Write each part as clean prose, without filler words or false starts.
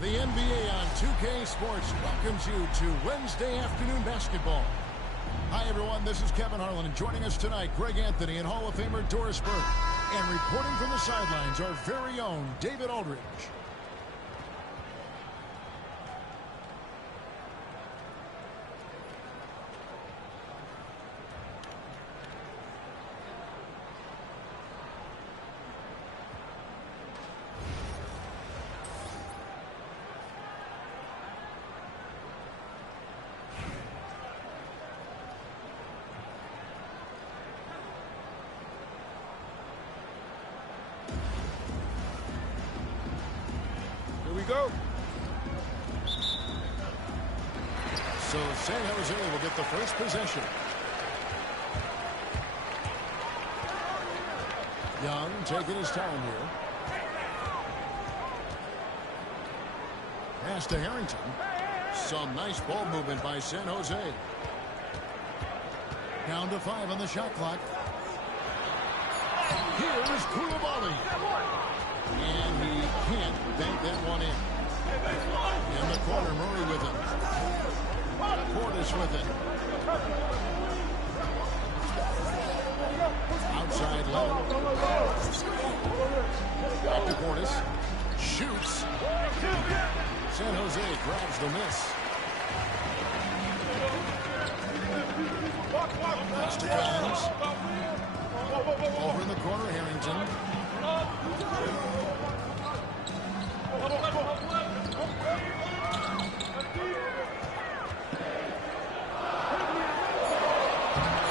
The NBA on 2K Sports welcomes you to Wednesday afternoon basketball. Hi, everyone. This is Kevin Harlan, and joining us tonight, Greg Anthony and Hall of Famer Doris Burke. And reporting from the sidelines, our very own David Aldridge. Go. So San Jose will get the first possession. Young taking his time here. Pass to Harrington. Some nice ball movement by San Jose. Down to 5 on the shot clock. Here is Koulibaly. And he can't bank that one in. In the corner, Murray with it. Portis with it. Outside Leonard. Back to Portis. Shoots. San Jose grabs the miss. Pass to Collins. Over in the corner, Harrington.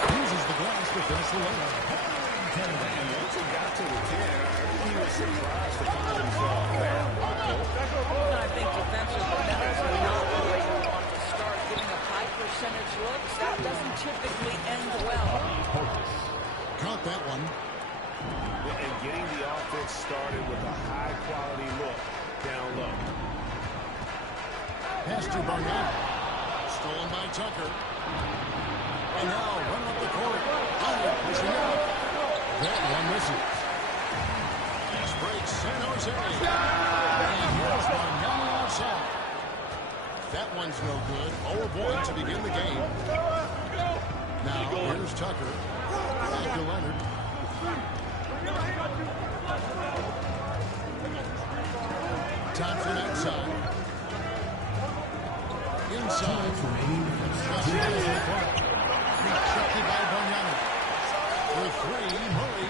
Uses the glass to finish the layup. And once he got to the 10, he was surprised to find himself there. I think defensively that is not the way you want to start. Getting a high percentage looks, that doesn't typically end well. it started with a high-quality look down low. Pass to Barnett. Stolen by Tucker. And now run up the court. Leonard pushing out. That one misses. Pass breaks San Jose. And here's Barnett outside. That one's no good. 0 of 1 to begin the game. Now here's Tucker. Back to Leonard. Thompson outside. Inside. Rejected by Bargnani. For 3, Murray.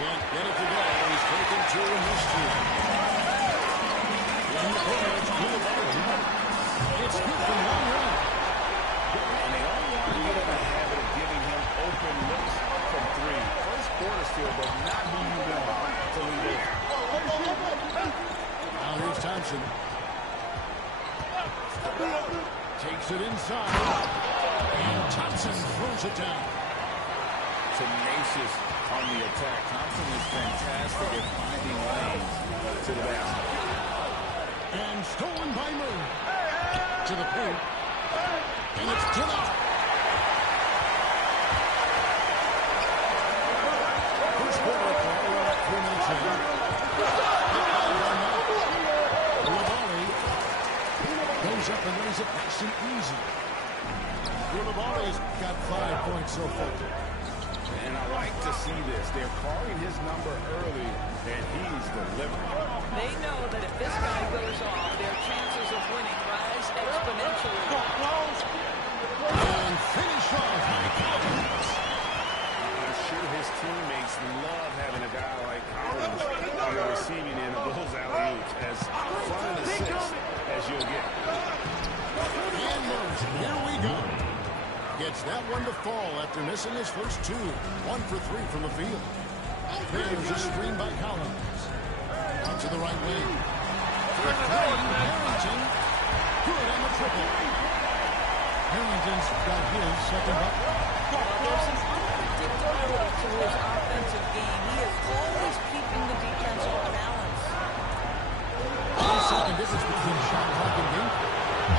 Can't get it to go. He's taken 2 and missed 2. In the corner, it's Koulibaly. It's good for long run. And they all want to get in the habit of giving him open looks from 3. First quarter still, but not who you want to lead open. Now here's Thompson. Takes it inside. And Thompson throws it down. Tenacious on the attack. Thompson is fantastic at finding lanes to the basket. And stolen by Murray. To the paint. And it's Tillett. First quarter play. We're at 3 minutes in. Koulibaly goes up and lays it nice and easy. Koulibaly's got 5 points so far. And I like to see this. They're calling his number early, and he's delivering. They know that if this guy goes off, their chances of winning rise exponentially. And finish off by Collins. I'm sure his teammates love having a guy like Collins on the receiving end of those alley-oops. As fun an assist as you'll get. And Murray, here we go. Gets that one to fall after missing his first 2. 1 for 3 from the field. There's a screen by Collins. Out to the right wing. For 3, Harrington. Good on the triple. Harrington's got his second bucket. There's some unpredictability to his offensive game. He is always keeping the defense off balance. 1 second difference between shot clock and game.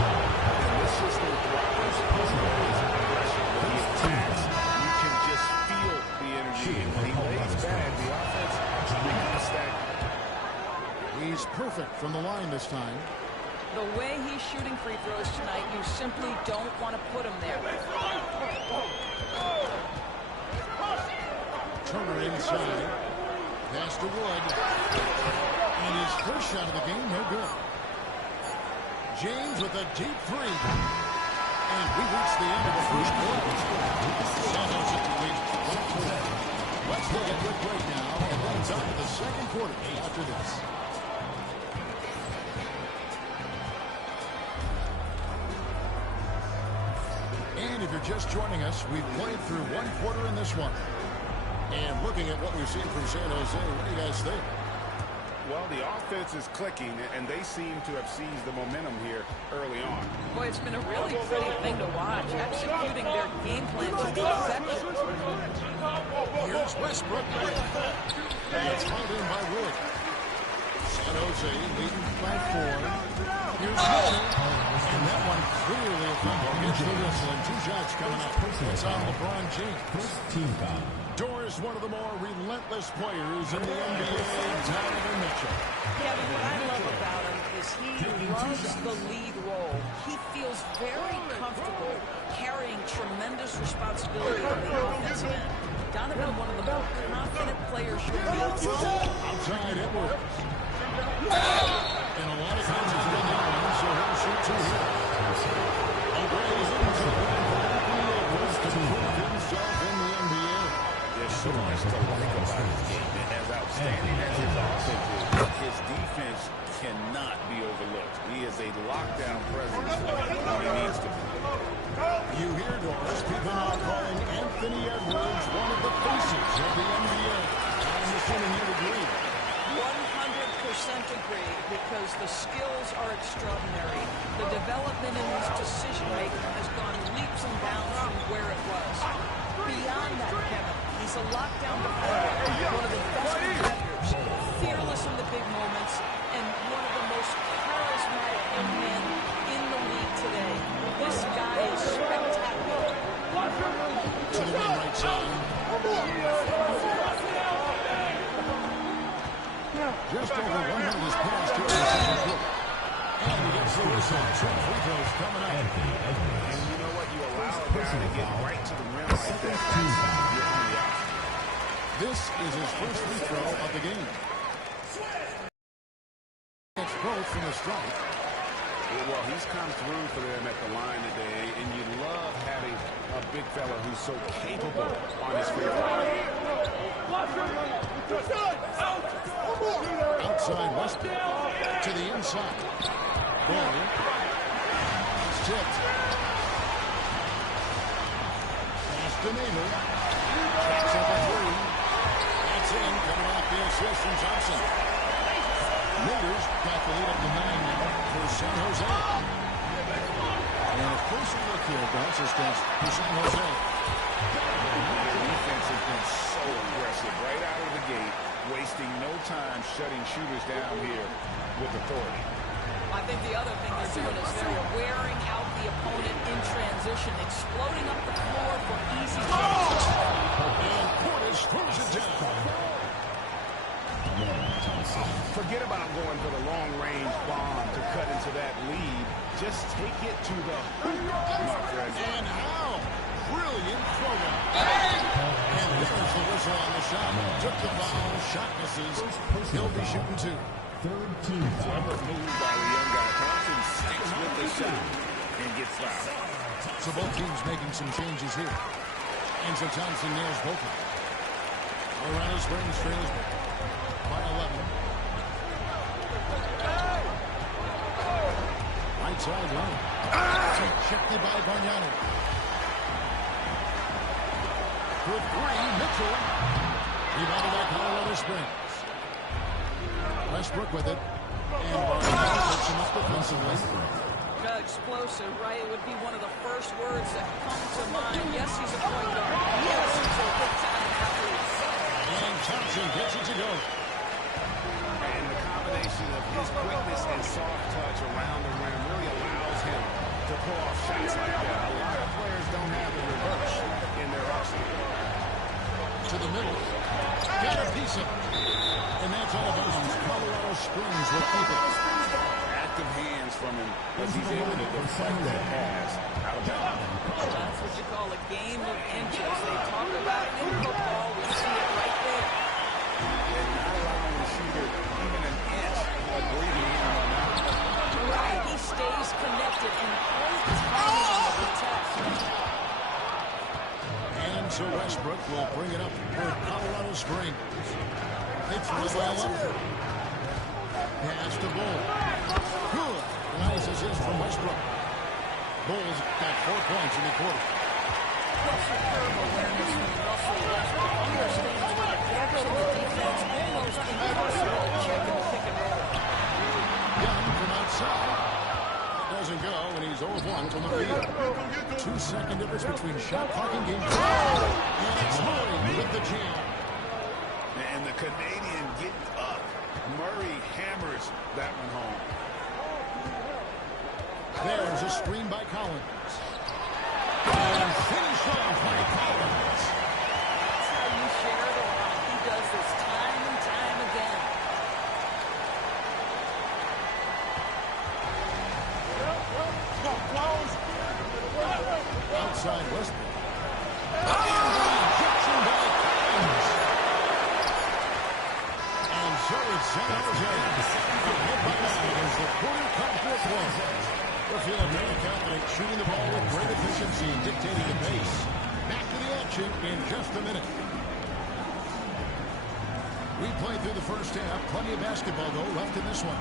And this system thrives on his aggression. When he attacks, you can just feel the energy. When he lays back, the offense becomes stagnant. He's perfect from the line this time. The way he's shooting free throws tonight, you simply don't want to put him there. Turner inside. Pass to Wood. And his first shot of the game, no good. James with a deep 3. And we reached the end of the first quarter. San Jose leads 1-4. Let's take a quick break now, and then it's on to the second quarter after this. And if you're just joining us, we've played through 1 quarter in this one. And looking at what we've seen from San Jose, what do you guys think? Well, the offense is clicking, and they seem to have seized the momentum here early on. Boy, it's been a really pretty thing to watch, executing their game plan to perfection. Here's Westbrook. It's held in by Wood. San Jose leading by 4. Here's Mitchell. And that one clearly a foul. Gets the whistle, and 2 shots coming up. It's on LeBron James. Doris, one of the more relentless players in the NBA, Donovan Mitchell. Kevin, what I love about him is he loves the lead role. He feels very comfortable carrying tremendous responsibility on the offensive end. Donovan, one of the more confident players you'll meet. Outside Edwards. And a lot of times he's done that one, so he'll shoot 2 here. Away into Anthony Edwards to prove himself in the NBA. There's so much to like about his game. As outstanding as his offense is, his defense cannot be overlooked. He is a lockdown presence when he needs to be. You hear, Doris, people now calling Anthony Edwards one of the faces of the NBA. I'm assuming you agree. 100% agree, because the skills are extraordinary. The development in his decision-making has gone leaps and bounds from where it was. Beyond that, Kevin, he's a lockdown defender, one of the best defenders, Just over 1 minute has passed here in the second quarter. And he gets the whistle. 2 free throws coming up. And you know what? You allow a guy to get right to the rim like that. You're on the out. This is his first free throw of the game. It's both from the strike. Well, he's come through for them at the line today, and you love having a big fella who's so capable on his free throw. Outside Westbrook to the inside. Ball. It's tipped. Pass to Naylor. Checks up a three. That's in. Coming off the assist from Johnson. Raiders got the lead up to 9 now for San Jose. And a closer look here, bounces test for San Jose. The defense has been so aggressive right out of the gate, wasting no time shutting shooters down here with authority. I think the other thing they're doing is they're wearing out the opponent in transition, exploding up the floor for easy shots. And Portis throws it down. Forget about going for the long-range bomb to cut into that lead. Just take it to the hoop, my friend. And how brilliant throwdown. And there's the whistle on the shot. Took the foul. Shot misses. He'll be shooting 2. Clever move by the young guy. Thompson sticks with the shot and gets fouled. So both teams making some changes here. And so Thompson nails both of them. Colorado Springs trails by 11. Right side line. Checked by Bargnani. For 3, Mitchell. Rebounded by Colorado Springs. Westbrook with it. And Bargnani picks him up defensively. Explosive, right? It would be one of the first words that come to mind. Yes, he's a point guard. Yes, he's a big-time athlete. And Thompson gets it to go. And the combination of his quickness and soft touch around the rim really allows him to pull off shots like that. A lot of players don't have the reverse in their arsenal. To the middle. Got a piece of it. And that's out of bounds. Colorado Springs will keep it. Active hands from him as he's able to deflect that pass out of bounds. Well, that's what you call a game of inches. They talk about it in football. We see it right there. And not allowing the shooter even an inch of breathing in on that. Right, he stays connected and great timing on the test. And so Westbrook will bring it up for Colorado Springs. They throw the ball up. Pass to Bull. Good. Nice assist from Westbrook. Bull's got 4 points in the quarter. Superb awareness from Russell Westbrook. Understands where the gaps in the defense almost impossible to check in the pick and roll. Young from outside. That doesn't go, and he's 0-1 from the field. 2-second difference between shot clock and game time. And it's Murray with the jam. And the Canadian getting up. Murray hammers that one home. There's a screen by Collins. And finish off by Collins. That's how you share the rock. He does this time and time again. Outside Westbrook. And the ejection by Collins. And so it's San Jose. Ahead by 9 as the quarter comes to a close. They're feeling very confident, shooting the ball with great efficiency and dictating the pace. Back to the action in just a minute. We played through the first half. Plenty of basketball, though, left in this one.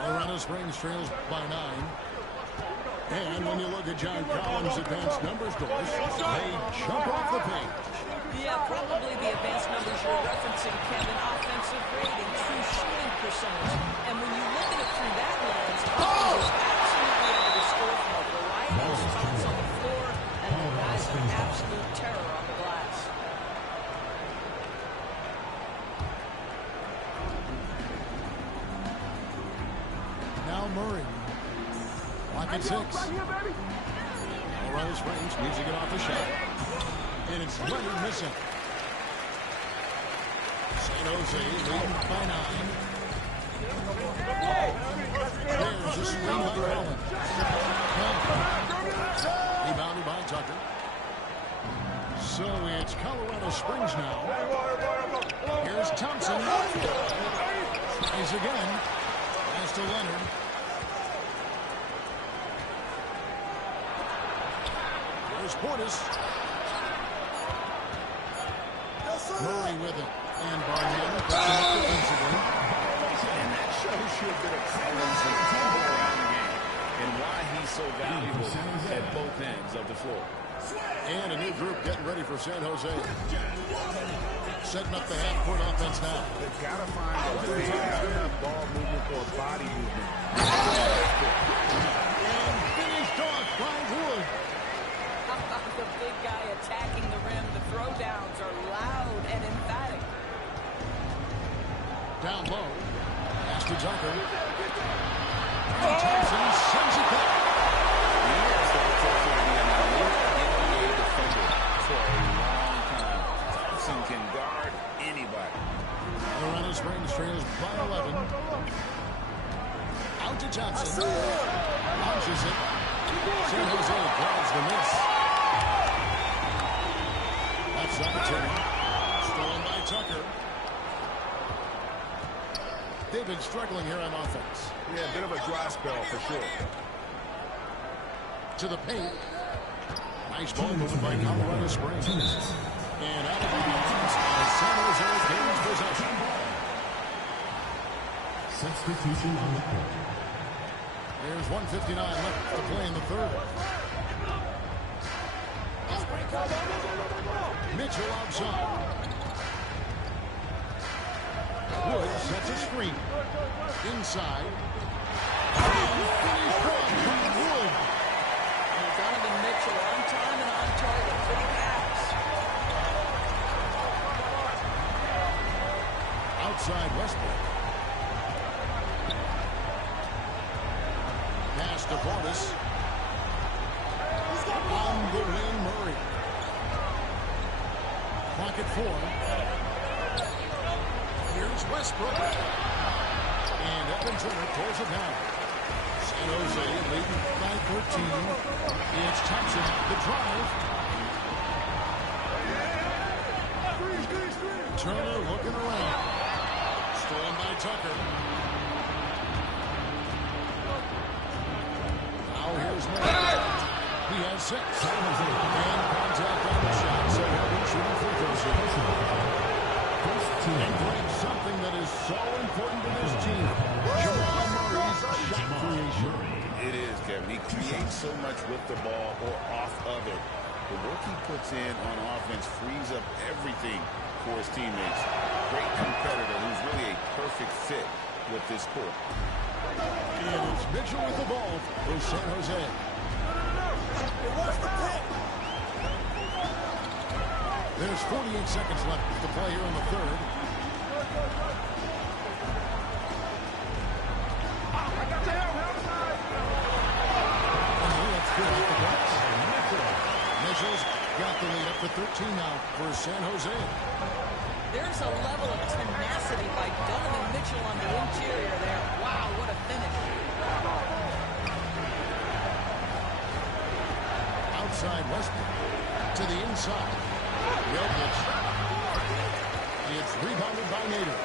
Colorado Springs trails by 9. And when you look at John Collins' advanced numbers, Doris, they jump off the page. Yeah, probably the advanced numbers you're referencing, Kevin. Offensive rating, true shooting percentage. And when you look at it through that lens, Collins is absolutely able to score from a variety of spots on the floor, and the guys are absolute terror on the glass. Now Murray. Lock at 6. Colorado Springs needs to get off the shot. And it's Leonard missing. San Jose leading by 9. There's a screen by Holland. Rebounded by Tucker. So it's Colorado Springs now. Here's Thompson. Tries again. Pass to Leonard. Here's Portis. Murray with it. And Barnett defensively. And that shows you a bit of balance and tempo around the game and why he's so valuable at both ends of the floor. And a new group getting ready for San Jose. Setting up the half-court offense now. They've got to find a way to have enough ball movement or body movement. And finished off by Wood. The big guy attacking the rim. The throwdowns are loud and emphatic. Down low. Pass to Tucker. And Thompson sends it back. He has the potential to be an elite NBA defender for a long time. Thompson can guard anybody. Colorado Springs trails by 11. Out to Thompson. Launches it. San Jose grabs the miss. That's opportunity. Stolen by Tucker. They've been struggling here on offense. Yeah, a bit of a dry spell for sure. To the paint. Nice ball movement by Colorado Springs. And out of bounds as San Jose gains possession. Substitution on the court. There's 1:59 left to play in the third. Mitchell outside. Wood sets a screen. Inside. And finished off by Wood. And Donovan Mitchell on time and on target. Pretty pass. Outside Westbrook. Pass to Portis. On the wing, Murray. Clock at 4. Here's Westbrook. And Evan Turner pulls it down. San Jose leading by 13. It's Thompson the drive. Turner looking around. Stolen by Tucker. Now here's Murray. He has 6. And contact on the shot, so he'll be shooting free throws here. And playing something that is so important to this team. Jamal Murray's shot creation. It is, Kevin. He creates so much with the ball or off of it. The work he puts in on offense frees up everything for his teammates. Great competitor who's really a perfect fit with this court. And it's Mitchell with the ball for San Jose. There's 48 seconds left to play here in the third. And the layup's good off the glass. Mitchell's got the lead up to 13 now for San Jose. There's a level of tenacity by Donovan Mitchell on the interior there. Wow, what a finish. Outside Westbrook to the inside. Jokic. It's rebounded by Nader.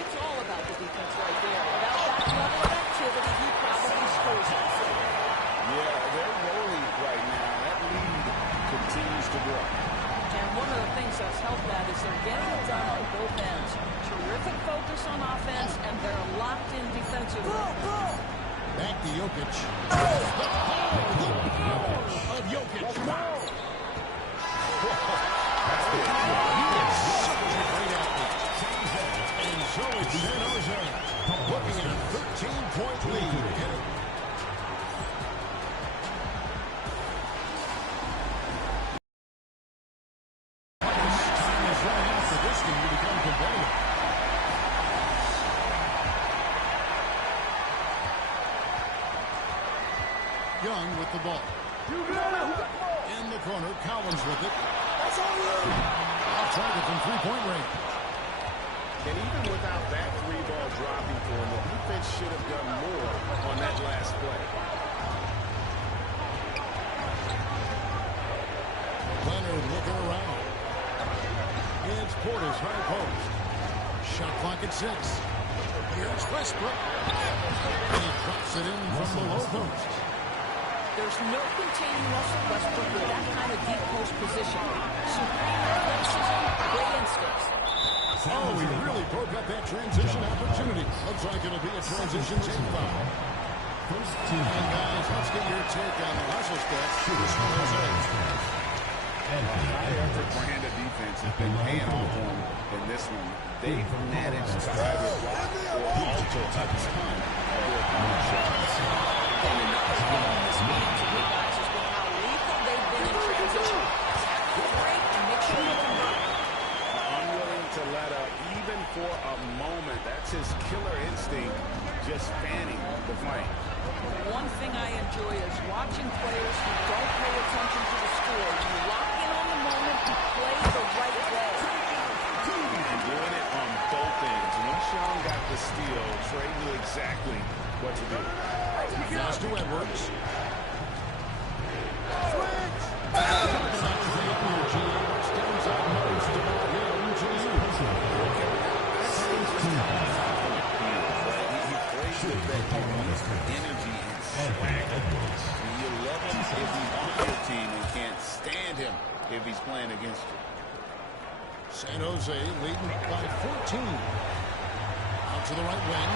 It's all about the defense right there. Without that level of activity, he probably scores it. Yeah, they're rolling right now. That lead continues to grow. And one of the things that's helped that is they're getting it done on both ends. Terrific focus on offense, and they're locked in defensively. Back to Jokic. The power of Jokic. He is such a great athlete. And so it's San Jose looking at a 13-point lead. Time is running out for this game to become competitive. Young with the ball. In the corner, Collins with it. Off target from three-point range. And even without that three ball dropping for him, the defense should have done more on that last play. Leonard looking around. It's Porter's high post. Shot clock at 6. Here's Westbrook. And he drops it in from the low post. There's no containing Russell Westbrook with that kind of deep post position. Supreme athleticism, great instincts. Oh, he really broke up that transition opportunity. Looks like it'll be a transition take foul. And guys, let's get your take on the hustle stats. High-effort brand of defense has been paying off for them in this one. They've managed to either block or alter a ton of their opponent's shots. And another thing in this game to me, guys, has been how lethal they've been in transition. Good break and make sure you can run. Unwilling to let up even for a moment. That's his killer instinct, just fanning the flame. One thing I enjoy is watching players who don't pay attention to the score. You lock in on the moment, you play the right way. And doing it on both ends. Once Sean got the steal, Trey knew exactly what to do. Pass to Edwards. You love him if he's on your team and can't stand him if he's playing against you. San Jose leading by 14. Out to the right wing.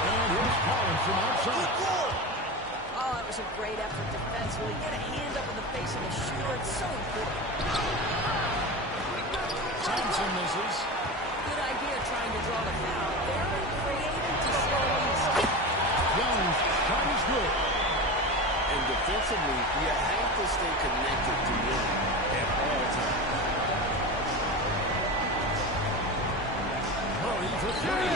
And here's Collins from outside. Oh, it was a great effort defensively. Get a hand up in the face of the shooter. It's so important. Thompson misses. Good idea trying to draw the foul. Very creative to say the least. Young's shot is good. And defensively, you have to stay connected to him at all times. Murray for three.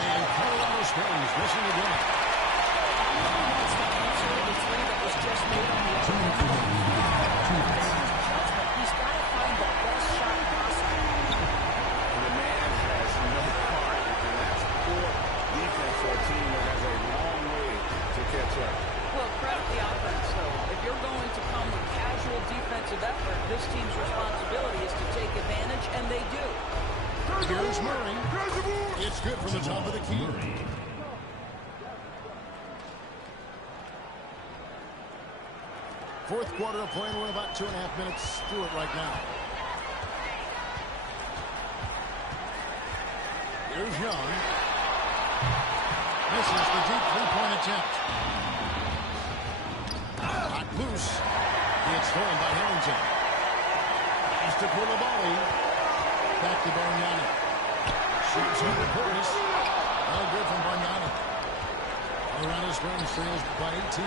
And Colorado Springs missing again. That's the answer to the three that was just made on the other end. He's got to find the best shot possible. And the man has no heart, and that's poor defense for a team that has a long way to catch up. Well, credit the offense, though. If you're going to come with casual defensive effort, this team's responsibility is to take advantage, and they do. Here's Murray. It's good from the top of the key. Fourth quarter of play. We're about 2.5 minutes through it right now. Here's Young. Misses the deep three-point attempt. Not loose. It's stolen by Harrington. Pass to Koulibaly. Back to Bargnani. Shoots over Portis. No good from Bargnani. Colorado Springs trails by 18.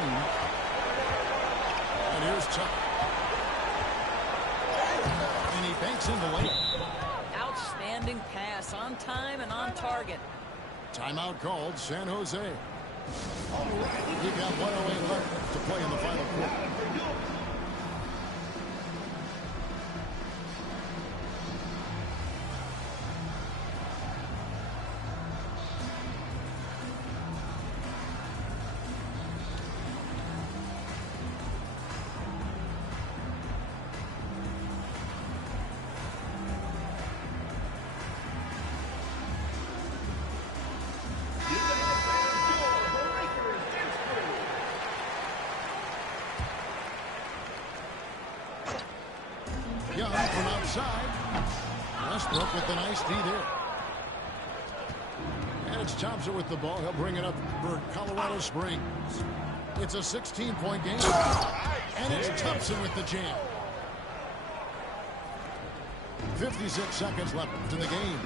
And here's Chuck. And he banks in the layup. Outstanding pass, on time and on target. Timeout called, San Jose. You've got 1:08 left to play in the final quarter. Young from outside. Westbrook with the nice D there. And it's Thompson with the ball. He'll bring it up for Colorado Springs. It's a 16-point game. And it's Thompson with the jam. 56 seconds left in the game.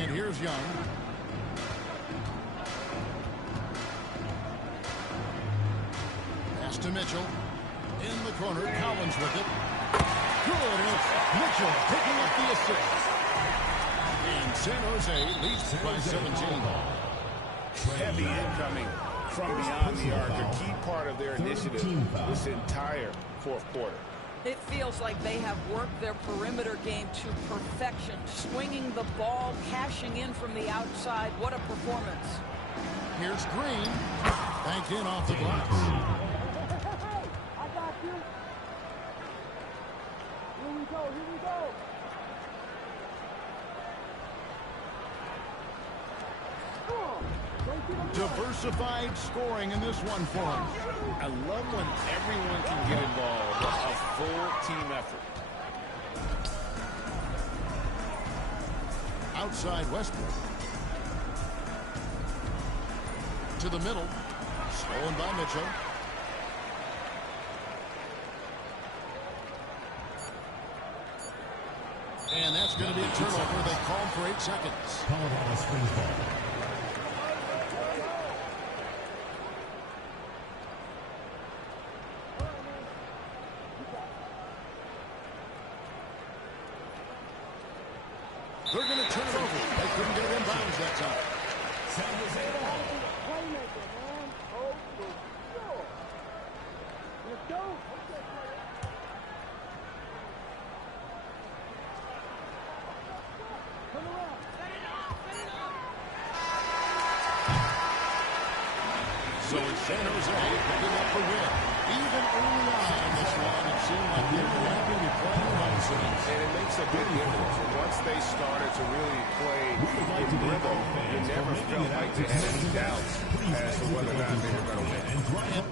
And here's Young. To Mitchell. In the corner, Collins with it. Good, and it's Mitchell picking up the assist. And San Jose leads by 17. Heavy incoming from beyond the arc, a key part of their initiative this entire fourth quarter. It feels like they have worked their perimeter game to perfection, swinging the ball, cashing in from the outside. What a performance. Here's Green. Banked in off the glass. I got you. Here we go, here we go. Diversified scoring in this one for him. I love when everyone can get involved, a full team effort. Outside Westbrook. To the middle. Stolen by Mitchell. And that's going to be a turnover. They called for 8 seconds. Colorado Springs ball. They're going to turn it over. They couldn't get it in bounds that time. Playmaker, man. Oh, for sure. Let's go. Come around. So it's San Jose picking up the win. Even early on in this one, it seemed like they were happy to play in nonsense. And it makes a big difference. And once they started to really play in rhythm, you never felt like they had any doubts as to whether or not they were going to win.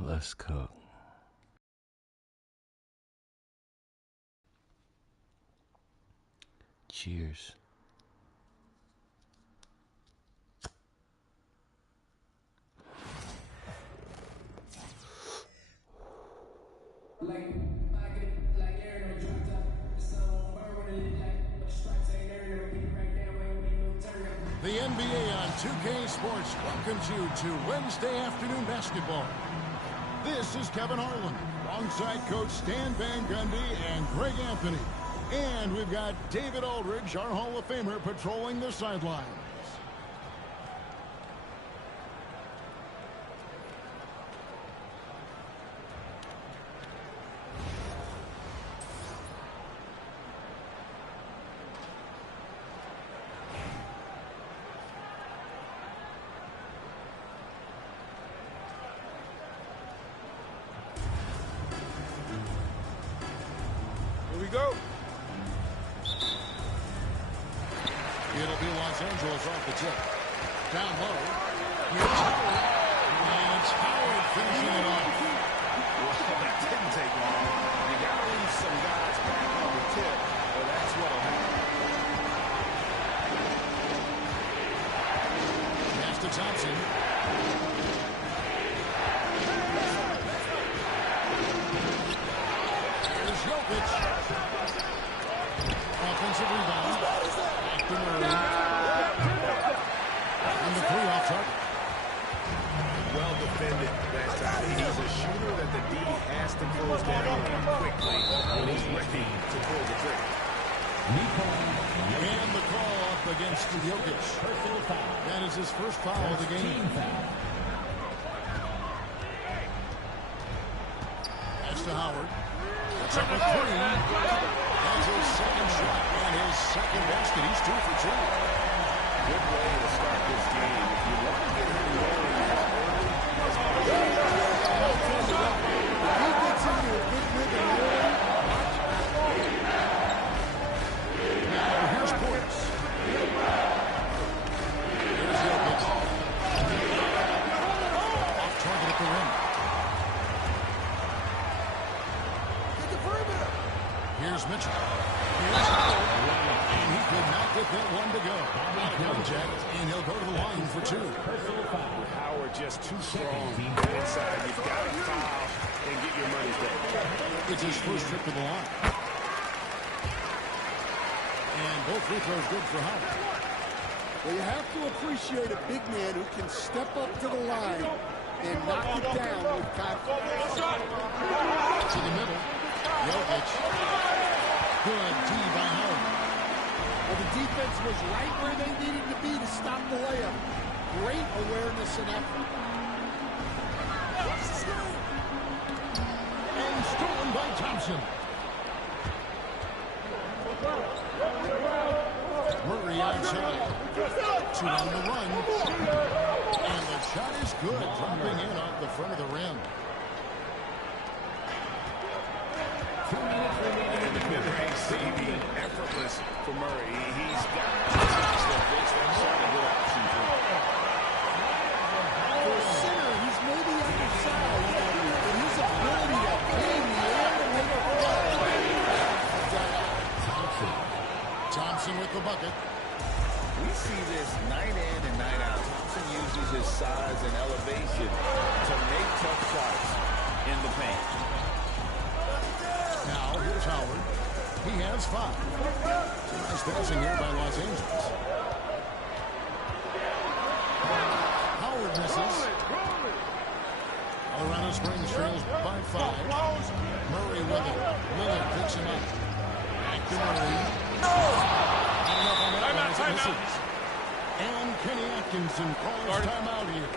Let's cook. Cheers. The NBA on 2K Sports welcomes you to Wednesday afternoon basketball. This is Kevin Harlan, alongside Coach Stan Van Gundy and Greg Anthony. And we've got David Aldridge, our Hall of Famer, patrolling the sidelines. Here we go. It'll be Los Angeles off the tip. Down low. Here's Howard. And it's Howard finishing it off. Well, that didn't take long. You got to leave some guys back on the tip, or that's what'll happen. Pass to Thompson. Here's Jokic. Offensive rebound. Back to Murray. And the three off target. Well defended that time. He's a shooter that the D has to close down on quickly when he's ready to pull the trigger. And the call up against Jokic. That is his first foul of the game. That's to Howard. That's up a three. That's his second shot and his second basket. He's 2 for 2. Good way to start this game. If you want to get him rolling as early as possible. If he gets into a good rhythm early, Now here's Portis. Here's Jokic. Off target at the rim. get the perimeter. Here's Mitchell. Here's Howard. And he could not get that one to go. Out of contact, and he'll go to the line for 2. Howard just too strong inside. You've got to foul and get your money's back. It's his first trip to the line. And both free throws good for Howard. Well, you have to appreciate a big man who can step up to the line and knock it down with confidence. To the middle. Jokic. Good D by Howard. Well, the defense was right where they needed to be to stop the layup. Great awareness and effort. And stolen by Thompson. Murray outside. 2 on the run. And the shot is good. Dropping in off the front of the rim. And the mid-range seeming effortless for Murray. He's got to touch that pitch. That's not a good option for him. For a center, he's maybe undersized, but his ability to play in the air and make a Thompson with the bucket. We see this night in and night out. Thompson uses his size and elevation to make tough shots in the paint. Now, here's Howard. He has 5. Nice passing here by Los Angeles. Howard misses. Colorado Springs trails by 5. Murray with it. Lillard picks picks him up. Back to Murray. Timeout. And Kenny Atkinson calls timeout here.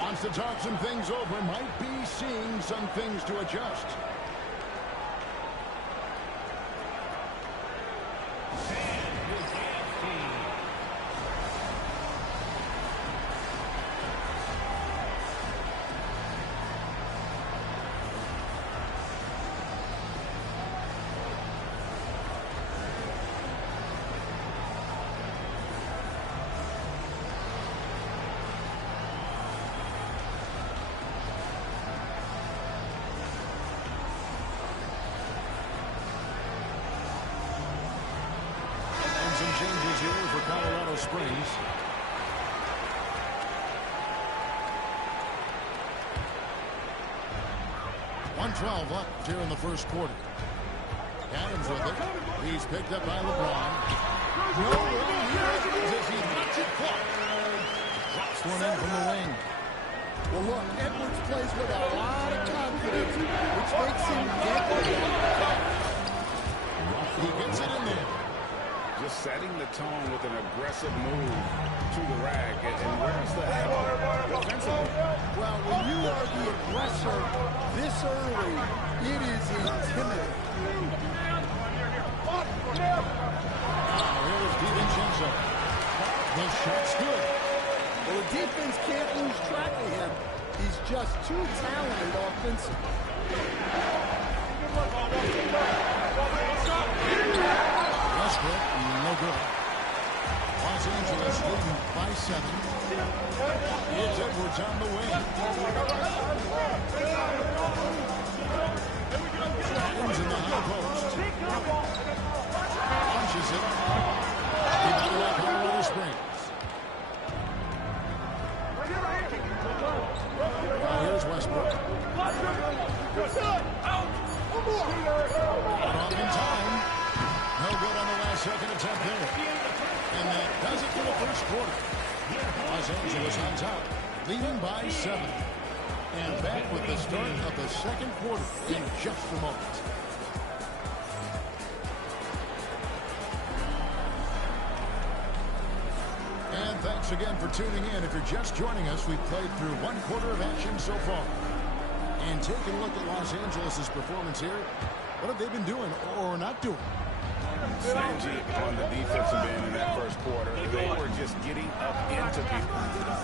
Wants to talk some things over. Might be seeing some things to adjust. Some changes here for Colorado Springs. .112 left here in the first quarter. Adams with it. He's picked up by LeBron. No run here as he lets it fall. Drops one in from the wing. Well, look, Edwards plays with a lot of confidence, which makes him deadly. He gets it in there. Just setting the tone with an aggressive move to the rack. And where's the hammer defensively? Well, when you are the aggressor this early, it is intimidating. Now here's DiVincenzo. The shot's good. Well, the defense can't lose track of him. He's just too talented offensively. Westbrook, no good. Los Angeles leading by 7. It's Edwards on the wing. Adams in the high post. Launches it. Rebounded by Colorado Springs. Now here's Westbrook. Not off in time. No good on the last second attempt there. And that does it for the first quarter. Los Angeles on top, leading by 7. And back with the start of the second quarter in just a moment. And thanks again for tuning in. If you're just joining us, we've played through one quarter of action so far. And taking a look at Los Angeles' performance here, what have they been doing or not doing? Stingy on the defensive end in that first quarter. They were just getting up into people.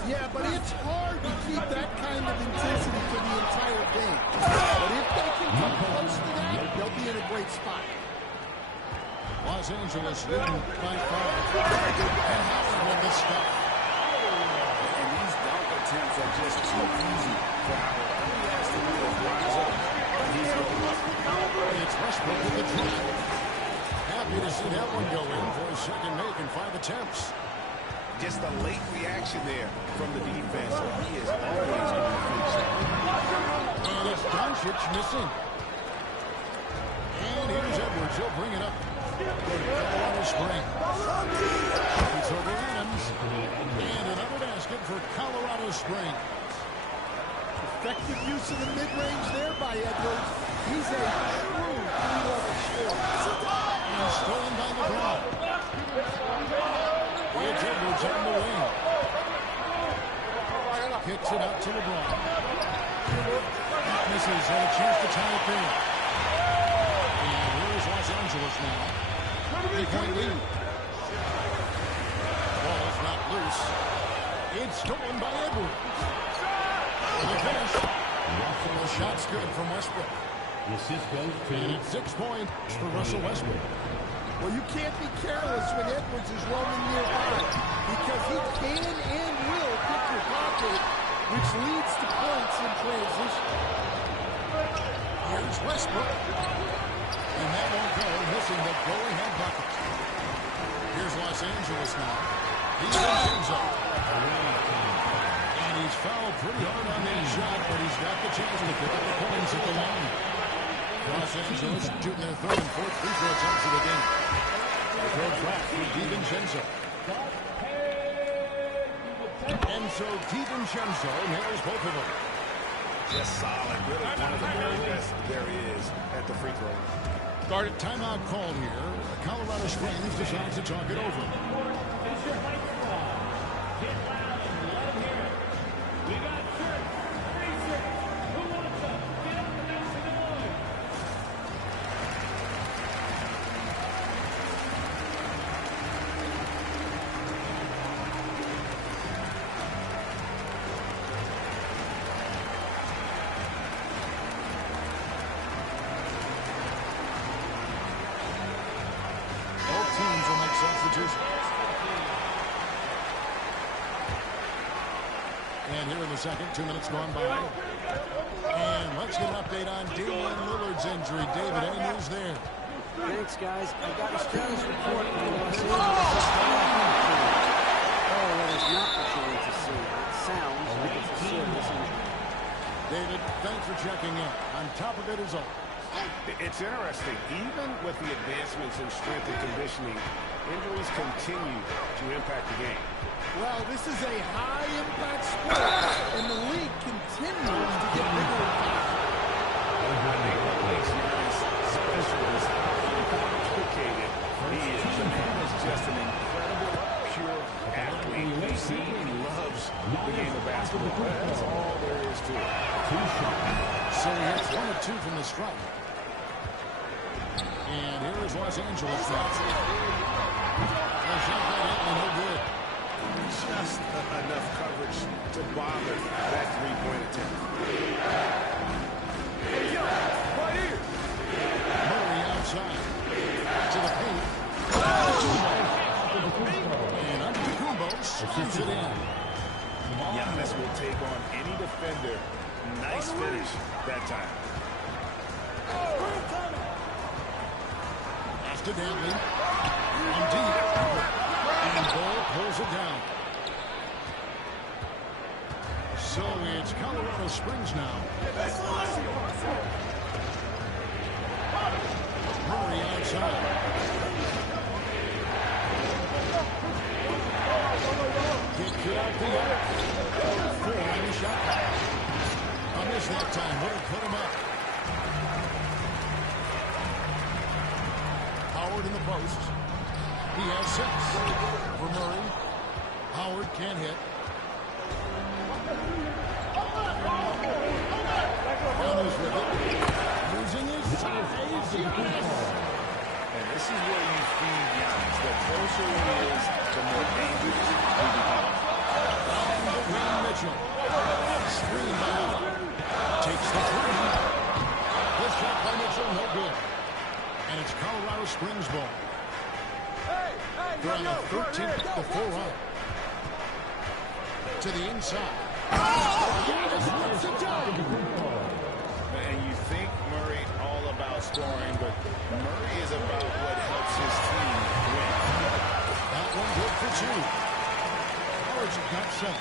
Yeah, but it's hard to keep that kind of intensity for the entire game. But if they can come close to that, they'll be in a great spot. Los Angeles leading by 5. And Howard with the stuff. And these dunk attempts are just too easy for Howard. All he has to do is rise up. He's looking up. It's Westbrook with the drive. Happy to see that one go in for his second make in 5 attempts. Just a late reaction there from the defense. So he is always going to finish that. And it's Doncic missing. And here's Edwards. He'll bring it up. Colorado Springs. It's over Adams. And another basket for Colorado Springs. Effective use of the mid-range there by Edwards. He's a true three-level scorer. And stolen by LeBron. It's Edwards on the wing. Kicks it out to LeBron. That misses and a chance to tie it there. And here's Los Angeles now. 3-point lead. Ball's not loose. It's stolen by Edwards. The finish. The shot's good from Westbrook. The assist goes to And it's 6 points for Russell Westbrook. Well, you can't be careless when Edwards is roaming nearby because he can and will pick your pocket, which leads to points in transition. Here's Westbrook. And that won't go, missing the go-ahead bucket. Here's Los Angeles now. DiVincenzo. And he's fouled pretty hard on that shot, but he's got the chance to pick up the points at the line. Los Angeles shooting their third and fourth free throw attempts of the game. The throw track for DiVincenzo. And so DiVincenzo nails both of them. just solid. Really one of the very best there is at the free throw. Started timeout called here. Colorado Springs decides to talk it over. And here in the second, 2 minutes gone by. And let's get an update on Damian Lillard's injury. David, any news there? Thanks, guys. I got a status report from Los Angeles. Oh, that is not what you need to see. It sounds like it's a serious injury. David, thanks for checking in. On top of it is all. It's interesting. Even with the advancements in strength and conditioning, injuries continue to impact the game. Well, this is a high-impact sport, and the league continues to get bigger and faster. I think what makes Giannis special is how complicated he is. The man is just an incredible, pure athlete. You see, he loves the game of basketball. That's all there is to it. So he hits 1 of 2 from the stripe. And here is Los Angeles now. The shot got hit and no good. Just enough coverage to bother that three-point attempt. Murray outside. To the paint. And Antetokounmpo slams it in. Giannis will take on any defender. Nice finish that time. Pass to Dantley. And deep. And Ball pulls it down. So it's Colorado Springs now. Murray outside. Gets it out the arc. 4 on the shot. I missed that time. Would have put him up. Howard in the post. He has 6 for Murray. Howard can't hit. Counters with it. Losing his size. And this is where you feed Giannis. The closer he is, the more dangerous he becomes. Green Mitchell. Screen by Howard. Takes the 3. This shot by Mitchell, no good. And it's Colorado Springs ball. They're on the 13th-4 run. To the inside. And you think Murray all about scoring, but Murray is about what helps his team win. That one good for 2. Howard's got 7.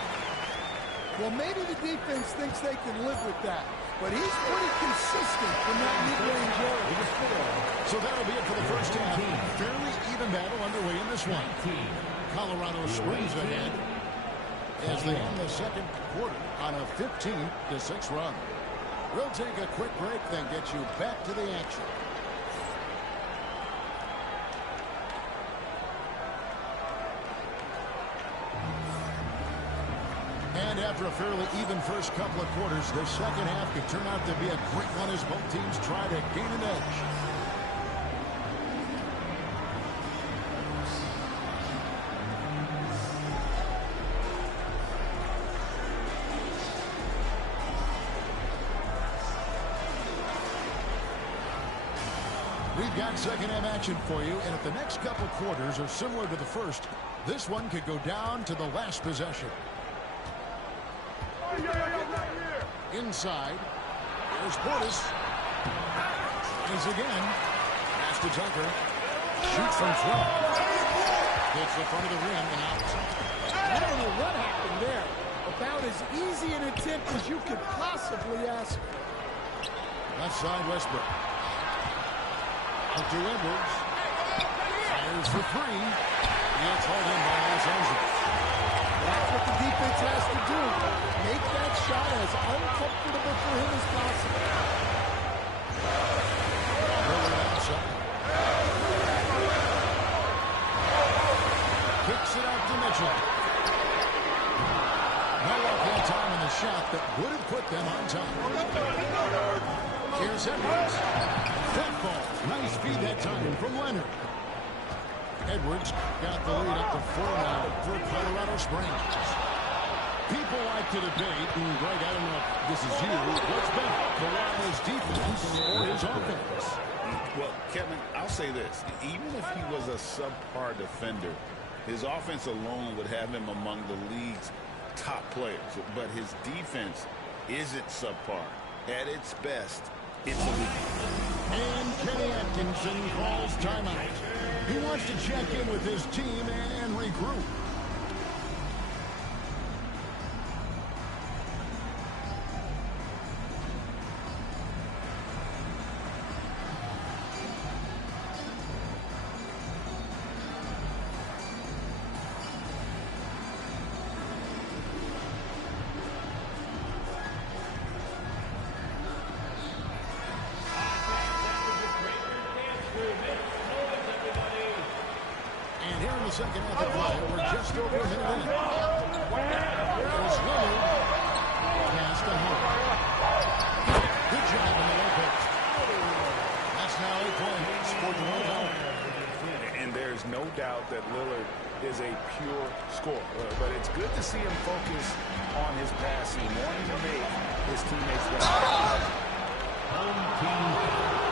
Well, maybe the defense thinks they can live with that, but he's pretty consistent from that mid-range area. So that'll be it for the first half. Fairly even battle underway in this one. Colorado Springs ahead as they end the second quarter on a 15-6 run. We'll take a quick break, then get you back to the action. And after a fairly even first couple of quarters, the second half could turn out to be a great one as both teams try to gain an edge. We've got second half action for you, and if the next couple quarters are similar to the first, this one could go down to the last possession. Inside, there's Portis. Is again. Pass to Tucker. Shoots from 12. Hits the front of the rim and out. I don't know what happened there. About as easy an attempt as you could possibly ask for. Left side, Westbrook. Out to Edwards. Fires for 3. It's hauled in by Los Angeles. That's what the defense has to do. Make that shot as uncomfortable for him as possible. Lillard outside. Kicks it out to Mitchell. No luck that time in the shot that would have put them on top. Here's Edwards. That ball. Nice feed that time from Leonard. Edwards got the lead up to 4 now for Colorado Springs. People like to debate, and Greg, I don't know if this is you, what's better, Kawhi's defense or his offense? Well, Kevin, I'll say this. Even if he was a subpar defender, his offense alone would have him among the league's top players. But his defense isn't subpar. At its best, it's elite. And Kenny Atkinson calls timeout. He wants to check in with his team and regroup. Here in the second half of play, we're just over a minute in. There's Lillard. Pass to Howard. Good job in the low post. That's now 8 points for Dwight Howard. And there's no doubt that Lillard is a pure scorer. But it's good to see him focus on his passing, wanting to make his teammates better. Home team.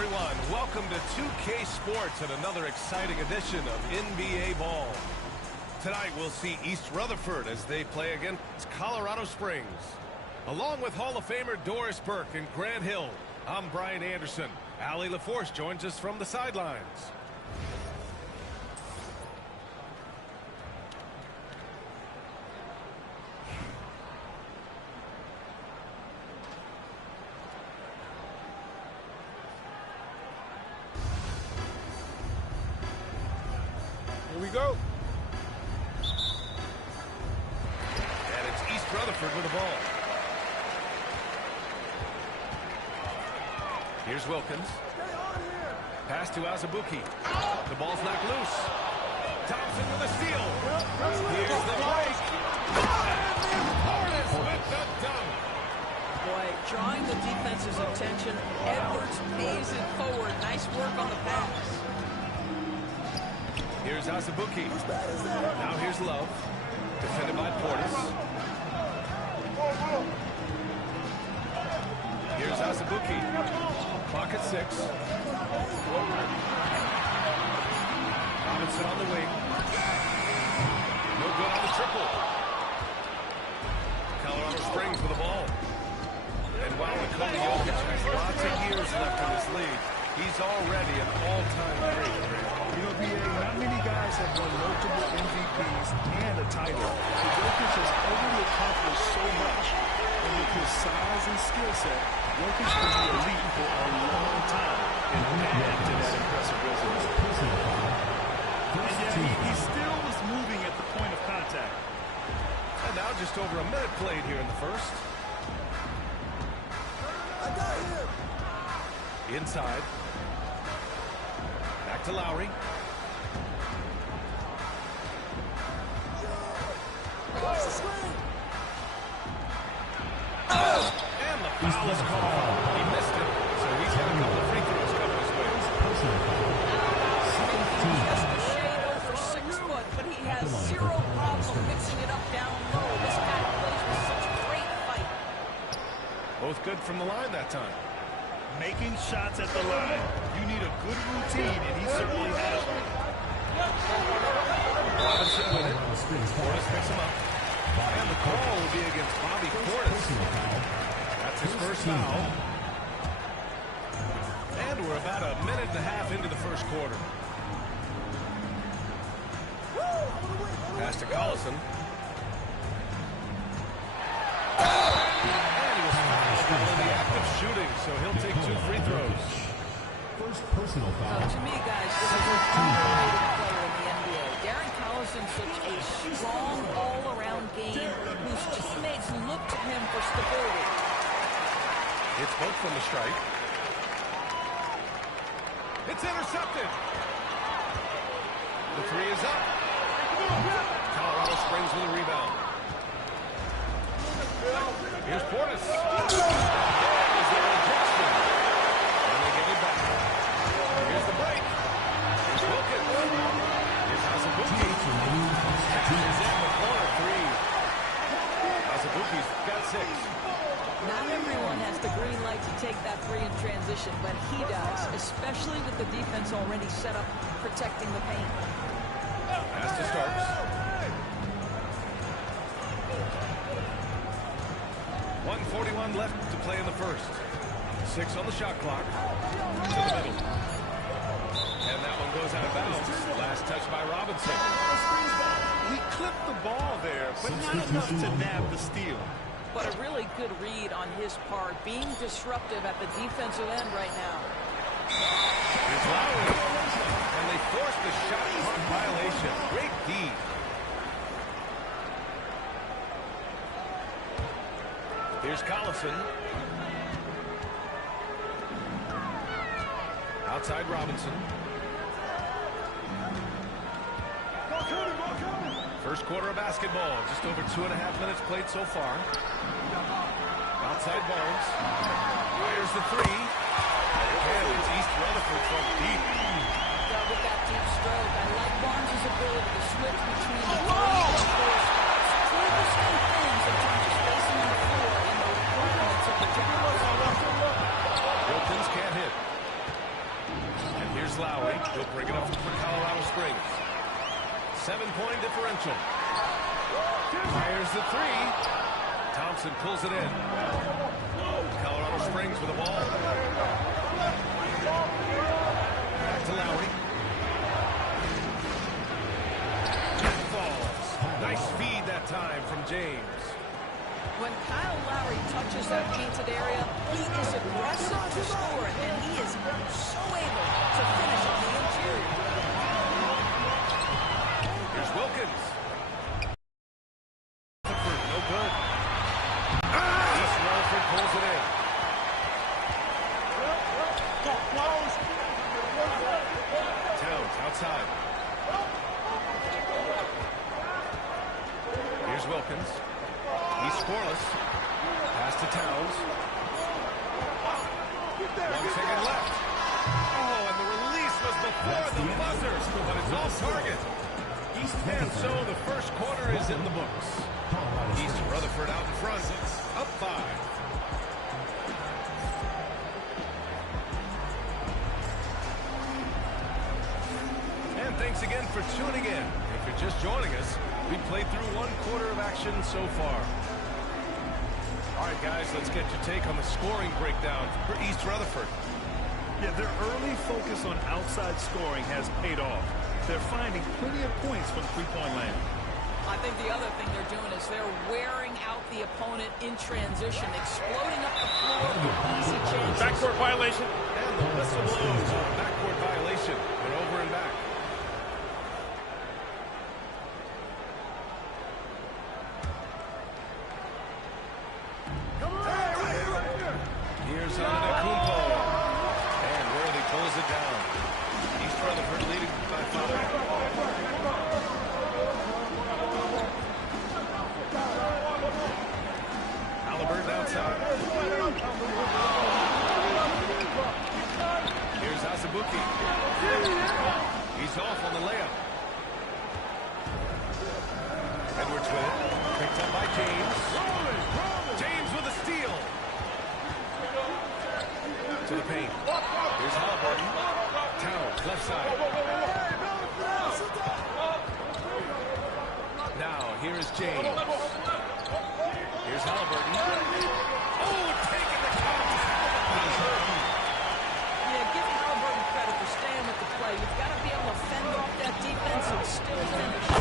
everyone. Welcome to 2K Sports and another exciting edition of NBA Ball. Tonight we'll see East Rutherford as they play against Colorado Springs. Along with Hall of Famer Doris Burke and Grant Hill, I'm Brian Anderson. Allie LaForce joins us from the sidelines. Here we go. And it's East Rutherford with the ball. Here's Wilkins. Pass to Azubuike. The ball's knocked loose. Thompson with a steal. Here's the break. And Portis with the dunk. Boy, drawing the defense's attention. Edwards pays it forward. Nice work on the pass. Here's Azubuike. Now here's Love. Defended by Portis. Here's Azubuike. Clock at 6. Robinson on the wing. No good on the triple. Colorado Springs with the ball. And while Nikola Jokic has lots of years left in this league, he's already an all-time great. You know, B.A., not many guys have won multiple MVPs and a title. But Jokic has already accomplished so much. And with his size and skill set, Jokic can be elite for a long time and add to that impressive resume. And yet, he still was moving at the point of contact. And now just over a minute played here in the first. I got him. Inside. Back to Lowry. And the foul is called. He missed it, so he's got a couple of free throws coming his way. Just a shade over 6 foot, but he has zero problem mixing it up down low. This guy plays with such great fight. Both good from the line that time. Making shots at the line. You need a good routine, and he certainly has one. Robinson with it. Portis picks him up. And the call will be against Bobby Portis. That's his first foul. And we're about a minute and a half into the first quarter. Pass to Collison. And he was fouled in the act of shooting, so he'll take 2 free throws. First personal foul. To me, guys, this is an underrated player in the NBA. Darren Collison's such a strong all-around game whose teammates look to him for stability. It's both from the stripe. It's intercepted. The 3 is up. Colorado Springs with a rebound. Here's Portis. There's their injection. And they get it back. Here's the break. Here's Wilkins. Here's Azubuike. He's in the corner 3. Azubuike's got 6. Not everyone has the green light to take that 3 in transition, but he does, especially with the defense already set up protecting the paint. Pass to Starks. 1:41 left to play in the first. 6 on the shot clock. To the middle. And that one goes out of bounds. Last touch by Robinson. He clipped the ball there, but not enough to nab the steal. But a really good read on his part, being disruptive at the defensive end right now. Here's Lowry. And they forced the shot clock violation. Great D. Here's Collison. Outside Robinson. First quarter of basketball. Just over 2.5 minutes played so far. Outside Barnes. Fires the 3. And it's East Rutherford from deep. With that deep stroke, I like Barnes' ability to switch between the 3 and 4 spots. 2 distinct things in terms of spacing on the floor and the requirements of the job. Wilkins can't hit. 3-point differential. Fires the three. Thompson pulls it in. Colorado Springs with the ball. Back to Lowry. Falls. Nice feed that time from James. When Kyle Lowry touches that painted area, he is aggressive to score, and he is so able to finish on the interior. Here's Wilkins. No good. East Rutherford pulls it in. Towns outside. Here's Wilkins. He's scoreless. Pass to Towns. 1 second left. Oh, and the release was before the buzzer, but it's off target. And so the first quarter is in the books. East Rutherford out in front, up 5. And thanks again for tuning in. If you're just joining us, we played through 1 quarter of action so far. All right, guys, let's get your take on the scoring breakdown for East Rutherford. Yeah, their early focus on outside scoring has paid off. They're finding plenty of points from three-point land. I think the other thing they're doing is they're wearing out the opponent in transition, exploding up the floor with easy chances. Backcourt violation. And the whistle blows on a backcourt violation. Went over and back. Here's Antetokounmpo. And Worthy pulls it down. East Rutherford leading by 5. Halliburton outside. Here's Azubuike. He's off on the layup. Edwards with it. Picked up by James. James with a steal. To the paint. Here's Halliburton. Towns, left side. Now, here is James. Here's Halliburton. Oh, taking the contact. Yeah, give Halliburton credit for staying with the play. You've got to be able to fend off that defense and still finish.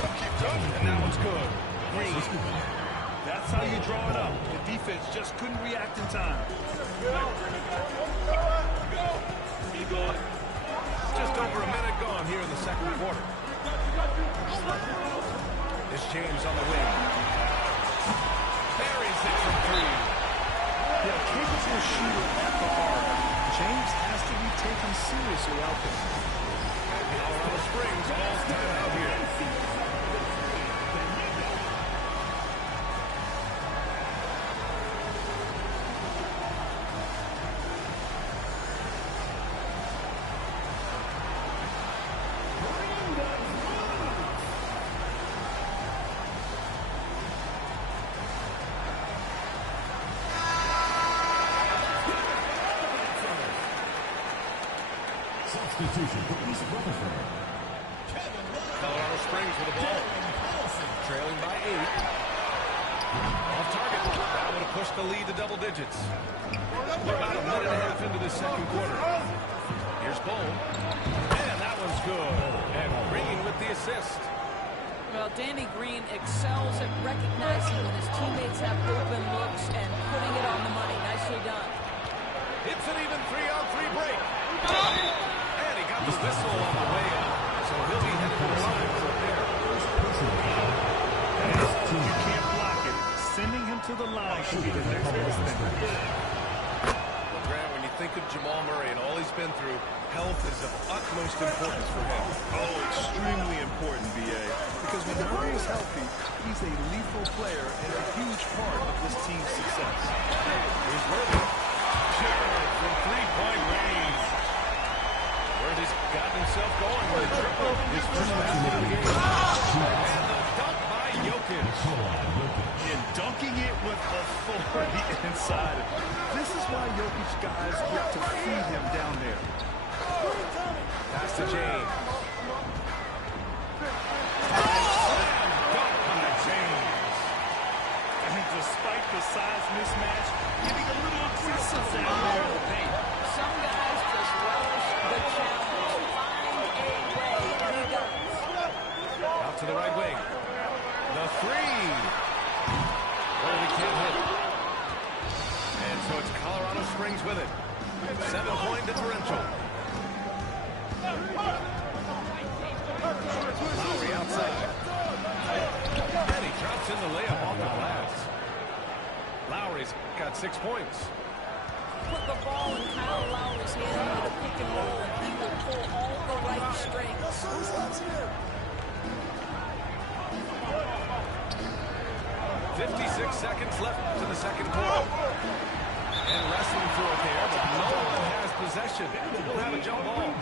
And that one's good. Green. That's how you draw it up. The defense just couldn't react in time. Just over a minute gone here in the second quarter. It's James on the wing. Buries it from 3. Yeah, capable shooter at the arc. James has to be taken seriously out there. Colorado Springs calls time out here. Substitution for East Rutherford. Colorado Springs with the ball. Trailing by 8. Off target. That would have pushed the lead to double digits. We're about a minute and a half into the second quarter. Here's Bull. And that one's good. And Green with the assist. Well, Danny Green excels at recognizing when his teammates have open looks and putting it on the money. Nicely done. It's an even 3-on-3 break. And he got the whistle on the way up. So he'll be headed to the line for a pair. You can't block it. Sending him to the line should be the next best thing. Well, Grant, when you think of Jamal Murray and all he's been through, health is of utmost importance for him. Oh, extremely important, B.A. Because when Murray is healthy, he's a lethal player and a huge part of this team's success. Here's Worthy. Sure, from 3-point range. Worthy's gotten himself going with a triple. His first basket of the game. And the dunk by Jokic. And dunking it with authority inside. This is why Jokic guys look to feed him down there. Pass to James. despite the size mismatch, getting a little aggressive down there in the paint. Some guys just relish the challenge. Find a way, and he does. Out to the right wing. The three. Oh, he can't hit. And so it's Colorado Springs with it. 7-point differential. Lowry outside. And he drops in the layup off the glass. Lowry's got 6 points. Put the ball in Kyle Lowry's hand with a pick and roll, and he will pull all the right strings. 56 seconds left to the second quarter. And wrestling for it there, but no one has possession. We'll have a jump ball.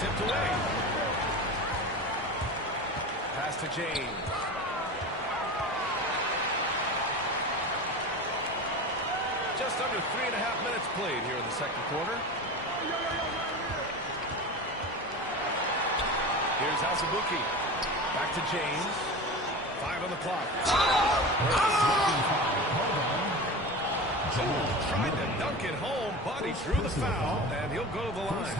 Tipped away. Pass to James. Just under 3.5 minutes played here in the second quarter. Here's Azubuike. Back to James. 5 on the clock. Tried to dunk it home, but he drew the foul, and he'll go to the line.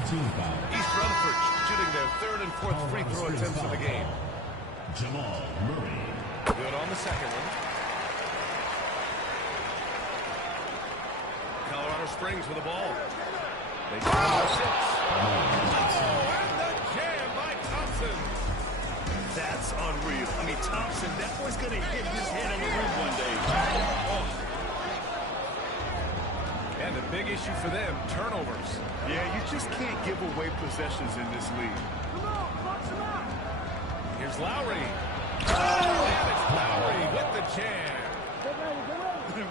East Rutherford shooting their third and fourth free throw attempts of the game. Jamal Murray. Good on the second one. Colorado Springs with the ball. They go to 6. Oh, and the jam by Thompson. That's unreal. I mean, Thompson, that boy's going to hit his head on the rim one day. Oh. And a big issue for them, turnovers. Yeah, you just can't give away possessions in this league. Come on, box him out. Here's Lowry. Oh, and it's Lowry with the jam.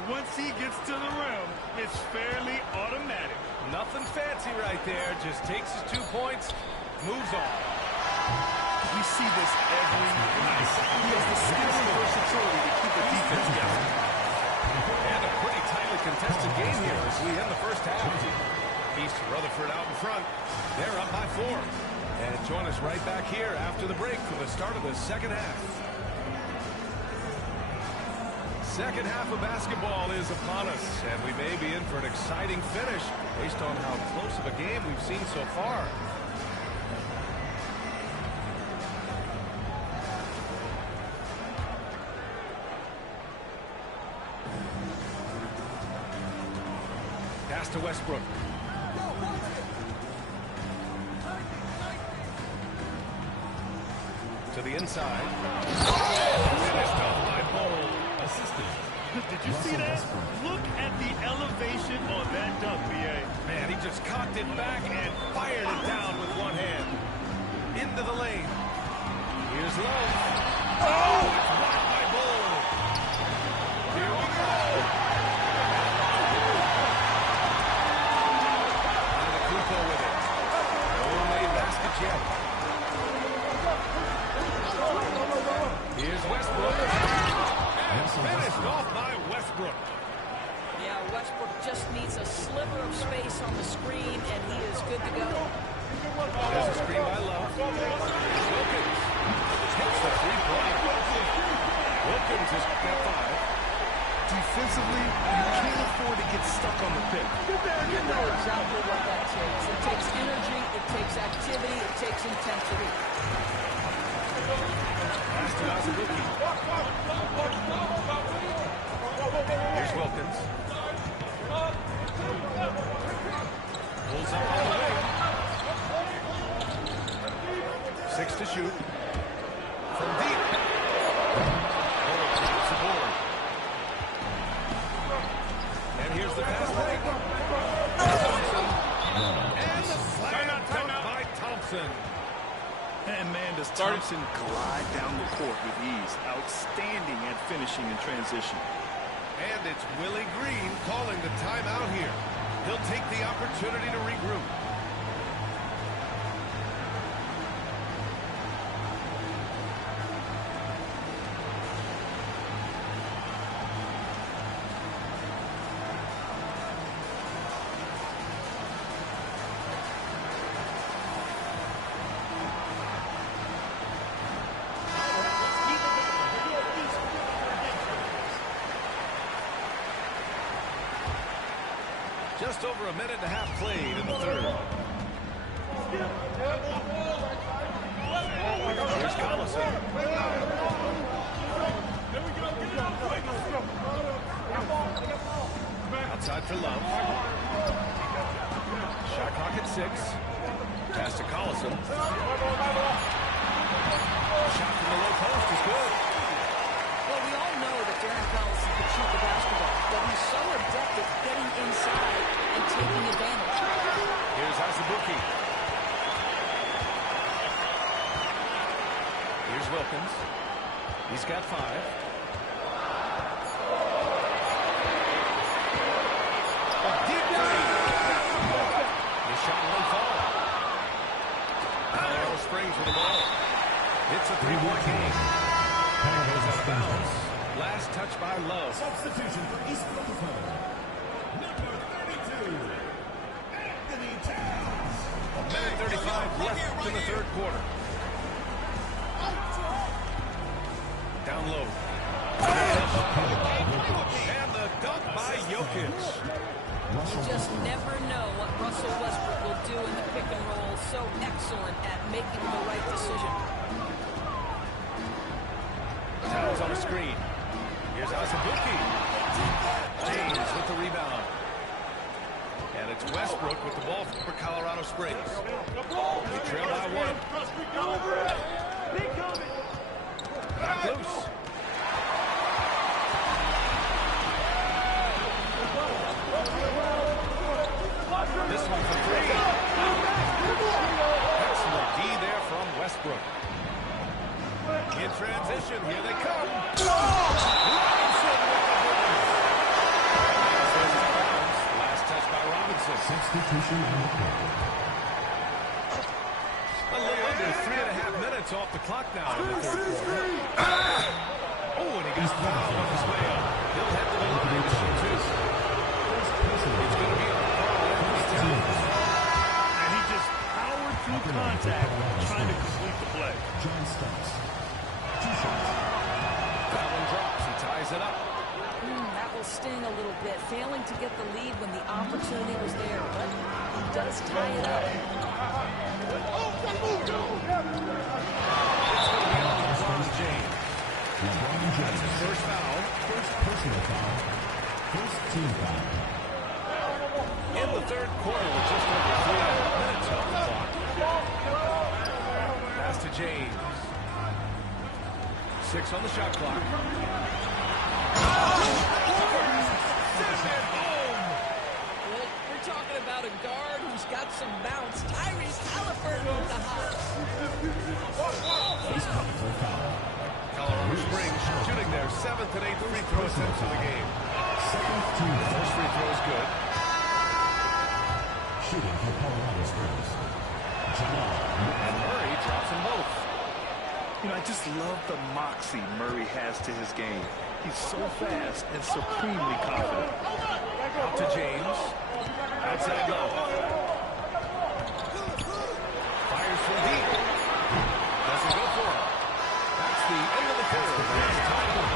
Once he gets to the rim, it's fairly automatic. Nothing fancy right there. Just takes his 2 points, moves on. We see this every night. He has the skill and versatility to keep the defense guessing. And a pretty tightly contested game here as we end the first half. East Rutherford out in front. They're up by 4. And join us right back here after the break for the start of the second half. Second half of basketball is upon us, and we may be in for an exciting finish based on how close of a game we've seen so far. Pass to Westbrook. To the inside. Finished off by Bol. Did you see that? Look at the elevation on that dunk, B.A. Man, he just cocked it back and fired it down with one hand. Into the lane. Here's Love. Oh, it's blocked by Bol. Here we go. Antetokounmpo with it. No made basket yet. Here's Westbrook. And finished off by Westbrook. Yeah, Westbrook just needs a sliver of space on the screen, and he is good to go. There's a screen by Love. Wilkins hits the three-pointer. Wilkins is at 5. Defensively, you can't afford to get stuck on the pick. You know exactly what that takes. It takes energy, it takes activity, it takes intensity. Pass to Azubuike. Here's Wilkins. Pulls up on the wing. 6 to shoot. From deep. Oh, drops the board. And here's the pass break. Thompson. And the slam dunk by Thompson. And man, does Thompson glide down the court with ease. Outstanding at finishing in transition. And it's Willie Green calling the timeout here. He'll take the opportunity to regroup. Just over a minute and a half played in the third. Here's Collison. Outside for Love. Shot clock at 6. Pass to Collison. Shot from the low post is good. Well, we all know that Darren Collison can shoot the basketball, but he's so adept at getting inside and taking advantage. Here's Azubuike. Here's Wilkins. He's got 5. A deep three. The shot won't fall. Colorado Springs with the ball. It's a 3-point game. Goes out of bounds. Last touch by Love. Substitution for East Rutherford. Number 32, Anthony Towns. A minute 35 left in the third quarter. Down low. And the dunk by Jokic. You just never know what Russell Westbrook will do in the pick and roll. So excellent at making the right decision. Towns on the screen. Here's Azubuike. James with the rebound. And it's Westbrook with the ball for Colorado Springs. They trail by 1. Back loose. This one for 3. Excellent D there from Westbrook. In transition, here they come. Robinson with the last touch by Robinson. Substitution on the court. A little under 3.5 minutes off the clock now in the third quarter. Oh, and he got fouled on his way up. He'll head to the line to shoot 2. It's going to be on Anthony Towns. And he just powered through contact trying to complete the play. John Starks. 2 shots. That one drops. He ties it up. That will sting a little bit, failing to get the lead when the opportunity was there, but he does tie it up. It's going to be on LeBron James. That's his first foul. First personal foul. First team foul. In the third quarter with just over 3.5 minutes off the clock. Pass to James. 6 on the shot clock. We're talking about a guard who's got some bounce. Tyrese Halliburton with the hop. Face for foul. Colorado Springs shooting their 7th and 8th free throw attempts of the game. Second team. First free throw is good. Shooting for Colorado Springs. Jamal. And Murray drops them both. You know, I just love the moxie Murray has to his game. He's so fast and supremely confident. Out to James. Outside Love. Fires from deep. Doesn't go for it. That's the end of the third. It's tied up.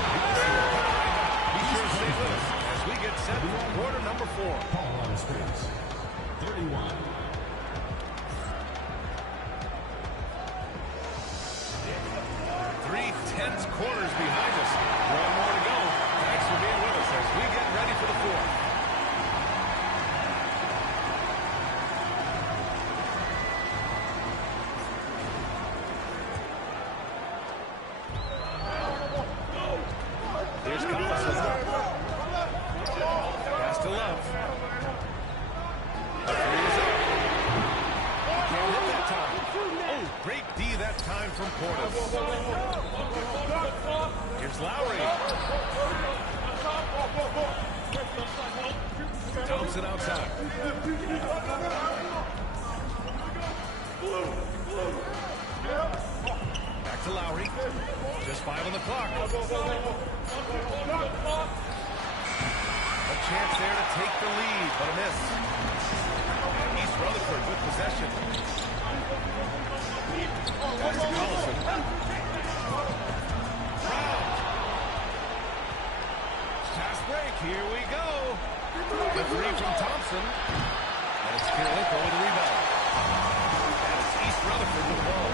Be sure to stay with us as we get set for quarter number 4. Colorado Springs. 31. 3 tense quarters behind us. One more to go. Thanks for being with us as we get ready for the 4th. Here's Collison. Pass to Love. The 3 is up. Can't hit that time. Oh, great D that time from Portis. Here's Lowry. Thompson outside. Back to Lowry. Just 5 on the clock. A chance there to take the lead, but a miss. And East Rutherford with possession. Pass to Collison. Brown. Fast break. Here we go. The three from Thompson. And it's Kirilenko with the rebound. And it's East Rutherford with the ball.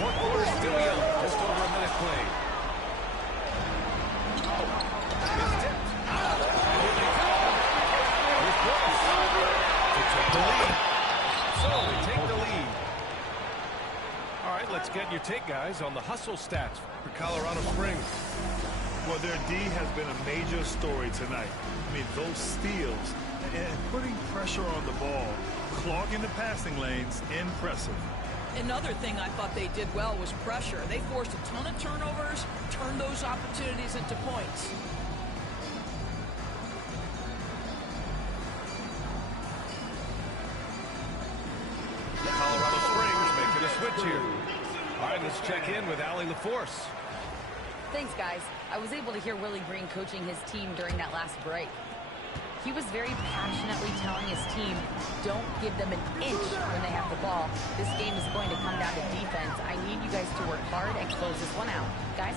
Fourth quarter still young. Just over a minute played. It's tipped. And here they come. Here's Brooks to take the lead. So they take the lead. All right, let's get your take, guys, on the hustle stats for Colorado Springs. Well, their D has been a major story tonight. I mean, those steals and putting pressure on the ball, clogging the passing lanes, impressive. Another thing I thought they did well was pressure. They forced a ton of turnovers, turned those opportunities into points. Colorado Springs making a switch here. All right, let's check in with Allie LaForce. Thanks, guys. I was able to hear Willie Green coaching his team during that last break. He was very passionately telling his team, don't give them an inch when they have the ball. This game is going to come down to defense. I need you guys to work hard and close this one out. Guys?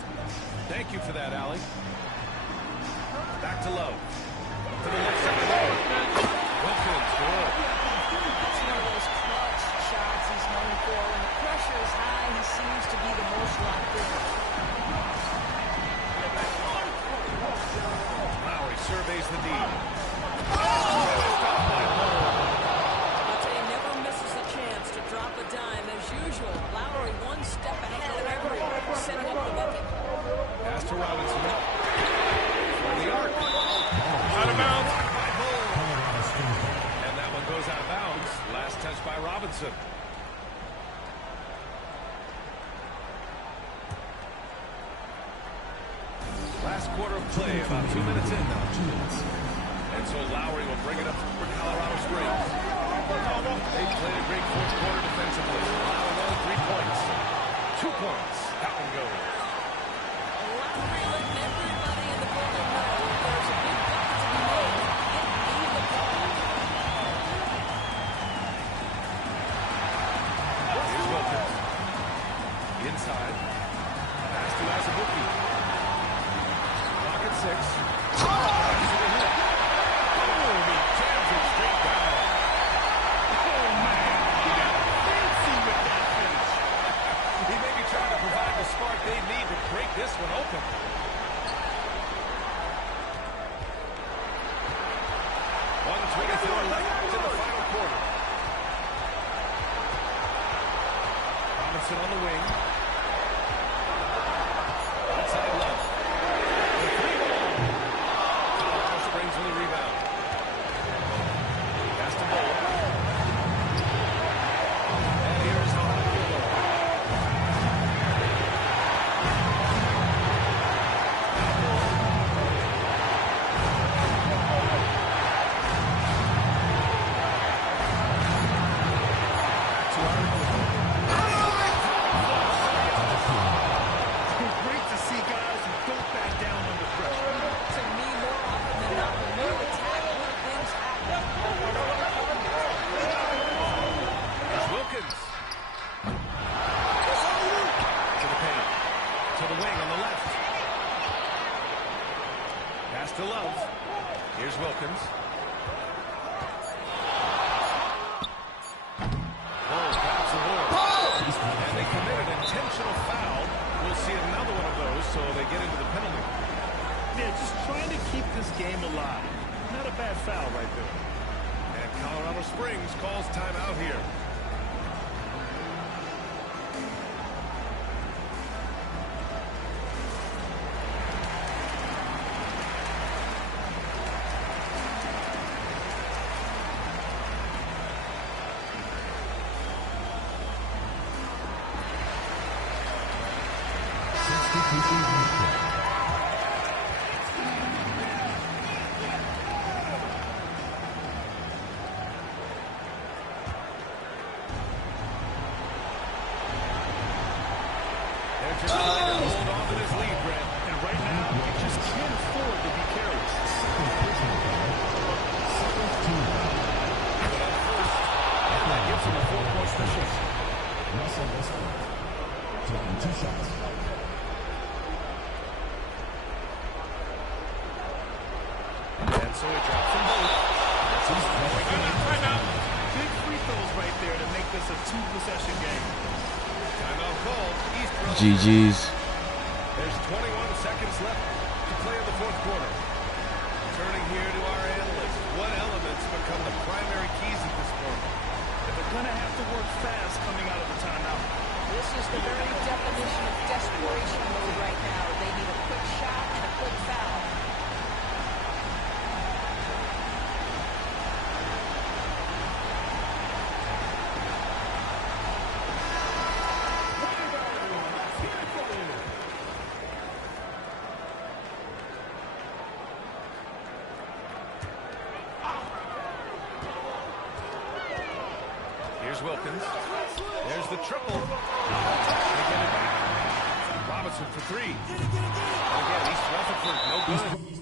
Thank you for that, Allie. Back to Lowe. To the left side. Wilkins, good. It's one of those clutch shots he's known for. When the pressure is high, he seems to be the most locked in. Lowry surveys the D. But he never misses a chance to drop a dime. As usual, Lowry one step ahead of everyone, setting up the bucket. Pass to Robinson. For the arc. Out of bounds. And that one goes out of bounds. Last touch by Robinson. Last quarter of play, about 2 minutes in now. And so Lowry will bring it up for Colorado Springs. They played a great fourth quarter defensively. Allowing only 3 points. 2 points. That one goes. Lowry letting everybody in the building know there's a big bucket to be made. Get me the ball. Here's Wilkins. Inside. Pass to Azubuike. Clock at 6. Spark they need to break this one open. 1:24 left in the final quarter. Robinson on the wing. Outside left. The three-ball. Colorado Springs with a rebound. Pass to Bowl. And here's the high field goal. To Love. Here's Wilkins. Ball grabs the board. And they commit an intentional foul. We'll see another one of those, so they get into the penalty. Yeah, just trying to keep this game alive. Not a bad foul right there. And Colorado Springs calls timeout here. Hold on to this lead, Brett. And right now, you just can't afford to be careless. But on first, and that gives him a 4-point position. Russell Westbrook taking 2 shots. right there to make this a two-possession game. Timeout called. East Rutherford. GG's. There's 21 seconds left to play in the fourth quarter. Turning here to our analysts. What elements become the primary keys at this point? They're going to have to work fast coming out of the timeout. This is the very definition of desperation mode right now. They need a quick shot and a quick foul. Here's Wilkins. There's the triple. They get it back. Robinson for three. Again, East Rutherford, no good.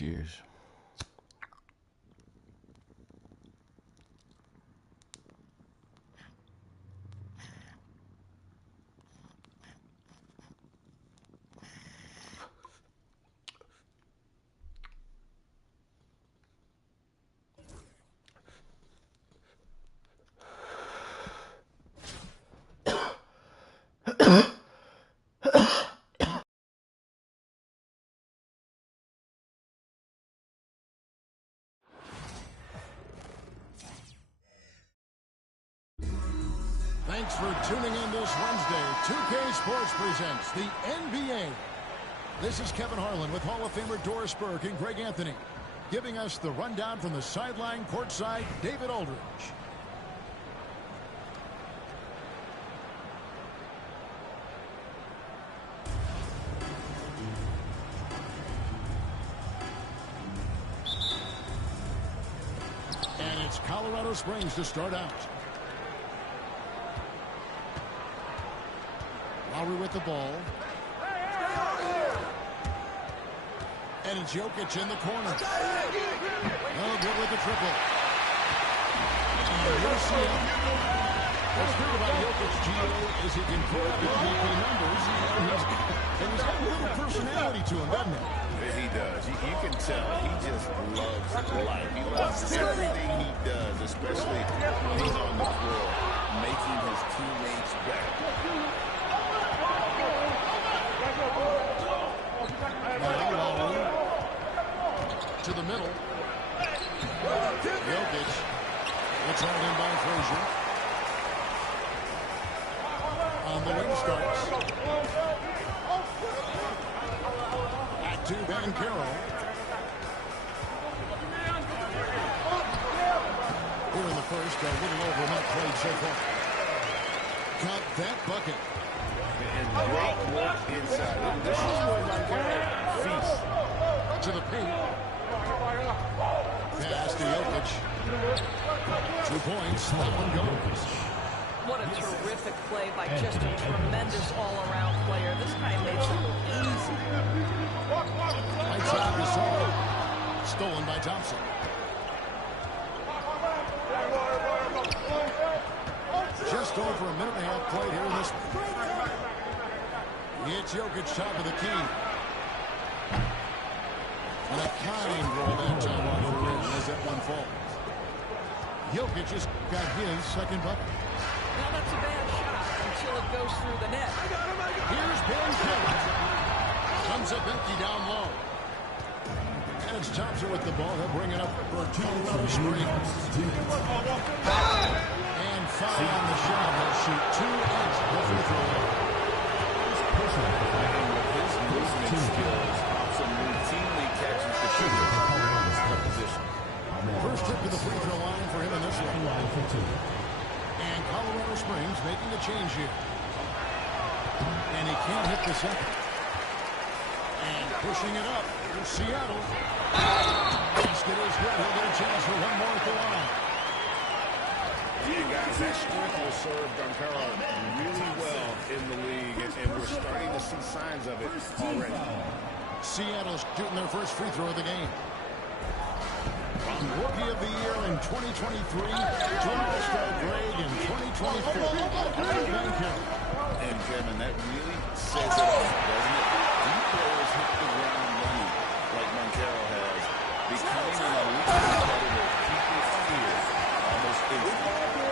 Cheers. Thanks for tuning in this Wednesday. 2K Sports presents the NBA. This is Kevin Harlan with Hall of Famer Doris Burke and Greg Anthony, giving us the rundown from the sideline courtside, David Aldridge. And it's Colorado Springs to start out. Lowry with the ball. And it's Jokic in the corner. Oh, good with the triple. And you'll see it. What's good about Jokic, Gio, is he can put up MVP numbers, and he's got a little personality to him, doesn't he? He does. You can tell he just loves life. He loves everything he does, especially when he's on the floor, making his teammates better. To the middle. Jokic. It's all in by Frazier. On the wing starts. Back to Banchero. Here in the first, a little over a minute played so far. Got that bucket. And great work inside. This is where Banchero feasts. To the paint. Pass to Jokic. 2 points. That one goes. What a terrific play by just a tremendous all-around player. This guy makes it easy. Right side Gasol. Stolen by Thompson. Just over a minute and a half played here in this one. It's Jokic top of the key. And a kind roll that time on the rim as that one falls. Jokic just got his second bucket. Now that's a bad shot until it goes through the net. Here's Banchero. Comes up empty down low. And it's Thompson with the ball. He'll bring it up for Colorado Springs. And foul on the shot. He'll shoot 2 at the free throw line. And with his movement skills, Thompson routinely catches the shooter in this position. First trip to the free throw line for him in this one. And Colorado Springs making a change here. And he can't hit the second. And pushing it up for Seattle. Basket is good. He'll get a chance for one more at the line. Yeah, guys, that strength will serve Banchero really well in the league, and we're starting to see signs of it already. Seattle's shooting their first free throw of the game. From Rookie of the Year in 2023 to All-Star Greg in 2024. And Kevin, that really says it all, doesn't it? These players hit the ground running like Banchero has, becoming an elite competitor. People fear almost instantly.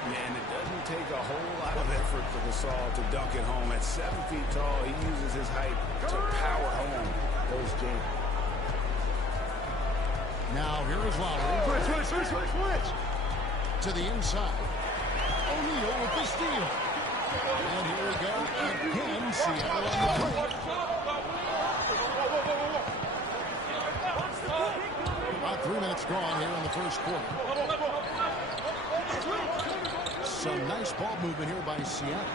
Man, it doesn't take a whole lot of effort for Gasol to dunk it home. At 7 feet tall, he uses his height to power home those games. Now here is Lowry. Switch. To the inside. O'Neal with the steal. And here we go again. Seattle on the break. About 3 minutes gone here in the first quarter. Some nice ball movement here by Seattle.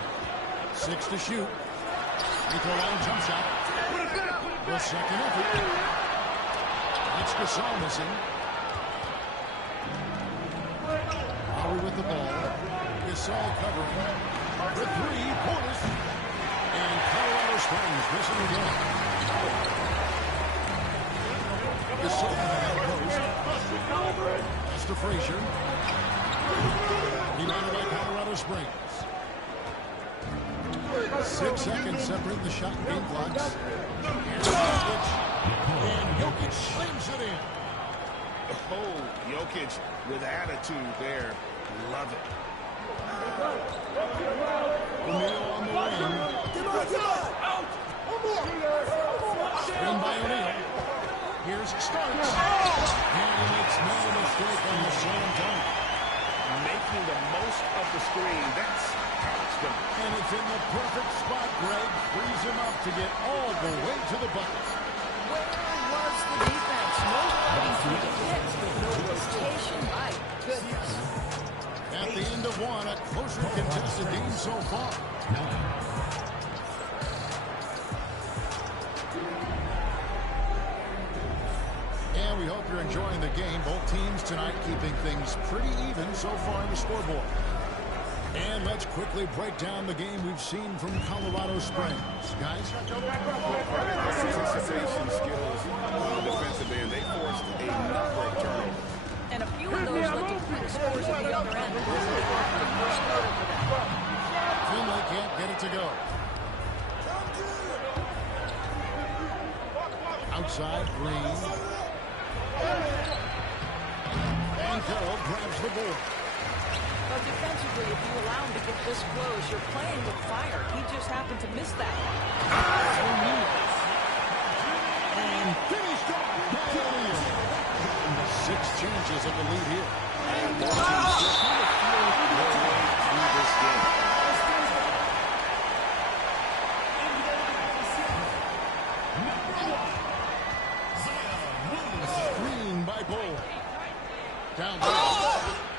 6 to shoot. Free throw line jump shot. The second effort. It's Gasol missing. Lowry with the ball. Gasol covering. For 3 points. And Colorado Springs missing again. the Silver post. That's to Frazier. Rebounded by Colorado Springs. 6 seconds separate the shot and game clocks. Here's Jokic. And Jokic slams it in. Oh, Jokic with attitude there. Love it. O'Neal on the wing. Spin by O'Neal. Here's Starks. And he makes no mistake on the slam dunk. Making the most of the screen. That's how it's done. And it's in the perfect spot, Greg. Frees him up to get all the way to the bucket. Where was the defense? No fighting through the picks, but no rotation. My goodness. At the end of one, a closer contested game so far. And we hope you're enjoying the game. Both teams tonight keeping things pretty even so far on the scoreboard. And let's quickly break down the game we've seen from Colorado Springs. Guys? Anticipation skills on the defensive end. They forced a number of turnovers. And a few of those led to quick scores at the other end. It wasn't a good first quarter for them. Finley can't get it to go. Outside, Green. And Carroll grabs the board. But defensively, if you allow him to get this close, you're playing with fire. He just happened to miss that one. And finished off by O'Neal. 6 changes of the lead here. And both teams just kind of feel their way through this game. Screen by Bull. Down there.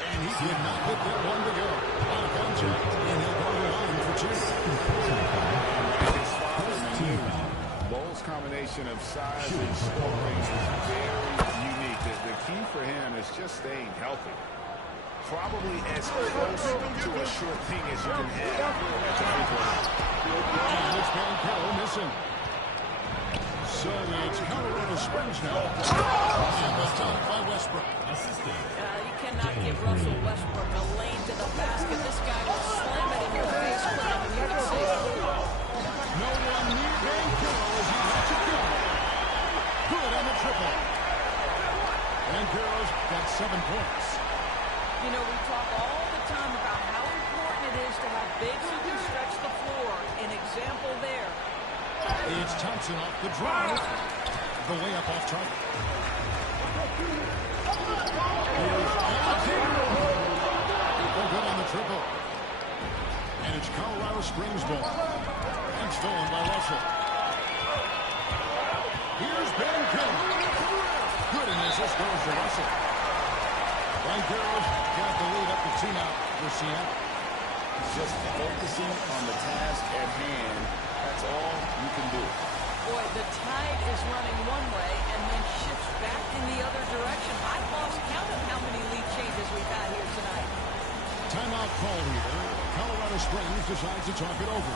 And he did not get that one to go. On a contact, and he'll go to the line for 2. Bull's combination of size and scoring is very unique. The key for him is just staying healthy. Probably as close to a sure thing as you can have at the free throw line. And it's Van Carroll missing. So it's Colorado Springs now. And the dunk by Westbrook. You cannot give Russell Westbrook a lane to the basket. This guy will slam it in your face quicker than you can say. No one near Van Carroll as he lets it go. Good on the triple. Van Carroll's got 7 points. You know, we talk all the time about how important it is to have bigs who can stretch the floor. An example there. It's Thompson off the drive. The layup off target. Here's Alexander. Oh, good on the triple. And it's Colorado Springs ball. And stolen by Russell. Here's Van Carroll. Good, and this goes to Russell. Van Carroll's got the lead up to 2 now for Seattle. Just focusing on the task at hand. That's all you can do. Boy, the tide is running one way and then shifts back in the other direction. I've lost count of how many lead changes we've had here tonight. Timeout call here. Colorado Springs decides to talk it over.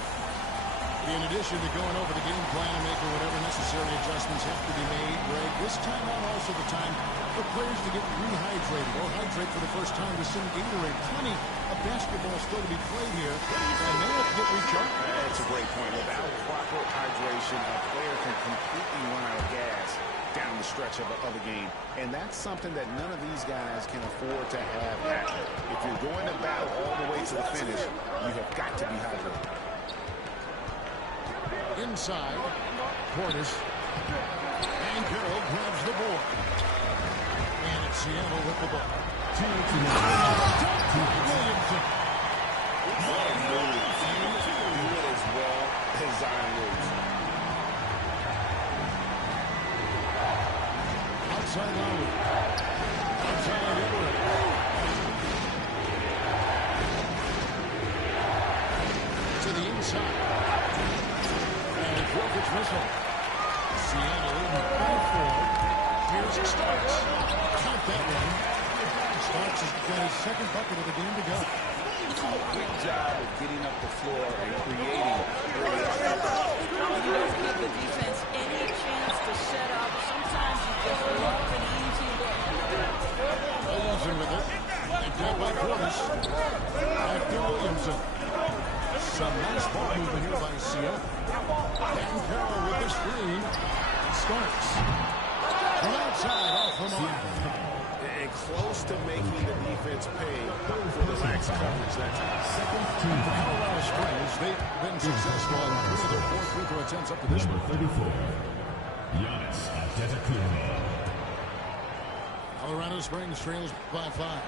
In addition to going over the game plan and making whatever necessary adjustments have to be made, Greg, this timeout also the time for players to get rehydrated or hydrate for the first time with some Gatorade. Plenty of basketball still to be played here, and they have to get recharged. That's a great point. Without proper hydration, a player can completely run out of gas down the stretch of a game. And that's something that none of these guys can afford to have happen. If you're going to battle all the way to the finish, you have got to be hydrated. Inside, Portis. And Carroll grabs the board. And it's Seattle with the ball. Williamson. What a move. Do it as well as Zion Williamson. Outside Lowry. Outside Edward. To the inside. And Jokic missile. Seattle leading by 4. Here's Starks. Count that one. Starks has got his second bucket of the game to go. Good job of getting up the floor and creating. You don't give the defense any chance to set up. Sometimes you just love Seattle. Dan Carroll with the screen. Starks. From outside, off the mark. And close to making the defense pay for the lax coverage that time. For Colorado Springs, they've been successful on 3 of their 4 free throw attempts up to this Number point. 34, Giannis Antetokounmpo. Colorado Springs trails by 5.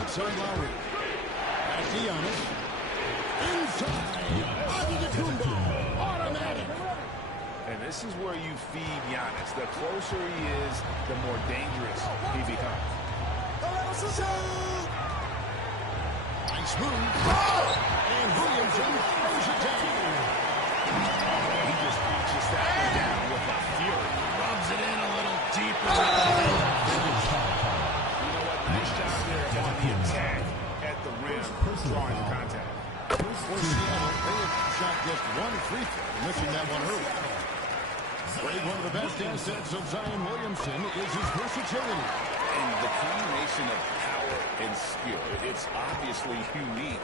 Outside Lowry. Back to Giannis. Inside. Antetokounmpo. Automatic. And this is where you feed Giannis. The closer he is, the more dangerous he becomes. Nice move. And Williamson throws it down. He just punches that one down with a fury. Rubs it in a little deeper. You know what? Nice job there on the attack at the rim, drawing the contact. For Seattle, they have shot just 1 free throw, missing that one early. One of the best assets of Zion Williamson is his versatility. And the combination of power and skill, it's obviously unique.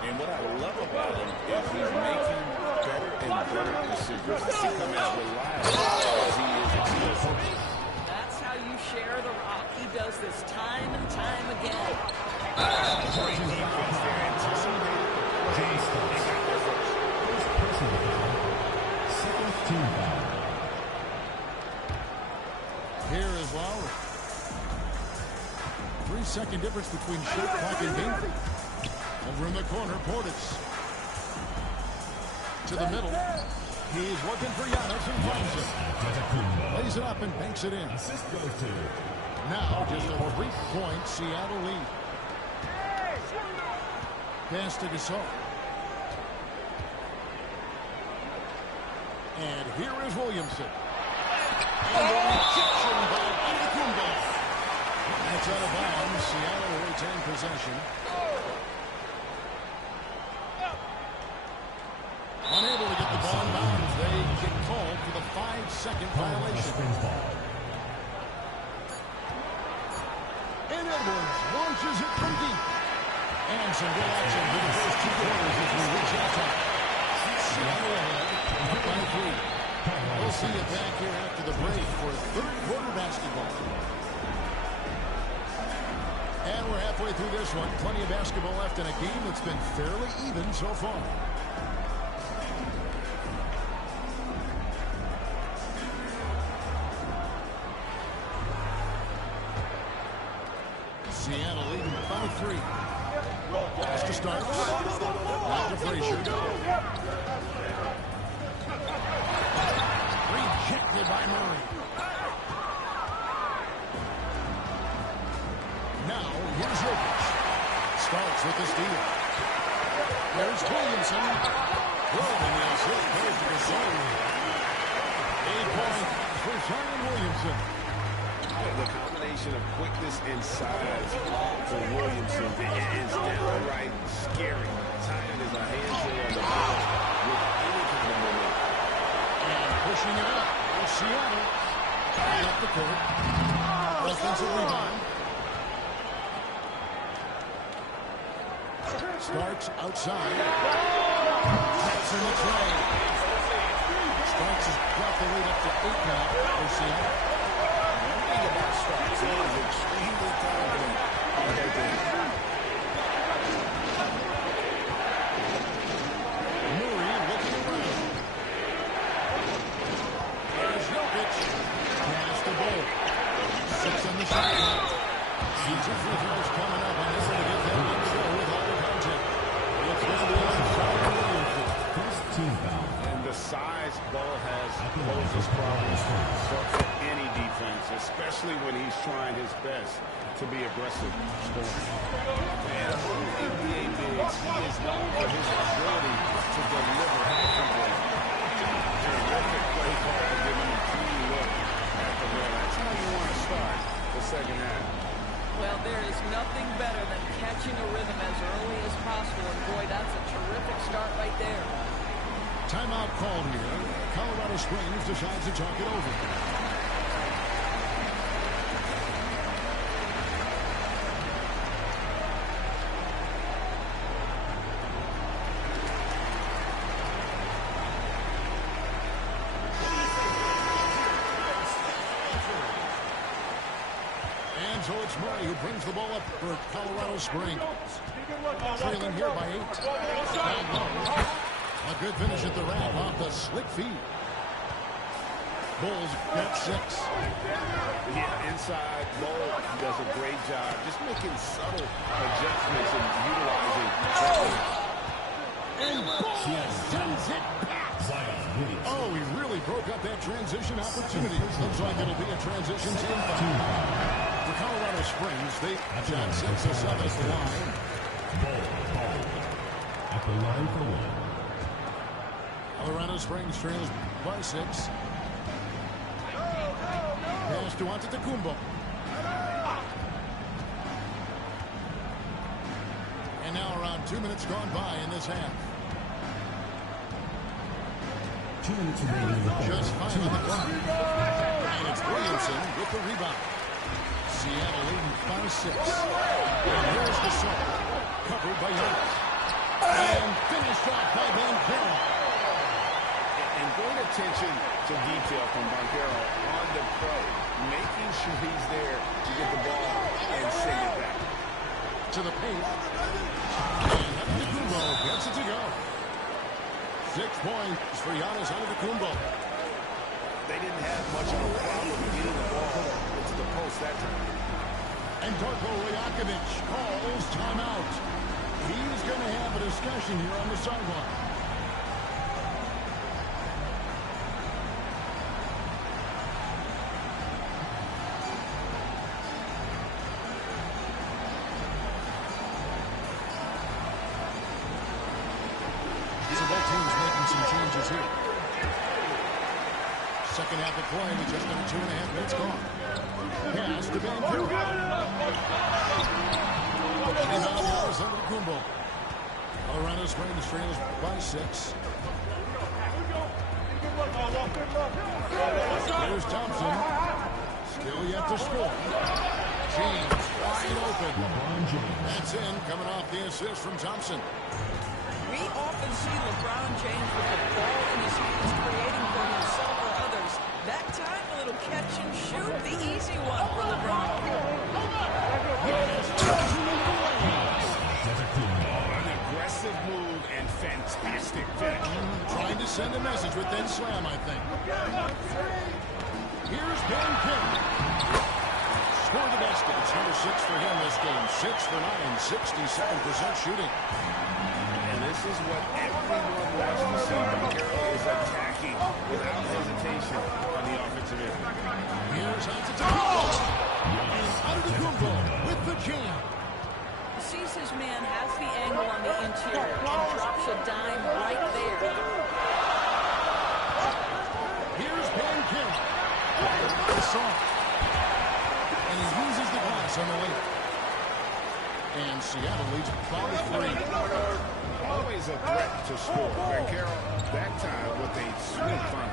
And what I love about him is he's making better and better decisions to become as reliable as he is explosive. That's how you share the rock. He does this time and time again. Great defense there. Anticipated. James, they got there first. First personal foul. Second team foul. Here is Lowry. 3-second difference between shot clock and game. Over in the corner, Portis. To the middle. He's looking for Giannis and finds him. Lays it up and banks it in. Assist goes to. Now just a 3-point Seattle lead. Pass to Gasol. And here is Williamson. And a rejection by Antetokounmpo. That's out of bounds. Seattle will retain possession. Unable to get the ball in bounds. They get called for the 5-second violation. And Edwards launches it from deep. And some good action for the first 2 quarters as we reach halftime. Seattle ahead by 3. We'll see you back here after the break for 3rd quarter basketball. And we're halfway through this one. Plenty of basketball left in a game that's been fairly even so far. Seattle leading by 3. Pass to Starks. Back to Frazier. Rejected by Murray. Now, here's Jokic. Starks with the steal. There's Williamson. Rolling the assist. Goes to Gasol. 8-point for Zion Williamson. The combination of quickness and size for Williamson is downright scary. Zion is a handful on the ball with any kind of momentum. And pushing it up for Seattle. Tied up the court. Offensive rebound. Starks outside. Jackson the tray. Starks has brought the lead up to 8 now for Seattle. About Starks, he is extremely confident on that game. Murray looking around. There's Jokic. Pass to Ball. 6 on the shot clock. Two free throws coming up. I'm able to get that one to go with all the contact. It's going to be on Zion Williamson. First team foul. And the size Ball has poses problems for any defense, especially when he's trying his best to be aggressive scoring. And among NBA bigs, he is known for his ability to deliver offensively. Terrific play call, giving him a clean look at the rim. That's how you want to start the second half. Well, there is nothing better than catching a rhythm as early as possible. And boy, that's a terrific start right there. Timeout called here. Colorado Springs decides to talk it over. it's Murray who brings the ball up for Colorado Springs. Trailing here by 8. Down low. A good finish at the rack off the slick feed. Bulls got 6. Yeah, inside, Bull does a great job just making subtle adjustments and utilizing. And Bull sends it back. Oh, he really broke up that transition opportunity. Looks like it'll be a transition team foul. For Colorado Springs, they shot 6 of 7 at the line. At the line for 1. Colorado Springs trails by 6. Pass to Antetokounmpo. And now around 2 minutes gone by in this half. 2 minutes remaining in the third. Just 5 on the clock. And it's Williamson with the rebound. Seattle leading by 6. And here's the shot. Covered by Giannis. And finished off by Banchero. And great attention to detail from Banchero on the play, making sure he's there to get the ball and send it back. To the paint. And Antetokounmpo gets it to go. 6 points for Giannis Antetokounmpo. They didn't have much of a problem getting the ball into the post that time. And Darko Rajakovic calls timeout. He's going to have a discussion here on the sideline. Second half of play, just under 2.5 minutes gone. Pass to Banchero. Rebound Giannis Antetokounmpo. Colorado Springs trails by 6. Here's Thompson. Still yet to score. James wide open. That's in, coming off the assist from Thompson. We often see LeBron James with the ball in his hands creating for himself or others. That time, a little catch and shoot, the easy one for LeBron. An aggressive move and fantastic finish. Trying to send a message with that slam, I think. Here's Banchero. Scored the basket. It's number 6 for him this game. 6 for 9, 67% shooting. This is what everyone wants to see. Banchero is attacking without hesitation on the offensive end. Here's Antetokounmpo. And Antetokounmpo with the jam. Sees his man, has the angle on the interior, and drops a dime right there. Here's Banchero. And he uses the glass on the layup. And Seattle leads by 3. Always a threat to score. Banchero, that time with a sweet find.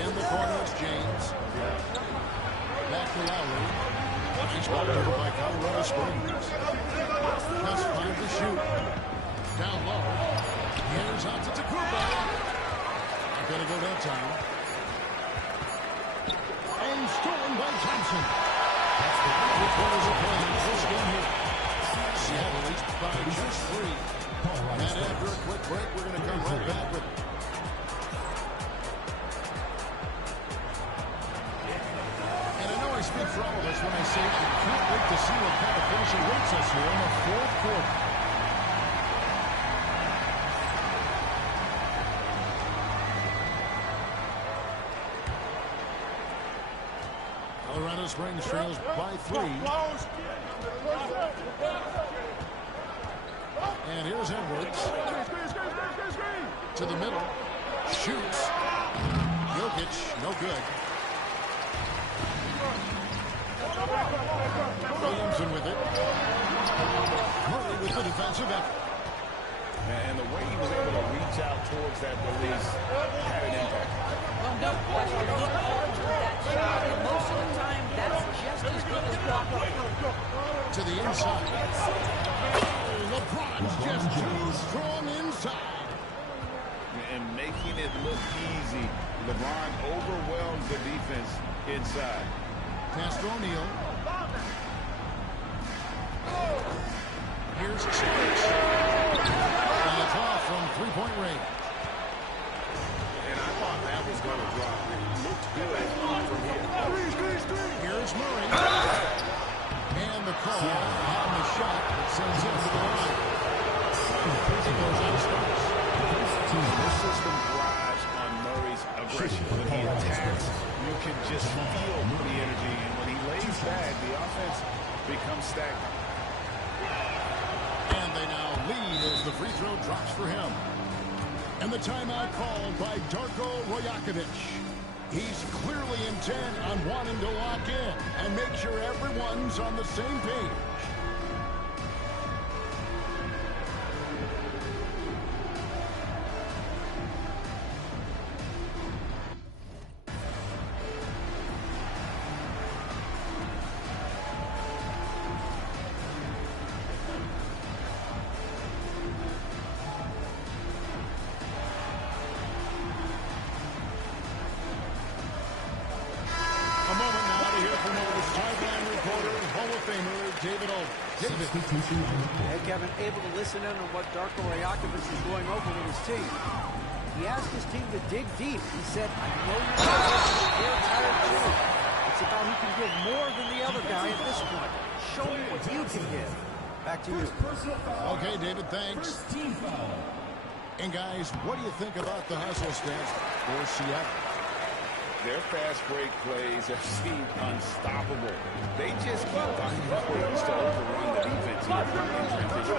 In the corner, it's James. Back to Lowry. Nice ball over by Colorado Springs. Just 5 to shoot. Down low. Here's Antetokounmpo. Not going to go that time. And stolen by Thompson. That's the 3 quarters of play in this game here. Seattle leads by just 3. And after a quick break, we're going to come right back with... And I know I speak for all of us when I say I can't wait to see what kind of finish awaits us here in the 4th quarter. Colorado Springs trails by 3. And here's Edwards. To the middle. Shoots. Jokic, no good. Williamson with it. Murray with the defensive effort. And the way he was able to reach out towards that release had an impact. Well, no question. He armed with that shot, and most of the time, that's just as good as blocking. To the inside. LeBron's just too strong inside. and making it look easy. LeBron overwhelms the defense inside. Castro O'Neal. Here's Starks. And it's off from three-point range. And I thought that was going to drop. It looked good from here. Here's Murray. And the call on the shot that sends him to the line. It goes on Starks. This system thrives on Murray's aggression. When he attacks, you can just feel the energy. And when he lays back, the offense becomes stagnant. And they now lead as the free throw drops for him. And the timeout called by Darko Rajakovic. He's clearly intent on wanting to lock in and make sure everyone's on the same page. Hey, Kevin, able to listen in on what Darko Rajakovic is going over with his team. He asked his team to dig deep. He said, I know you're tired too. It's about who can give more than the other guy at this point. Show me what you can give. Back to you. Okay, David, thanks. And guys, what do you think about the hustle stats for Seattle? Their fast break plays have seemed unstoppable. They just keep finding ways to overrun the defense here in transition.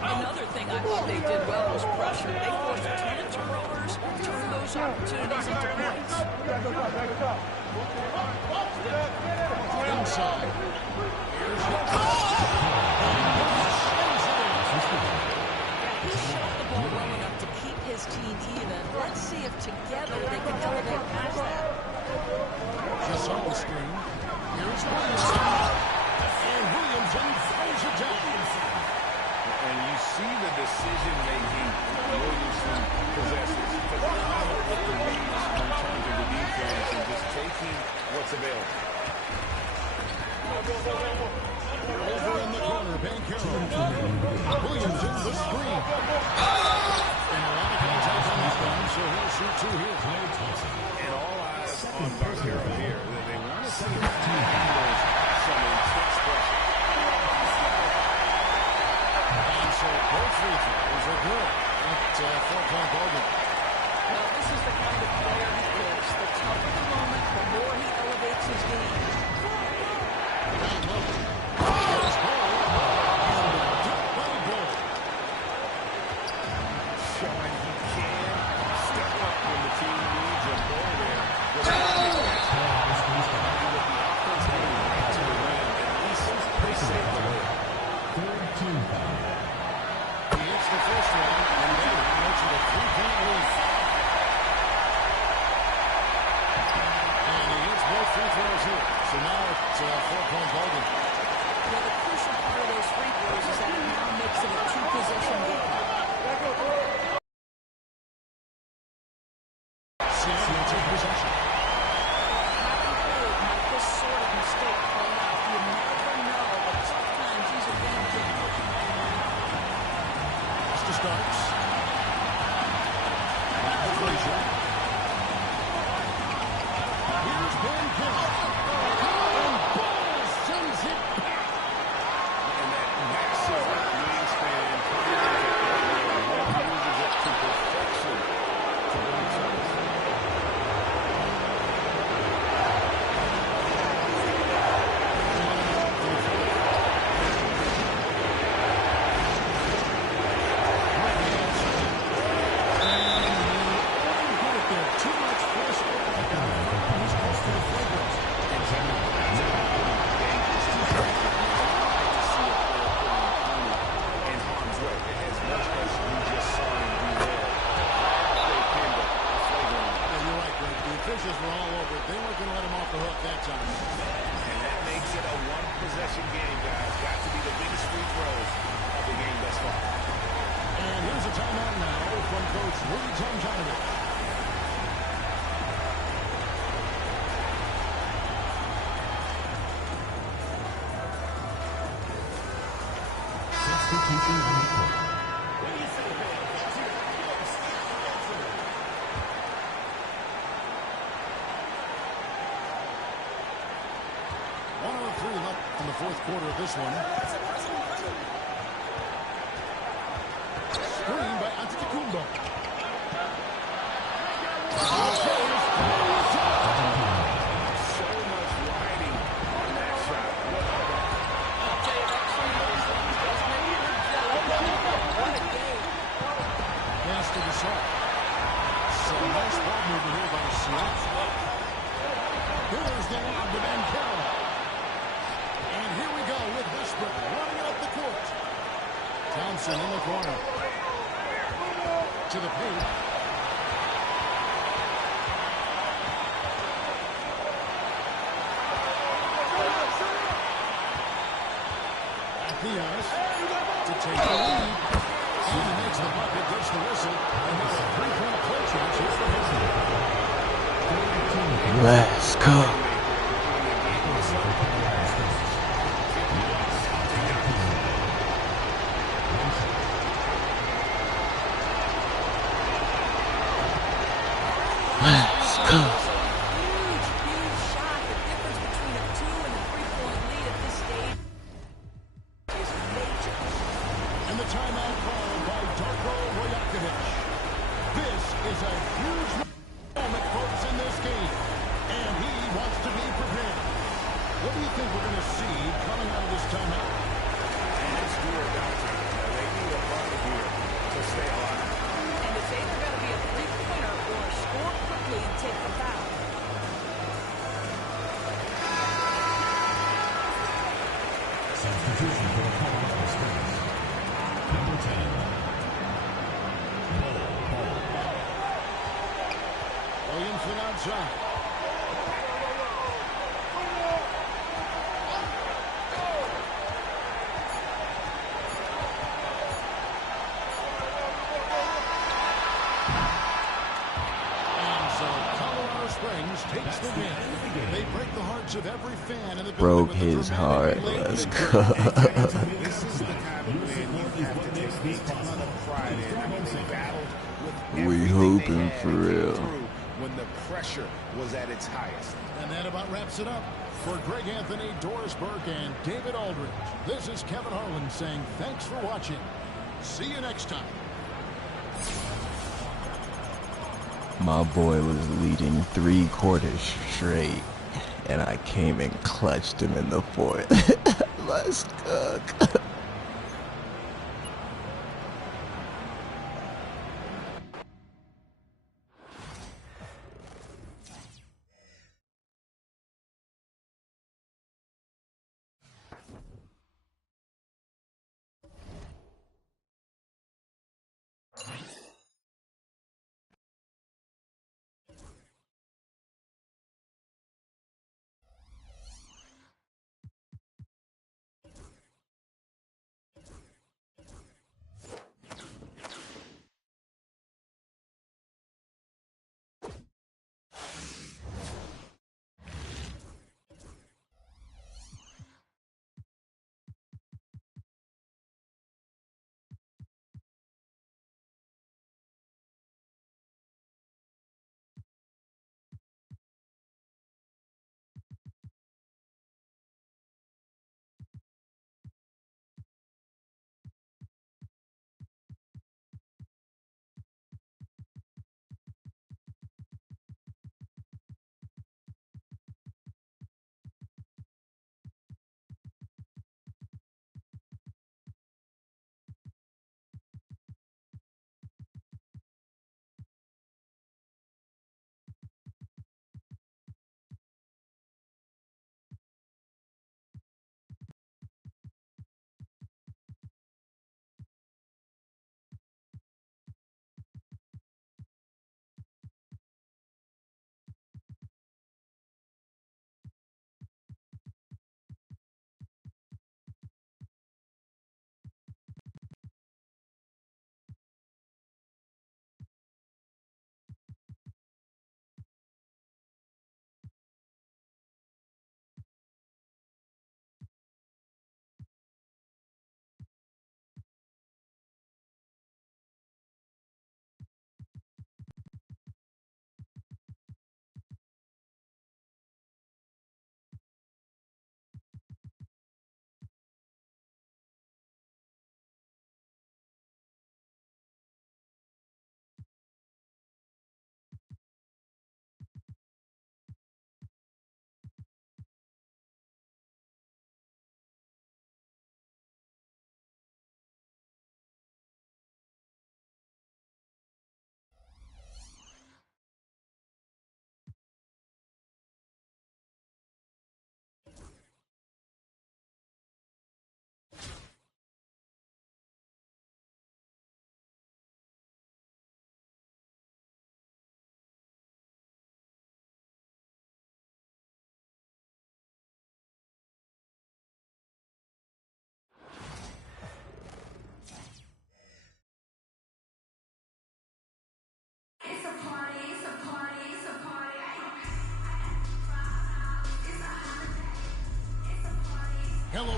Another thing I thought they did well was pressure. They forced a ton of turnovers, turned those opportunities into points. Inside. Here's the He shot the ball well enough to keep his team even. Let's see if together they can elevate past that. just on the screen. Here's Williamson. And Williamson throws it down. And you see the decision-making Williamson possesses. Phenomenal with the reads in terms of the defense and just taking what's available. Over in the corner, Banchero. Williamson, the screen. And a lot of contact on this one, so he'll shoot two here. And all eyes on Banchero here. They want to see if he handles some intense pressure. And so both free throws are good at 4-point ball game. Well, this is the kind of player he is. The tougher the moment, the more he elevates his game. Here's Ball. And deep by Ball. Showing he can step up when the team needs a ball there. With the offense getting right to the rim, at least they save the ball. Third team foul. He hits the first one, and then makes it a 3-point lead. And he hits both free throws here. So now it's a 4-point ball game. Well, the crucial part of those free throws is that it now makes it a two-possession game. Seattle will take possession. Having played might this sort of mistake play out. You never know, but sometimes these are game changers. Mr. Starks. Back to Frazier. Here's Banchero. And Ball sends it back. And that massive wingspan uses it to perfection to bring service. Too much force. He's close to the flagrant. And Substitution on the court. 103 left in the fourth quarter of this one. Screen by Antetokounmpo. So much riding on that shot. Pass to the shot. So nice ball movement here by Siakam. Here's the lob to Banchero. And here we go with Westbrook running it up the court. Thompson in the corner. To the paint. Diaz to take the lead. And he makes the bucket, gets the whistle, and there's a three-point play chance here for Houston. Let's go. Let's go. Huge shot. The difference between a 2 and a 3-point lead at this stage is major. And the timeout called by Darko Rajakovic. This is a huge moment, folks, in this game. And he wants to be prepared. What do you think we're going to see coming out of this timeout? And it's do or die time. They need a bucket here to stay alive. And it's either going to be a three-pointer or score quickly and take the foul. Substitution for the Colorado Springs. Number 10. Bol. Williamson outside. And so Colorado Springs takes the win. They break the hearts of every fan in the building. Broke with the his dramatic heart. late Let's victory. go. This is the kind of win you have to take a ton of pride in. I mean, they battled with We everything hoping they had for and came real. through when the pressure was at its highest. And that about wraps it up. For Greg Anthony, Doris Burke, and David Aldridge, this is Kevin Harlan saying thanks for watching. See you next time. My boy was leading 3 quarters straight, and I came and clutched him in the fourth. Let's cook.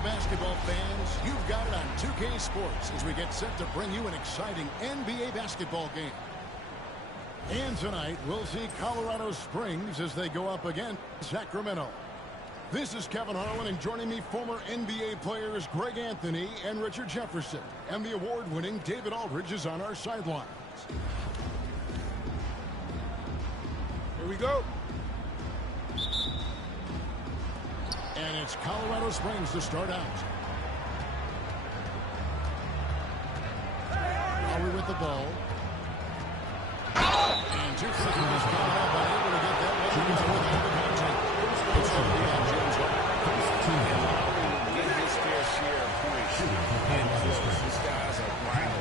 basketball fans, you've got it on 2K Sports as we get set to bring you an exciting NBA basketball game. And tonight, we'll see Colorado Springs as they go up against Sacramento. This is Kevin Harlan, and joining me, former NBA players Greg Anthony and Richard Jefferson. And the award-winning David Aldridge is on our sidelines. Here we go. And it's Colorado Springs to start out. Lowry with the ball. And two free throws gone up, but able to get that one with the contact. It's going to be on James Harden. Lowry will get his fair share of points. And these guys are wild.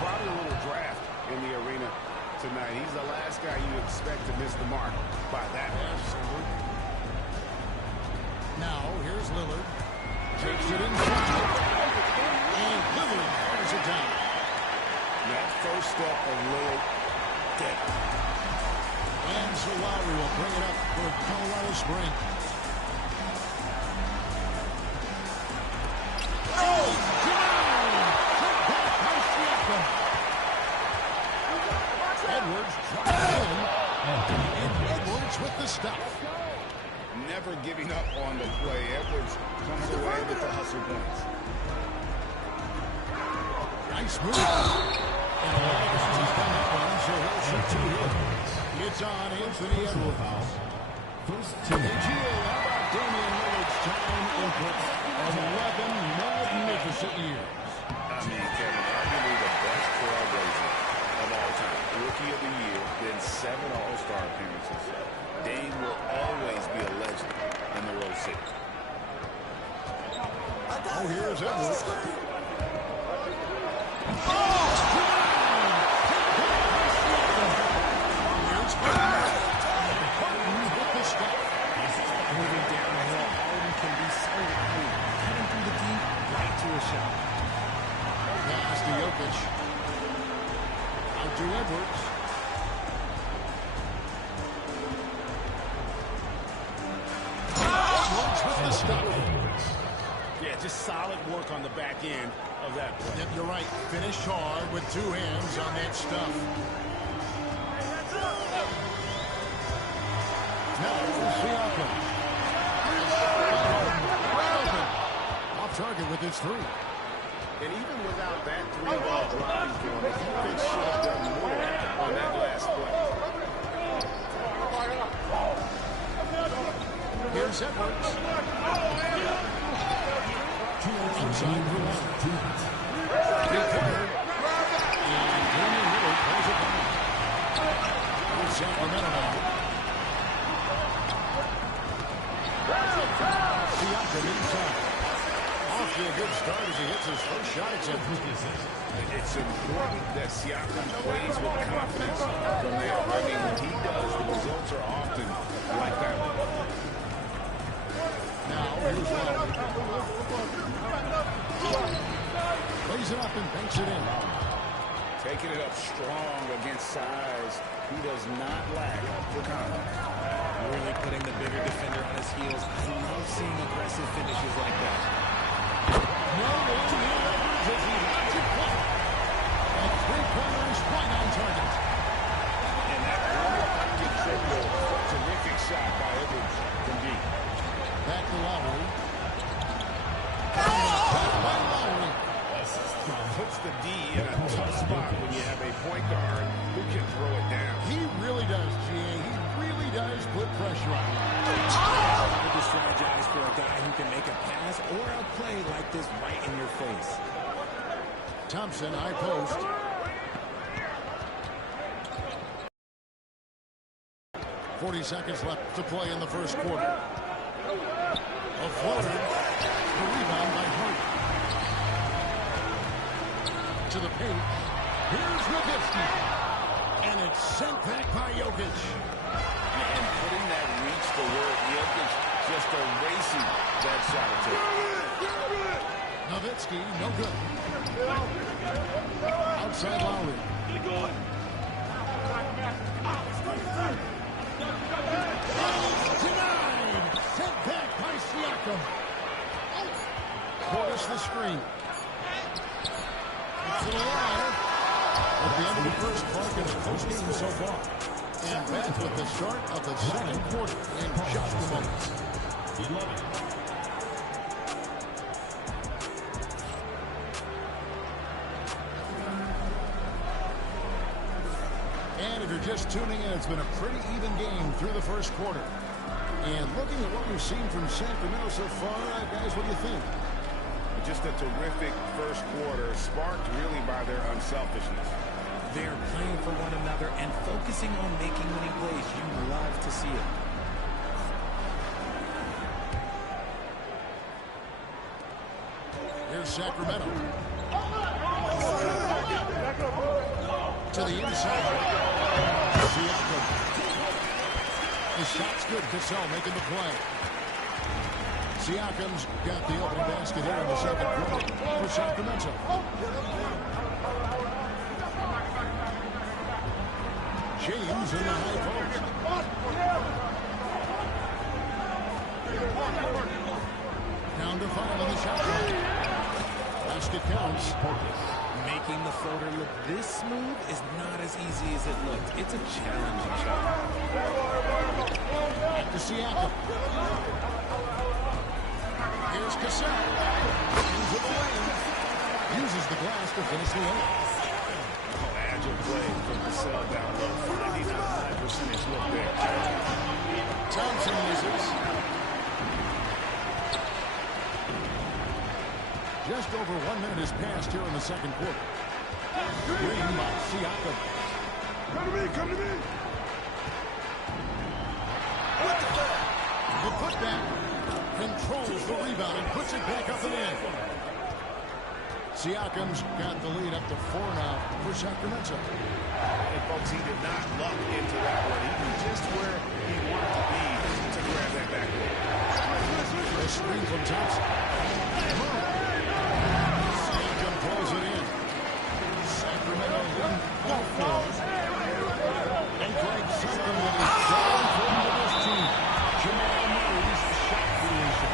Probably a little draft in the arena tonight. He's the last guy you expect to miss the mark by that much. Now, here's Lillard. Takes it inside. And Lillard fires it down. That first step of Lillard, dead. And so Lowry will bring it up for Colorado Springs. Oh, down! Sent back by Siakam. Edwards tries in. And Edwards with the stop. Never giving up on the play. Edwards comes away with the hustle points. Nice move. And he's done that one, so he'll shoot two here. It's on Anthony Edwards. First team. And GA, how about Damian Lillard's time in Brooklyn? 11 magnificent years. I mean, Kevin, arguably the best trailblazer of all time. Rookie of the year, then 7 All-Star appearances. Dame will always be a legend in the Rose City. Oh, here's Edwards. Moving down the hill, Harden can be so wide. Cutting through the deep, right to a shot. Pass to Jokic. Out to Edwards. Edwards with the stop. Yeah, just solid work on the back end of that play. Yep, you're right. Finish hard with two hands on that stuff. Now, Siakam. Off target with his three. And even without that three-ball driving for him, the defense should have done more on that last play. Here's Edwards. Inside for one. Recovered. And Damian Lillard pulls it down. Here's Sacramento now. Siakam inside. Off to a good start as he hits his first shot attempt. It's important that Siakam plays with confidence from there. I mean, when he does, the results are often like that. Now, here's Lowry. Lays it up and banks it in. Taking it up strong against size. He does not lack for confidence. Really putting the bigger defender on his heels. I love seeing aggressive finishes like that. No one here Edwards as he lets it play. And three-pointers right on target. And that pocket triple, terrific shot by Edwards from deep. Back to Lowry. Back by Lowry. Puts the D in a tough spot when you have a point guard who can throw it down. He really does, GA. He really does put pressure on him. Hard to strategize for a guy who can make a pass or a play like this right in your face. Thompson, high post. .40 seconds left to play in the first quarter. A floater. The rebound by Harden. To the paint. Here's Nowitzki. And it's sent back by Jokic. And putting that reach to work, Jokic just erasing that shot attempt. Nowitzki, no good. Outside Lowry. Denied. Sent back by Siakam. Portis the screen. It's alive. At the end of the first quarter, in the close game so far. And back with the start of the second quarter in just a moment. 11. And if you're just tuning in, it's been a pretty even game through the first quarter. And looking at what we've seen from Sacramento so far, guys, what do you think? Just a terrific first quarter, sparked really by their unselfishness. They're playing for one another and focusing on making winning plays. You love to see it. Here's Sacramento. To the inside. Siakam. The shot's good. Cassell making the play. Siakam's got the opening basket here in the second quarter for Sacramento. James in the high post. Down to 5 on the shot clock. Basket counts. Making the floater look this smooth is not as easy as it looked. It's a challenging shot. Back to Siakam. Here's Cassell. Into the lane. Uses the glass to finish the lane. Agile play from Cassell down low. Finding a high percentage look there. Thompson misses. Just over 1 minute has passed here in the second quarter. Green by Siakam. Come to me, come to me. The putback controls the rebound and puts it back up and in. Siakam's got the lead up to 4 now for Sacramento. And folks, he did not luck into that one. He was just where he wanted to be to grab that backboard. The screen from Thompson. Siakam pulls it in. Sacramento leading by 4. And Greg Sucker with his down for this team. Jamal Murray's shot creation.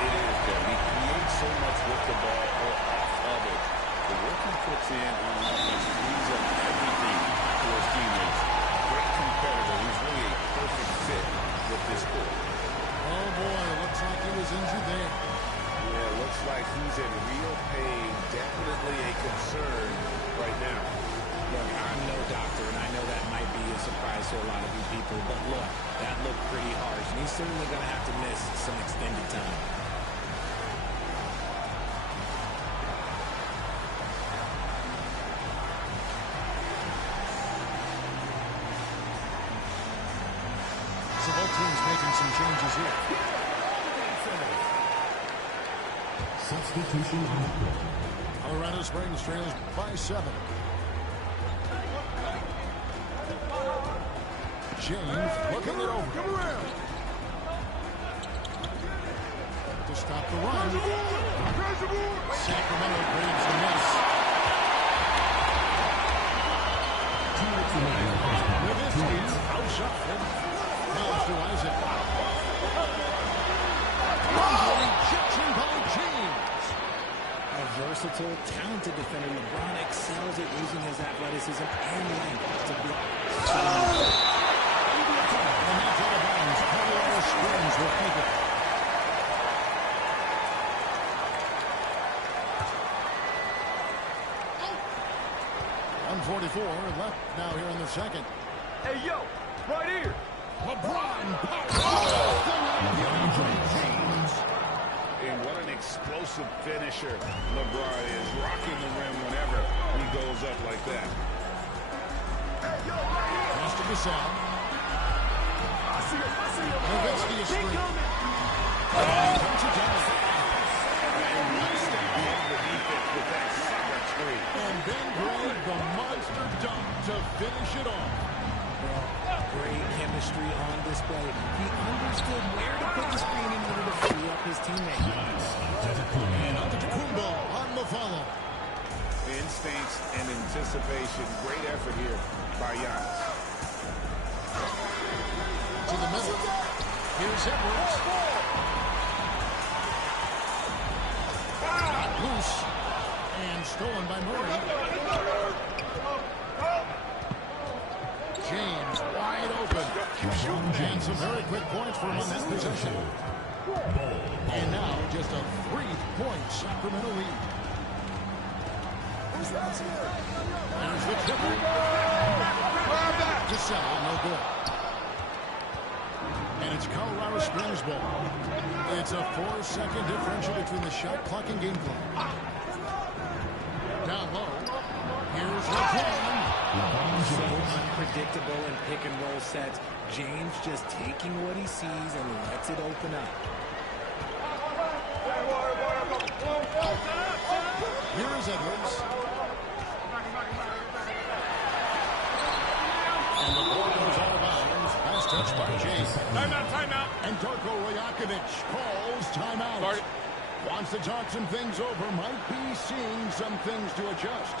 It is, Kevin. He creates so much with the ball or off of it. The work he puts in on offense frees up everything for his teammates. Great competitor. He's really a perfect fit with this group. Oh, boy. Looks like he was injured there. Yeah, looks like he's in real pain. Definitely a concern right now. Look, I'm no doctor, and I know that might be a surprise to a lot of you people, but look, that looked pretty harsh, and he's certainly going to have to miss some extended time. So both teams making some changes here. Substitution on the court. Colorado Springs trails by 7. James looking it over. Come around. To stop the run. Sacramento grabs the miss. Nowitzki outside. Hands to Isaac. Rejection by James. A versatile, talented defender, LeBron excels at using his athleticism and length to block. And that's out of bounds. Colorado Springs will keep it. .144 left now here in the second. Hey, yo, right here. LeBron. James. And what an explosive finisher LeBron is. Rocking the rim whenever he goes up like that. Pass to Cassell. Nowitzki is free. Comes it down. And one step beyond the defense with that sucker screen. And Ben Gray, the monster dunk to finish it off. Well, great chemistry on display. He understood where to put the screen in order to free up his teammate. And Antetokounmpo on the follow. Instincts and anticipation. Great effort here by Giannis. To the middle. Here's Edwards. stolen by Murray. James wide open. And some very quick points for him on that possession. And now just a 3-point Sacramento lead. There's the triple. Cassell, no good. And it's Colorado Springs ball. It's a 4-second differential between the shot clock and game clock. Down low. Here's LeBron. So unpredictable in pick-and-roll sets. James just taking what he sees and lets it open up. Here is Edwards. And the ball goes out of bounds. Pass touched by James. Timeout. And Darko Rajakovic calls timeout. Wants to talk some things over. Might be seeing some things to adjust.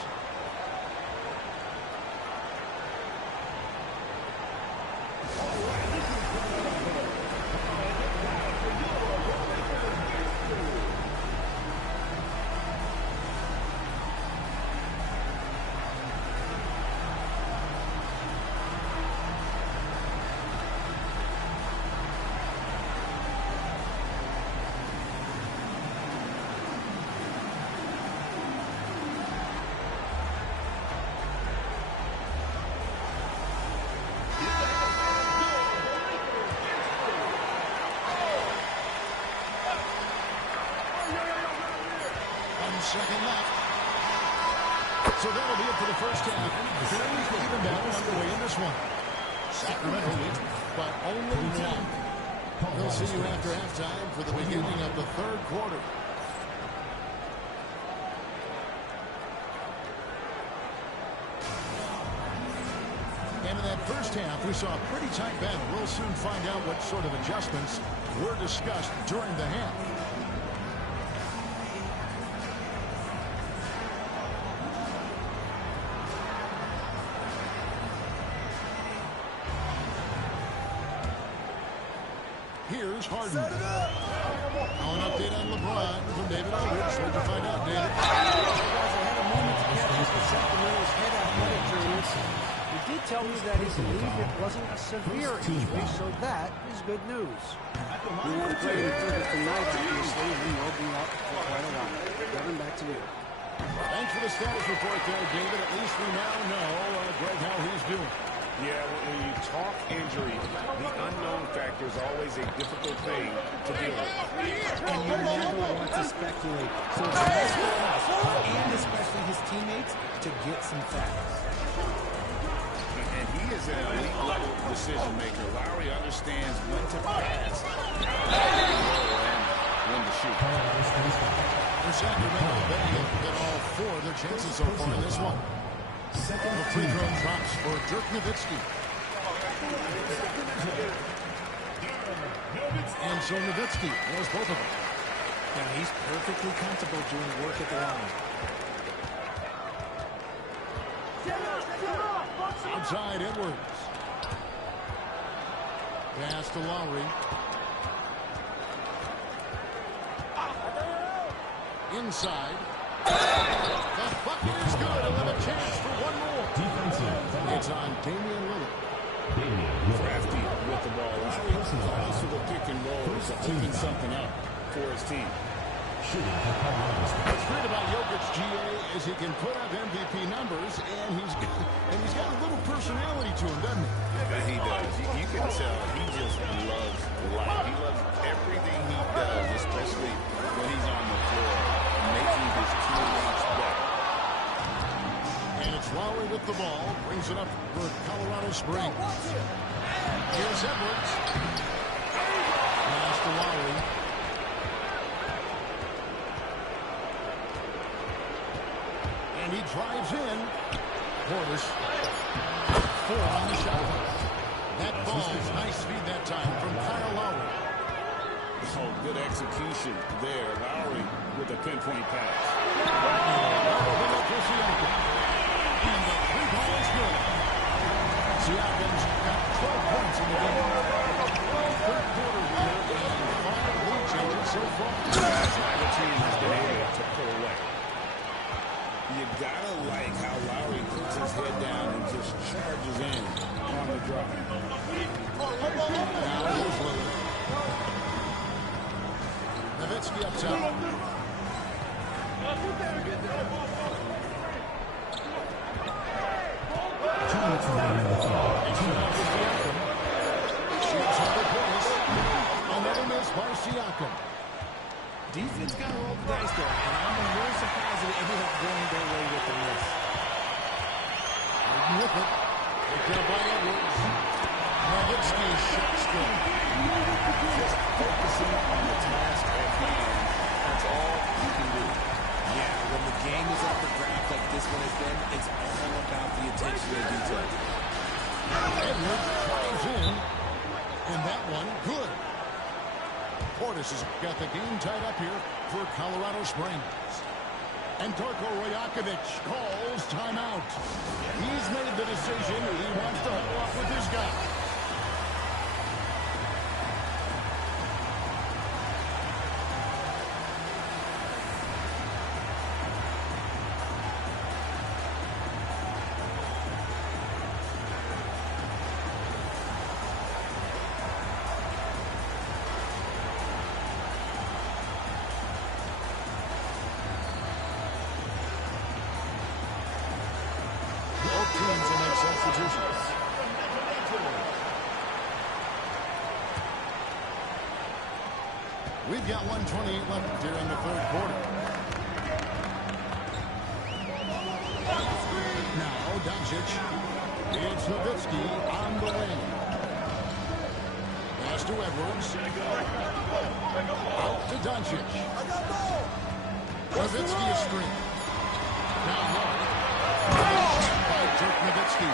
Second left. So that'll be it for the first half. Fairly even battle underway in this one. Sacramento lead, but only one. We'll see you after halftime for the beginning of the third quarter. And in that first half, we saw a pretty tight battle. We'll soon find out what sort of adjustments were discussed during the half. Here's Harden. Now an update on LeBron from David Aldridge. What'd you find out, David? I had a moment to catch the Sacramento's head athletic trainers. He did tell me that he believed it wasn't a severe injury, so that is good news. He won't play any further tonight, obviously, and he'll be out for quite a while. Kevin, back to you. Thanks for the status report there, David. At least we now know, Greg, how he's doing. Yeah, when you talk injury, the unknown factor is always a difficult thing to deal with. And you never want to speculate. So it's best for us, and especially his teammates, to get some facts. And he is an elite-level decision maker. Lowry understands when to pass and when to shoot. For Sacramento, they get all four of their chances so far in this one. The free throw drops for Dirk Nowitzki. And so Nowitzki knows both of them. Now he's perfectly comfortable doing work at the line. Outside Edwards. Pass to Lowry. Inside. The bucket is good. He'll have a chance for one more. Defensive. It's on Damian Lillard. Crafty with the ball. Lowry calls for the pick and roll to open something up for his team. What's great about Jokic, GA, is he can put up MVP numbers, and he's got a little personality to him, doesn't he? Yeah, he does. You can tell he just loves life. He loves everything he does, especially when he's on the floor, making his teammates better. And it's Lowry with the ball, brings it up for Colorado Springs. Here's Edwards. Pass to Lowry. And he drives in. Portis. 4 on the shot. That ball's nice speed that time from Kyle Lowry. Oh, good execution there. Lowry with a pinpoint pass. And the three ball is good. Siakam's got 12 points in the game. Third quarter here and 5 lead changes so far. That's why the team has been able to pull away. Another miss by Siakam. Defense got to roll the dice there, and I'm a little surprised that it ended up going their way with the miss. With it. Picked up by Edwards. Nowitzki's shot's good. Just focusing on the task at hand. That's all you can do. Yeah, when the game is up for grabs like this one has been, it's all about the attention to detail. Edwards drives in, and that one good. Portis has got the game tied up here for Colorado Springs. And Darko Rajakovic calls timeout. He's made the decision. He wants to huddle up with his guy. We've got 1:28 left here in the third quarter. Now Doncic. It's Nowitzki on the wing. Pass to Edwards. Out to Doncic. Nowitzki is straight. Now low. By Dirk Nowitzki.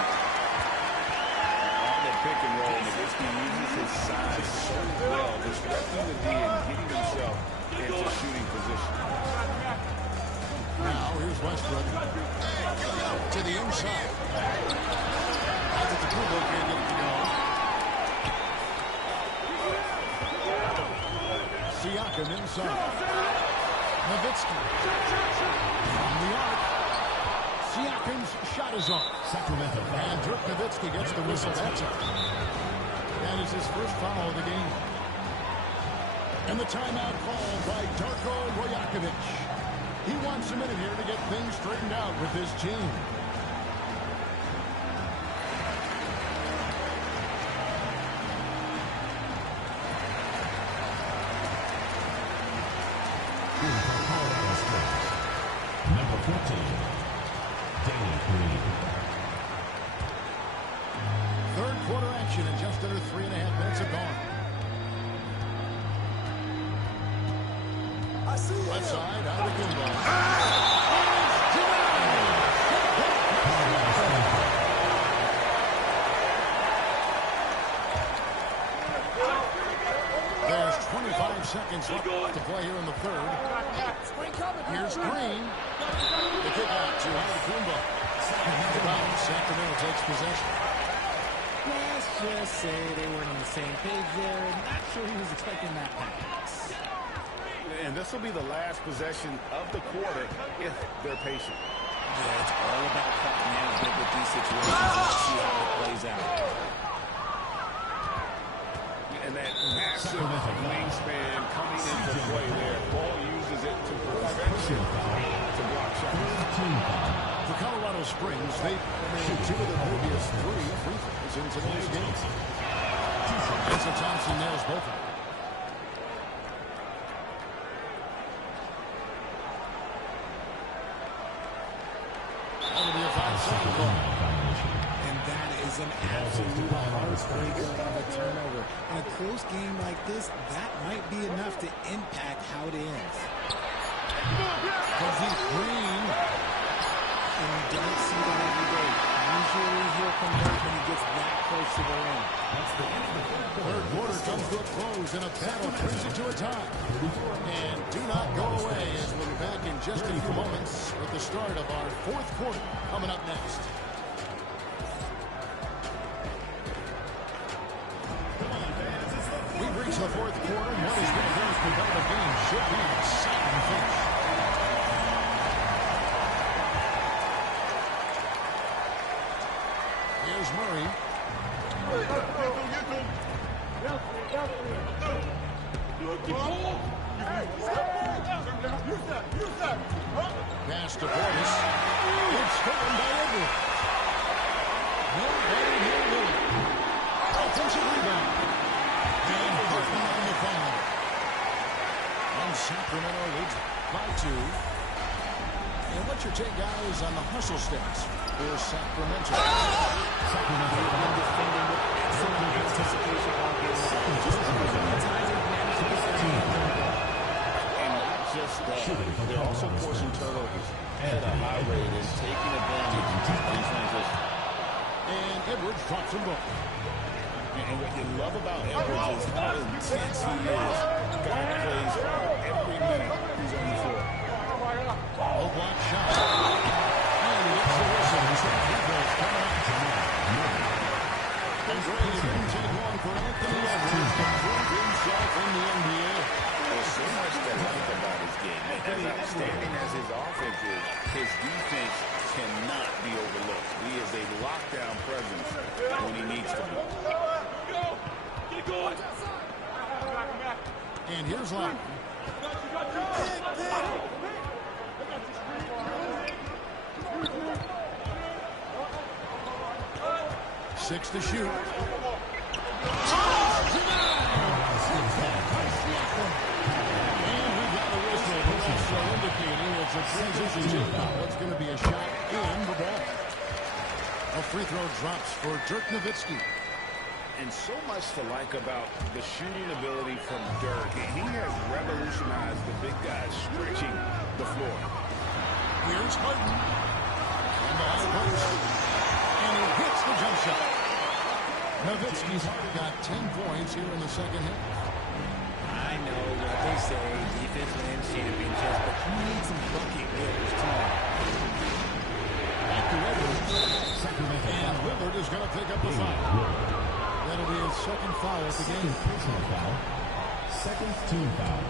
On the pick and roll, Nowitzki uses his size so well, disrupting the D and getting himself into shooting position. Now here's Westbrook. To the inside. Out to the Kubo, can't get it to go. Siakam inside. Nowitzki. On the arc. Siakam's shot is off. Sacramento. And Dirk Nowitzki gets the whistle. That's it. That is his first foul of the game. And the timeout called by Darko Rajakovic. He wants a minute here to get things straightened out with his team. Number 14, Danny Green. Third quarter action in just under 3.5 minutes have gone. Left side, out of Kumbo. There's 25 seconds left to play here in the third. Here's Green. The kick out to Kumbo. Sacramento takes possession. Let's just say they weren't on the same page there. Not sure he was expecting that pass. And this will be the last possession of the quarter if they're patient. Yeah, it's all about clock management with these situations. Let's see how it plays out. And that massive wingspan coming into play there. Ball uses it to perfection to block shots. For Colorado Springs, they made 2 of the previous 3 free throws in today's game. Vincent Thompson nails both of them. That'll be a 5-second call. And that is an absolute heartbreaker of a turnover. In a close game like this, that might be enough to impact how it ends. Green. And you don't see that every day. Usually he'll convert when he gets that close to the rim. Third quarter comes to a close, and a battle brings it to a tie. And do not go away as we'll be back in just a few moments with the start of our fourth quarter coming up next. We've reached the fourth quarter, and what is going to be a competitive game should be an exciting finish. Here's Murray. Pass to Portis. It's stolen by Edwards. Nobody near Lillard. Offensive rebound. And Harden on the foul. And Sacramento leads by 2. And what's your take, guys, on the hustle stats for Sacramento? Sacramento have been defending with excellent anticipation all game long. Just how many times they've managed to get their hands on the ball. And not just that, they're also forcing turnovers at a high rate and taking advantage of these transitions. And Edwards drops them both. And what you love about Edwards is how intense he is. Guy plays hard every minute he's on the floor. Oh, block shot. And he gets the whistle. He's got free throws coming up. And Gray, it didn't take long for Anthony Edwards to prove himself in the NBA. There's so much to like about his game. As outstanding as his offense is, his defense cannot be overlooked. He is a lockdown presence when he needs to be. And here's Lowry. 6 to shoot. And we got a whistle. Also indicating it's a transition takeout. It's going to be a shot in the ball. A free throw drops for Dirk Nowitzki. And so much to like about the shooting ability from Dirk. He has revolutionized the big guys stretching the floor. Here's Harden. On the high post. And he hits the jump shot. Nowitzki's got 10 points here in the second half. I know what they say, defense wins championships, but he needs some bucket getters too. Back to Edwards. And Lillard is going to pick up the foul. That'll be his second foul of the game. Personal foul. Second team foul.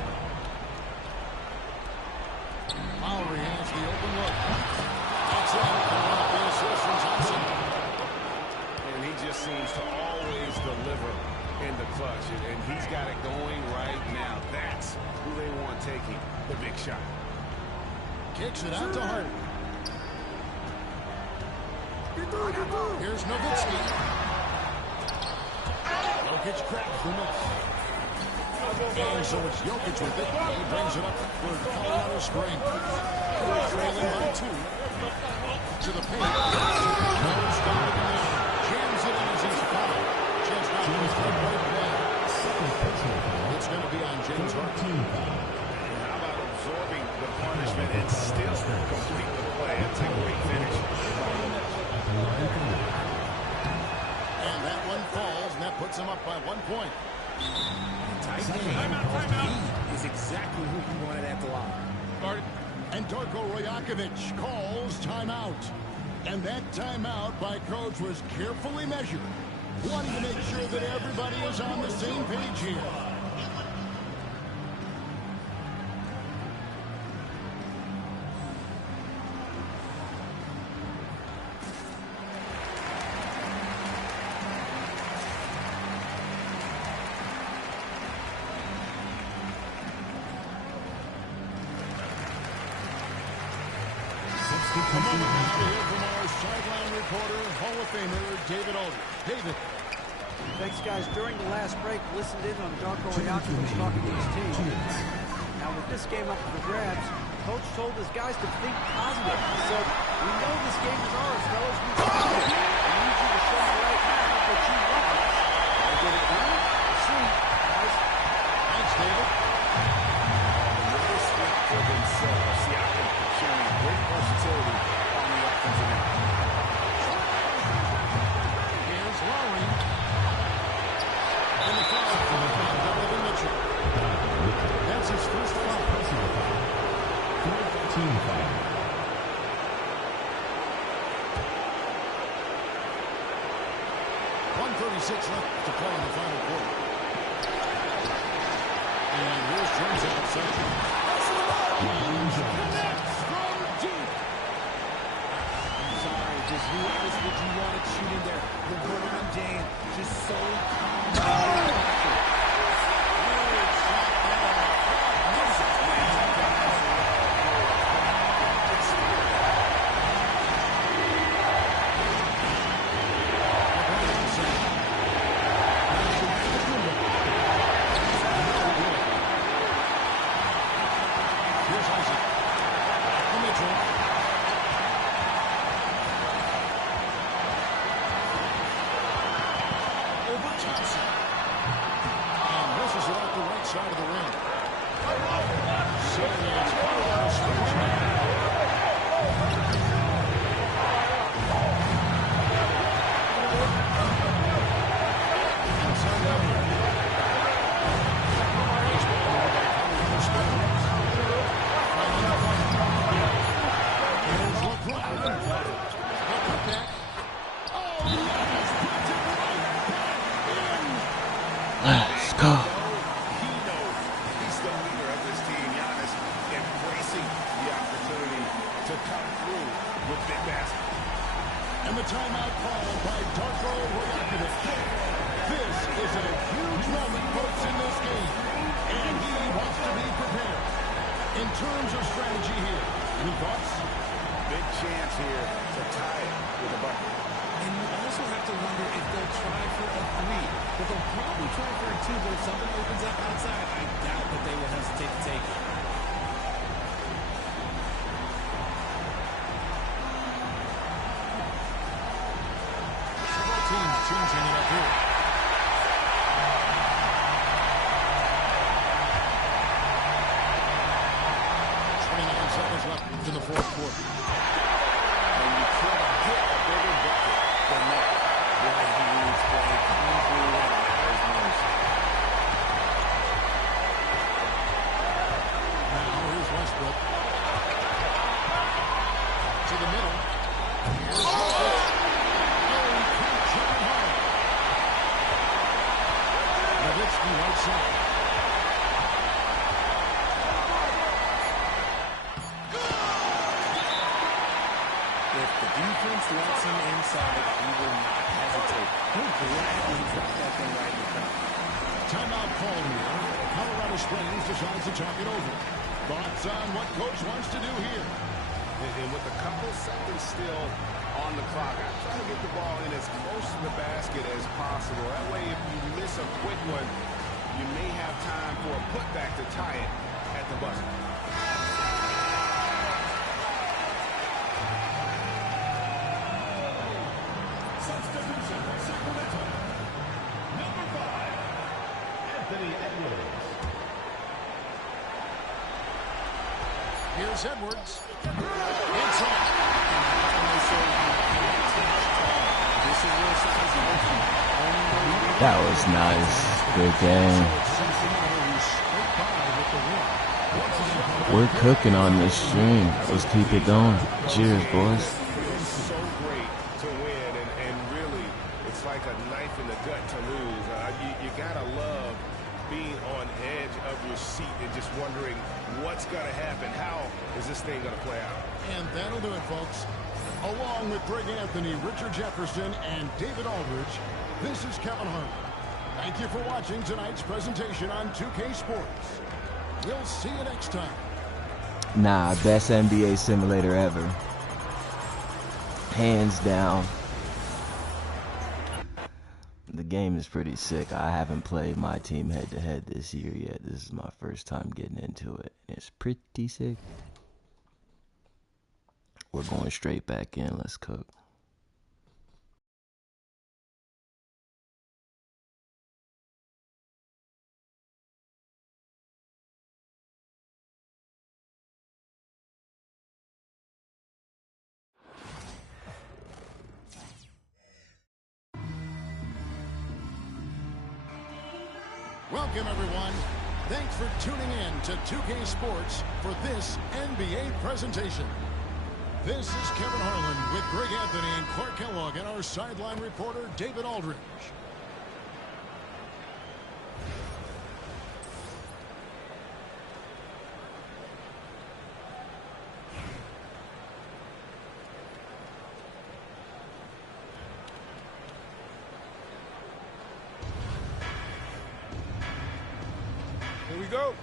Lowry has the open look. That's it. The assist from Johnson. And he just seems to always deliver in the clutch. And he's got it going right now. That's who they want taking the big shot. Kicks it out to Harden. Here's Nowitzki. Jokic cracks the miss. And so it's Jokic with it. He brings it up for Colorado Springs. Trailing by 2. To the paint. Jones down in the middle. Jams it in as he's fouled. Just not his good right play. Second personal foul. It's going to be on James Harden. Team foul. And how about absorbing the punishment and still complete the play? That's a great finish. And that one falls, and that puts him up by 1 point. Tight game. He is exactly who he wanted at the line. And Darko Rajakovic calls timeout. And that timeout by Coach was carefully measured, wanting to make sure that everybody is on the same page here. Come on out here from our sideline reporter, Hall of Famer David Aldridge. David. Thanks, guys. During the last break, listened in on Darko Rajakovic talking to his team. Now, with this game up for the grabs, Coach told his guys to think positive. He said, we know this game is ours, fellas. We want it. I need you to show me right now that you want it. Can I get it done? We'll see, guys. Thanks, David. Another speak for themselves. Siakam showing great versatility on the offensive end. Here's Lowry. And the foul from Donovan Mitchell. That's his first foul. Personal foul. Fourth team foul. .136 left to play in the final quarter. And here's Jones outside. Connects from deep. Sorry, just who else would you want to shoot in there? LeBron James, just so calm. a big basket. And the timeout called by Darko Rajakovic. This is a huge moment, folks, in this game. And he wants to be prepared. In terms of strategy here, any thoughts? Big chance here to tie it with a bucket. And you also have to wonder if they'll try for a 3. But they'll probably try for a 2, but if something opens up outside, I doubt that they will hesitate to take it. Several teams changing it up here. Seconds left in the fourth quarter. And you can't get a bigger bucket than that. Boy, he needs play coming through when it matters most. Now here's Westbrook. To the middle. Here's Jokic. Oh, he can't jump it hard. Nowitzki right side. Defense lets him inside. He will not hesitate. He'll gladly drop that thing right in the crowd. Timeout call here. Colorado Springs decides to talk it over. Thoughts on what coach wants to do here? And with a couple seconds still on the clock, I'm trying to get the ball in as close to the basket as possible. That way, if you miss a quick one, you may have time for a putback to tie it at the buzzer. Substitution for Sacramento. Number 5, Anthony Edwards. Here's Edwards. Inside. That was nice. Good game. We're cooking on this stream. Let's keep it going. Cheers, boys. It's so great to win, and really, it's like a knife in the gut to lose. You gotta love being on edge of your seat and just wondering what's gonna happen. How is this thing gonna play out? And that'll do it, folks. Along with Greg Anthony, Richard Jefferson, and David Aldridge, this is Kevin Harlan. Thank you for watching tonight's presentation on 2K Sports. We'll see you next time. Nah, best NBA simulator ever. Hands down. The game is pretty sick. I haven't played my team head-to-head this year yet. This is my first time getting into it. It's pretty sick. We're going straight back in. Let's cook. Welcome, everyone. Thanks for tuning in to 2K Sports for this NBA presentation. This is Kevin Harlan with Greg Anthony and Clark Kellogg and our sideline reporter, David Aldridge. Here we go.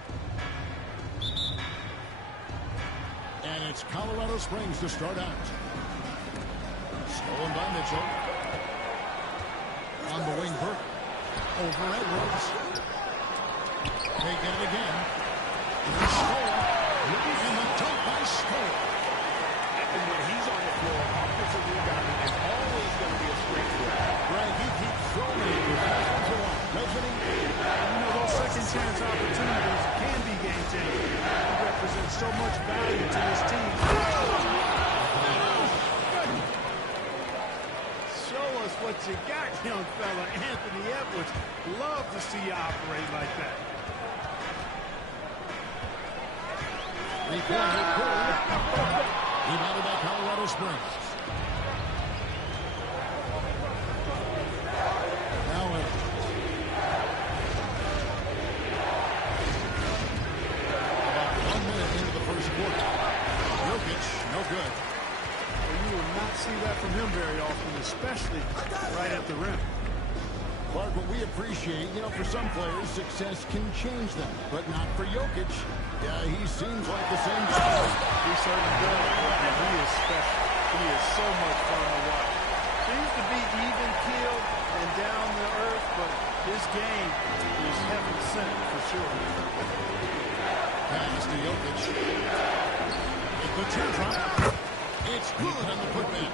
And it's Colorado Springs to start out. Stolen by Mitchell. On the wing, Burke. Over Edwards. They get it again. It's Stolen. And the dunk by Stolen. And when he's on the floor, offensive rebounding is always going to be a strength for him. Right, he keeps throwing it with hands along, doesn't he? You know, those second chance opportunities can be game changing. He represents so much value to his team. Show us what you got, young fella. Anthony Edwards. Love to see you operate like that. Three-point pulled. Rebounded by Colorado Springs. Now Edwards. About 1 minute into the first quarter. Jokic, no good. Well, you not see that from him very often, especially right at the rim. Clark, what we appreciate, for some players, success can change them, but not for Jokic. Yeah, he seems like the same guy. He certainly does, and he is special. He is so much fun to watch. Seems to be even-keeled and down to earth, but his game is heaven sent for sure. Pass to Jokic. It's the teardrop. It's good on the putback.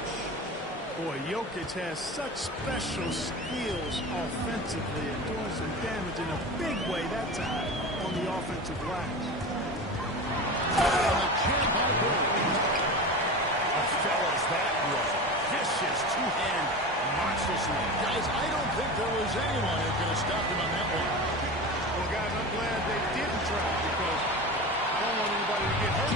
Boy, Jokic has such special skills offensively and doing some damage in a big way that time on the offensive glass. Fellas, that was vicious two-hand monstrosity. Guys, I don't think there was anyone who could have stopped him on that one. Well, guys, I'm glad they didn't try because I don't want anybody to get hurt.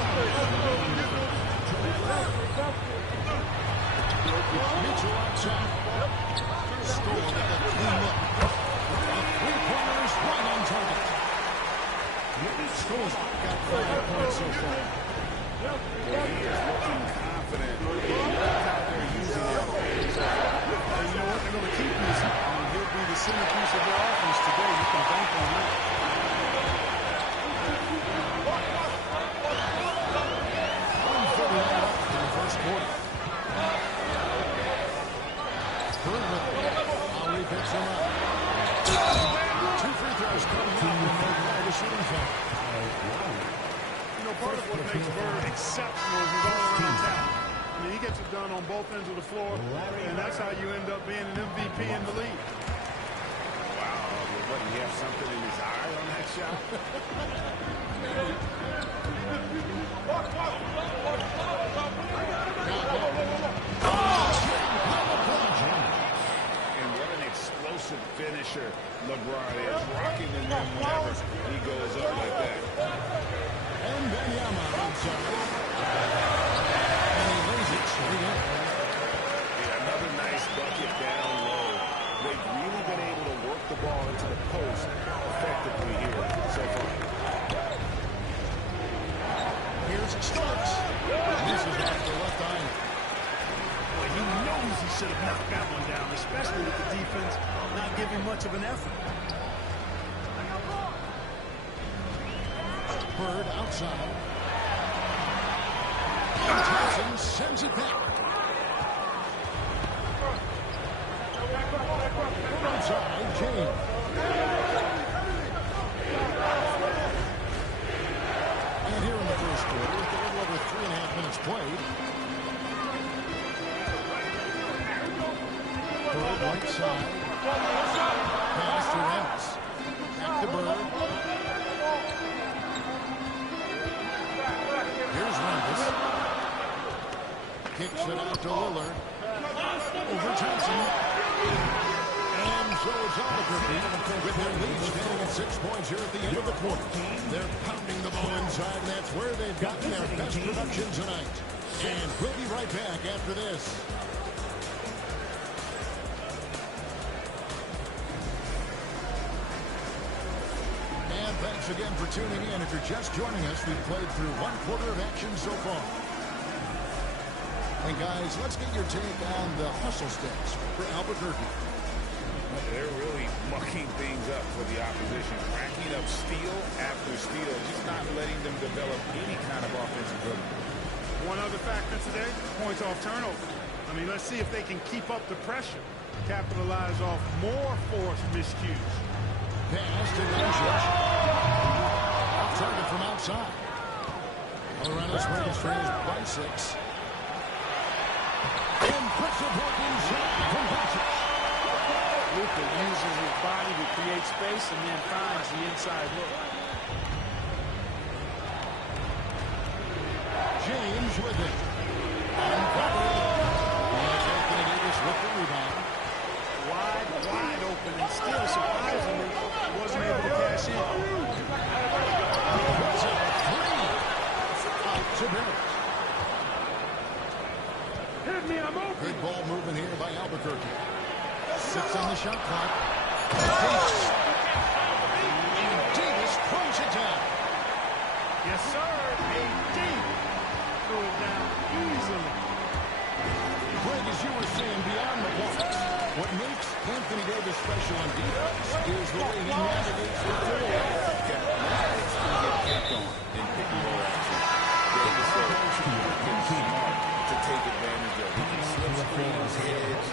Mitchell outside. Score with a clean look. Three-pointers right on target. Score's got 5 points so far. He is looking confident. Out there using it. And you know what? They're going to keep using him. He'll be the centerpiece of their offense today. You can bank on that. In the first quarter. Bird with it. Lowry picks him up. 2 free throws coming up and they're glad to shoot him from. You know, part of what makes Bird exceptional is his all-around talent. I mean, he gets it done on both ends of the floor, and that's how you end up being an MVP in the league. Wow, what, he have something in his eye on that shot? And what an explosive finisher LeBron is, rocking the rim whenever he goes up like that. And Benyama outside. And he lays it straight in. Yeah, another nice bucket down low. They've really been able to work the ball into the post effectively here so far. Here's Starks. This is off the left eye. Boy, he knows he should have knocked that one down, especially with the defense not giving much of an effort. Bird outside. And Thompson sends it back. Outside, James. And here in the first quarter, with a little over 3.5 minutes played. Bird right side. Pass to Ennis. Back to Bird. Here's Rambis. Kicks it out to Lillard. Over Thompson. And so it's Albuquerque with their lead standing at 6 points here at the end of the quarter. They're pounding the ball inside, and that's where they've gotten their best production tonight. And we'll be right back after this. And thanks again for tuning in. If you're just joining us, we've played through 1 quarter of action so far. And guys, let's get your take on the hustle stats for Albuquerque. They're really mucking things up for the opposition, racking up steal after steal, just not letting them develop any kind of offensive ability. One other factor today, points off turnover. I mean, let's see if they can keep up the pressure, capitalize off more forced miscues. Pass to Doncic. Off target from outside. Colorado Springs trails by 6. Impressive work inside from Doncic. Luka uses his body to create space and then finds the inside look. James with it. Uncovered. Anthony Davis with the rebound. Wide open, and still, surprisingly, wasn't able to cash in. That's a 3. Out to Barrett. Hit me, I'm open. Good ball movement here by Albuquerque. 6 on the shot clock. Davis. And Davis throws it down. Yes, sir. AD threw it down easily. Greg, as you were saying, beyond the blocks, what makes Anthony Davis special on defense is the way he navigates the floor. Mistakes can get picked on in pick-and-roll action. Davis is smart to take advantage of. He can slip screens, hedge,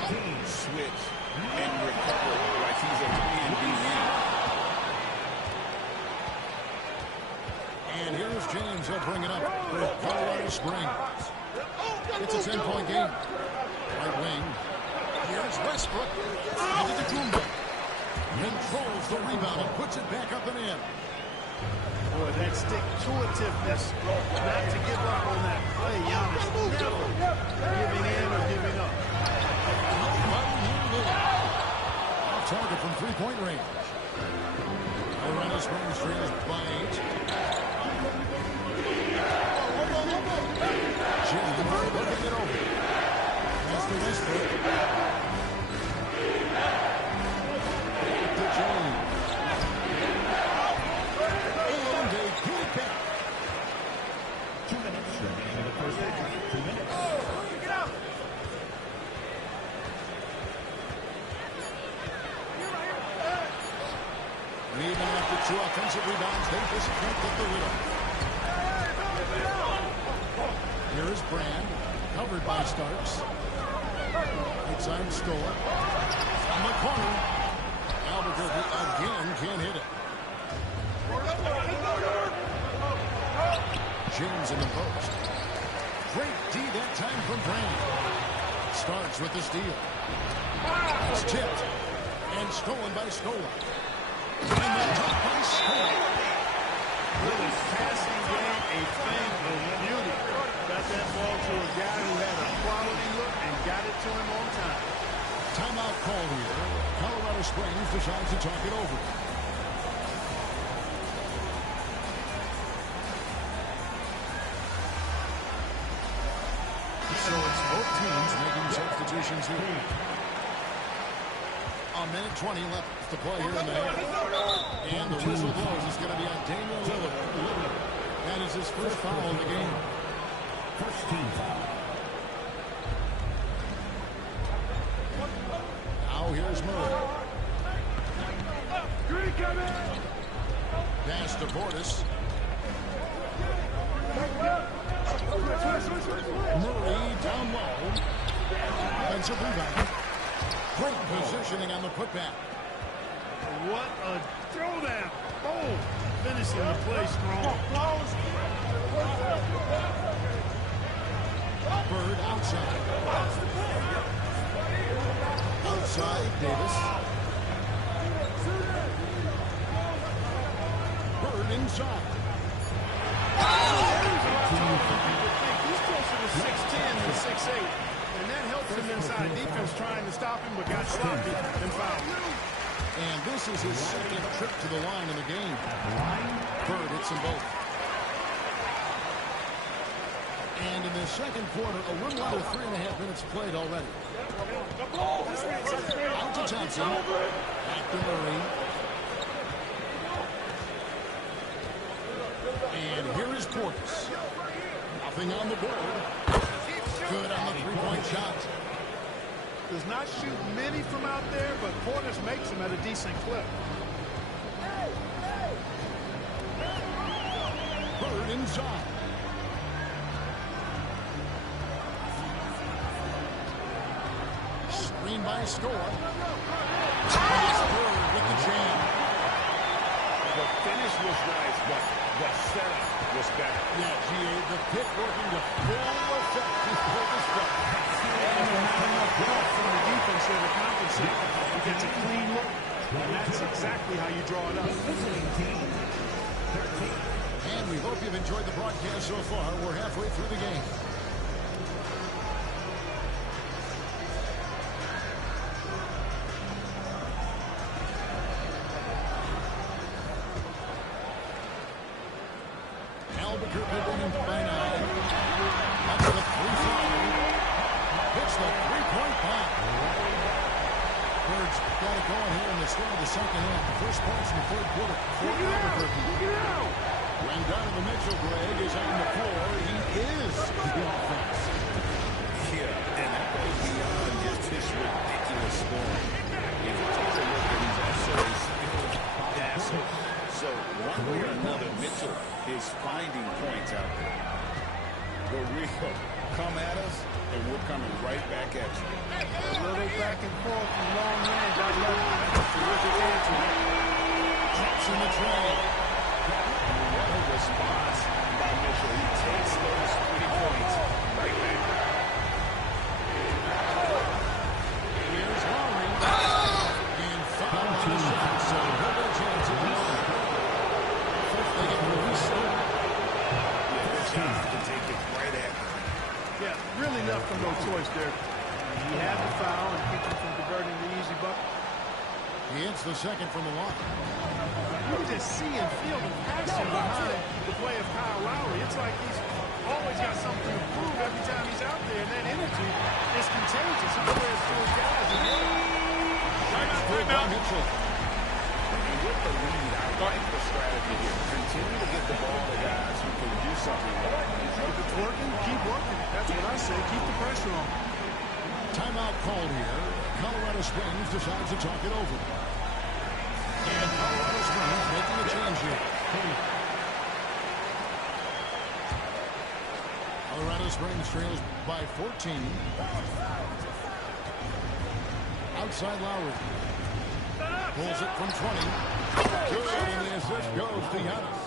switch, and recover like he's a 3-and-D man. And here's James. He'll bring it up for Colorado Springs. It's a 10-point game. Right wing. Here's Westbrook. Antetokounmpo. Controls the rebound and puts it back up and in. Boy, that stick-to-itiveness, not to give up on that play. Giannis never giving in or giving up. Off target from three-point range. Colorado Springs trails by 8. James looking it over. Pass to Westbrook. To James. And they get it back. 2 minutes remaining in the first half. 2 minutes. And even after 2 offensive rebounds, they just can't get the rhythm. Here is Brand, covered by Starks. Outside Stoll. From the corner. Albuquerque again can't hit it. James in the post. Great D that time from Brand. Starks with the steal. It's tipped. And stolen by Stoll. And the top by Stoll. Really passing game, a thing of beauty. Got that ball to a guy who had a quality look and got it to him on time. Timeout called here. Colorado Springs decides to talk it over. So it's both teams making substitutions here. A minute 20 left to play here in the half. And the whistle blows. It's going to be on Damian Lillard. That is his first foul in the game. First team foul. Now here's Murray. Pass to Portis. Murray down low. Offensive rebound. Great positioning on the putback. What a throwdown. Oh, finishing the play strong. Bird outside. Outside, Davis. Bird inside. He's closer to 6'10 than 6'8. And that helps him inside defense trying to stop him, but got sloppy and fouled. And this is his second trip to the line in the game. Bird hits them both. And in the second quarter, a little under 3.5 minutes played already. Out to Thompson. Back to Murray. And here is Portis. Nothing on the board. Good on the three-point shot. Does not shoot many from out there, but Portis makes them at a decent clip. Bird inside. Screen by Score. And it's Bird with the jam. The finish was nice, but the setup was better. Yeah, GA, the pick working to full effect before this play. And not enough help from the defense there to compensate. He gets a clean look, and that's exactly how you draw it up. And we hope you've enjoyed the broadcast so far. We're halfway through the game. Albuquerque winning by 9. That's the 3-4. Hits the three-point bomb. Birds got it going here in the start of the second half. The first points in the third quarter for Albuquerque. When Donovan Mitchell, Greg, is on the floor, he is the offense. Yeah, and that way he and we're coming right back at you. A little back and forth from long range. I love it. Terrific answer. Drops in the tray. What a response by Mitchell. He takes those 3 points right back. Here's Lowry. And foul on the shot, so he'll get a chance at this. First they get released. Yeah, to take it right at him. Yeah, really left him no choice there. He had the foul and keep him from converting the easy bucket. He hits the second from the line. You can just see and feel the passion behind the play of Kyle Lowry. It's like he's always got something to prove every time he's out there, and that energy is contagious. He wears to his guys. Timeout. Mitchell. And with the lead, I like the strategy here. Continue to get the ball to guys who can do something. If it's working, keep working. That's what I say. Keep the pressure on. Timeout called here. Colorado Springs decides to talk it over. And Colorado Springs making a change here. Colorado Springs trails by 14. Outside Lowry. Pulls it from 20. Good, and the assist goes to Giannis.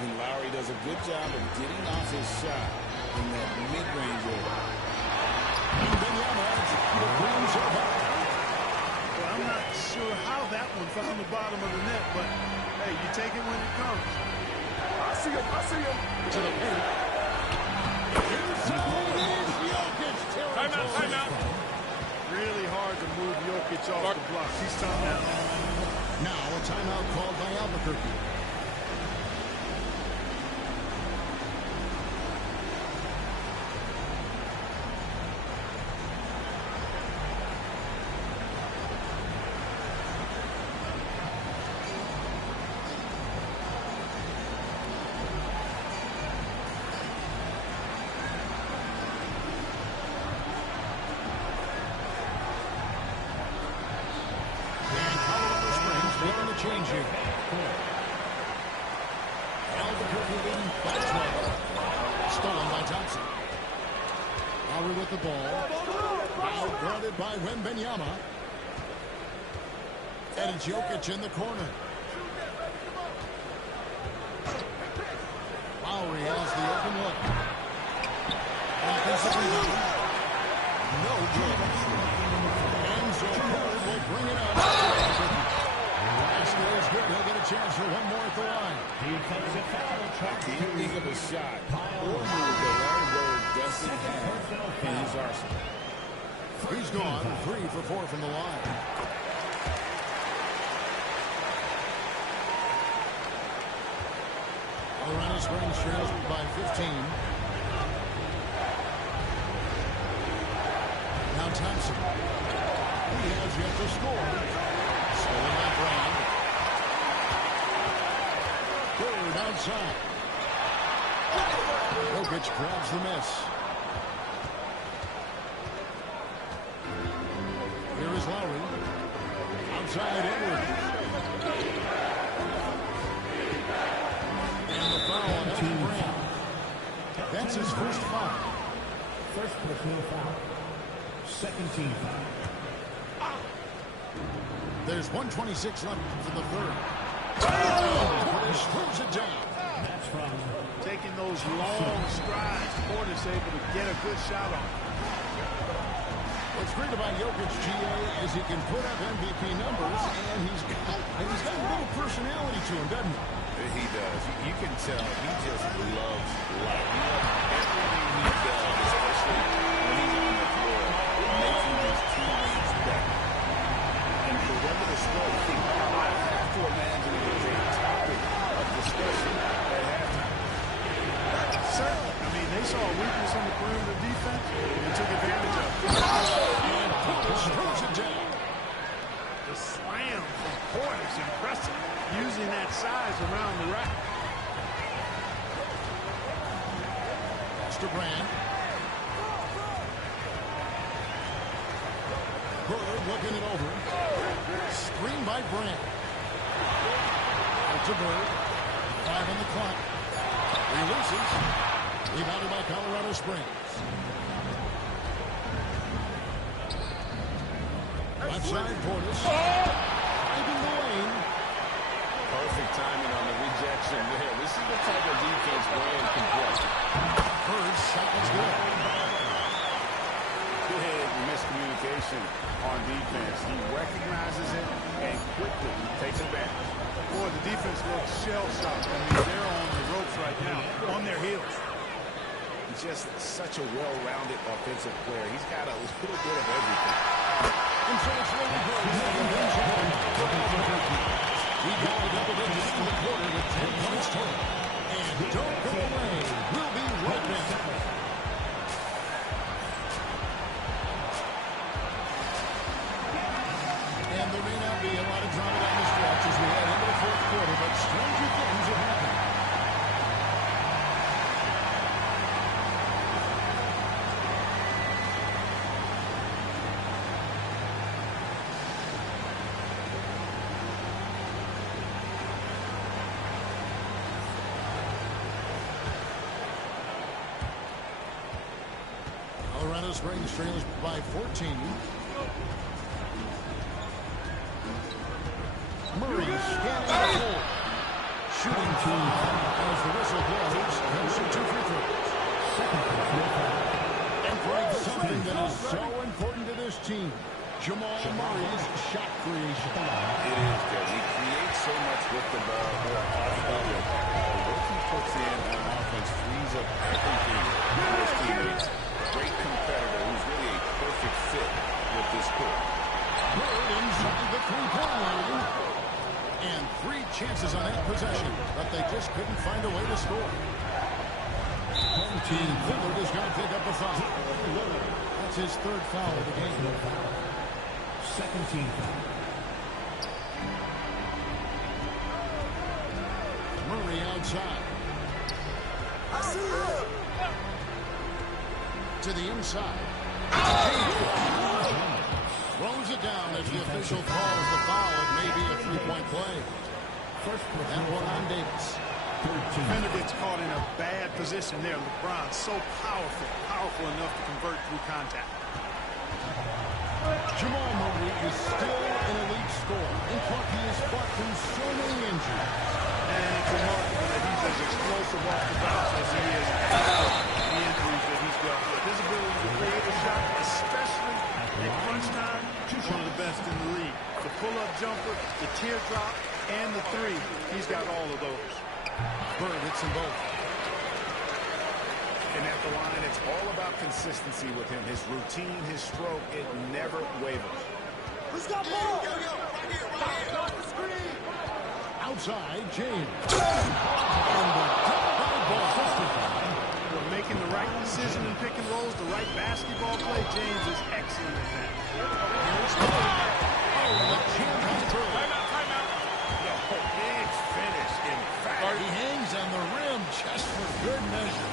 And Lowry does a good job of getting off his shot in that mid-range area. And Wembanyama will bring himself up. Well, I'm not sure how that one found the bottom of the net, but hey, you take it when it comes. I see him. To the paint. Here's Jokic. Timeout. Really hard to move Jokic off the block. He's tough now. Now a timeout called by Albuquerque. Change here. Albuquerque leading by 12. Stolen by Thompson. Lowry with the ball. Now guarded by Wembanyama. And it's Jokic in the corner. Lowry has the open look. Offensive rebound. No good. Enzo will bring it up. Is good. He'll get a chance for one more at the line. Can't think of a shot or move that Larry Bird doesn't have in his arsenal. He's gone 3 for 4 from the line. Colorado Springs trails by 15. Now Thompson. He has yet to score. Stolen by Brown. Third outside. Jokic grabs the miss. Here is Lowry. Outside Edwards. And the foul on Elton Brand. That's his first foul. First personal foul. Second team foul. There's 1:26 left for the third. Throws it down. That's from taking those long strides. Portis able to get a good shot on. What's great about Jokic, GA, is he can put up MVP numbers, and he's got a little personality to him, doesn't he? He does. You can tell he just loves life. Everything he does, especially when he's on the floor, making his teammates better. And for them to score, I have to imagine it was a topic of discussion at halftime. Certainly. I mean, they saw a weakness in the perimeter defense and took advantage of it. And Portis throws it down. The slam from Portis, impressive, using that size around the rack. To Brand. Bird looking it over. Screen by Brand. Out to Bird. 5 on the clock. Releases. Rebounded by Colorado Springs. side, Portis. Finding the lane. Perfect timing on the rejection there. This is the type of defense Brand can play. Bird's shot was good. Big miscommunication on defense. He recognizes it and quickly takes it back. Boy, the defense looks shell-shocked. I mean, they're on the ropes right now, on their heels. He's just such a well-rounded offensive player. He's got a little bit of everything. And so it's really good. He got the double digits in the quarter with 10 points total. And don't go away. We'll be right back. And there may not be a lot of drama down the stretch as we head into the fourth quarter, but stranger things have happened. Colorado Springs trails by 14. Murray scanning the floor. Shooting two as the whistle blows. He'll shoot 2 free throws. And Greg, something that is so important to this team. Jamal Murray's shot creation. It is, because he creates so much with the ball or off of it. What he puts in on offense frees up everything for his teammates. Great competitor who's really a perfect fit with this court. Bird inside the three-point line. And 3 chances on that possession, but they just couldn't find a way to score. Lillard is going to pick up a foul. That's his 3rd foul of the game. Second team foul. Murray outside. To the inside. Throws it down as the official calls the foul. It may be a 3-point play. And one on Davis. Defender gets caught in a bad position there. LeBron so powerful enough to convert through contact. Jamal Murray is still an elite scorer. In fact, he has fought through so many injuries. And it's remarkable that he's as explosive off the bounce as he is after the injuries that he's dealt with. His ability to create a shot, especially at crunch time, one of the best in the league. The pull-up jumper, the teardrop, and the 3. He's got all of those. Bird hits them both. And at the line, it's all about consistency with him. His routine, his stroke, it never wavers. Who's got ball? Outside, James. And the double ball. Well, making the right decision in pick and rolls, the right basketball play, James is excellent at that. Oh, the champion. Timeout. Big finish, in fact. He hangs on the rim just for good measure.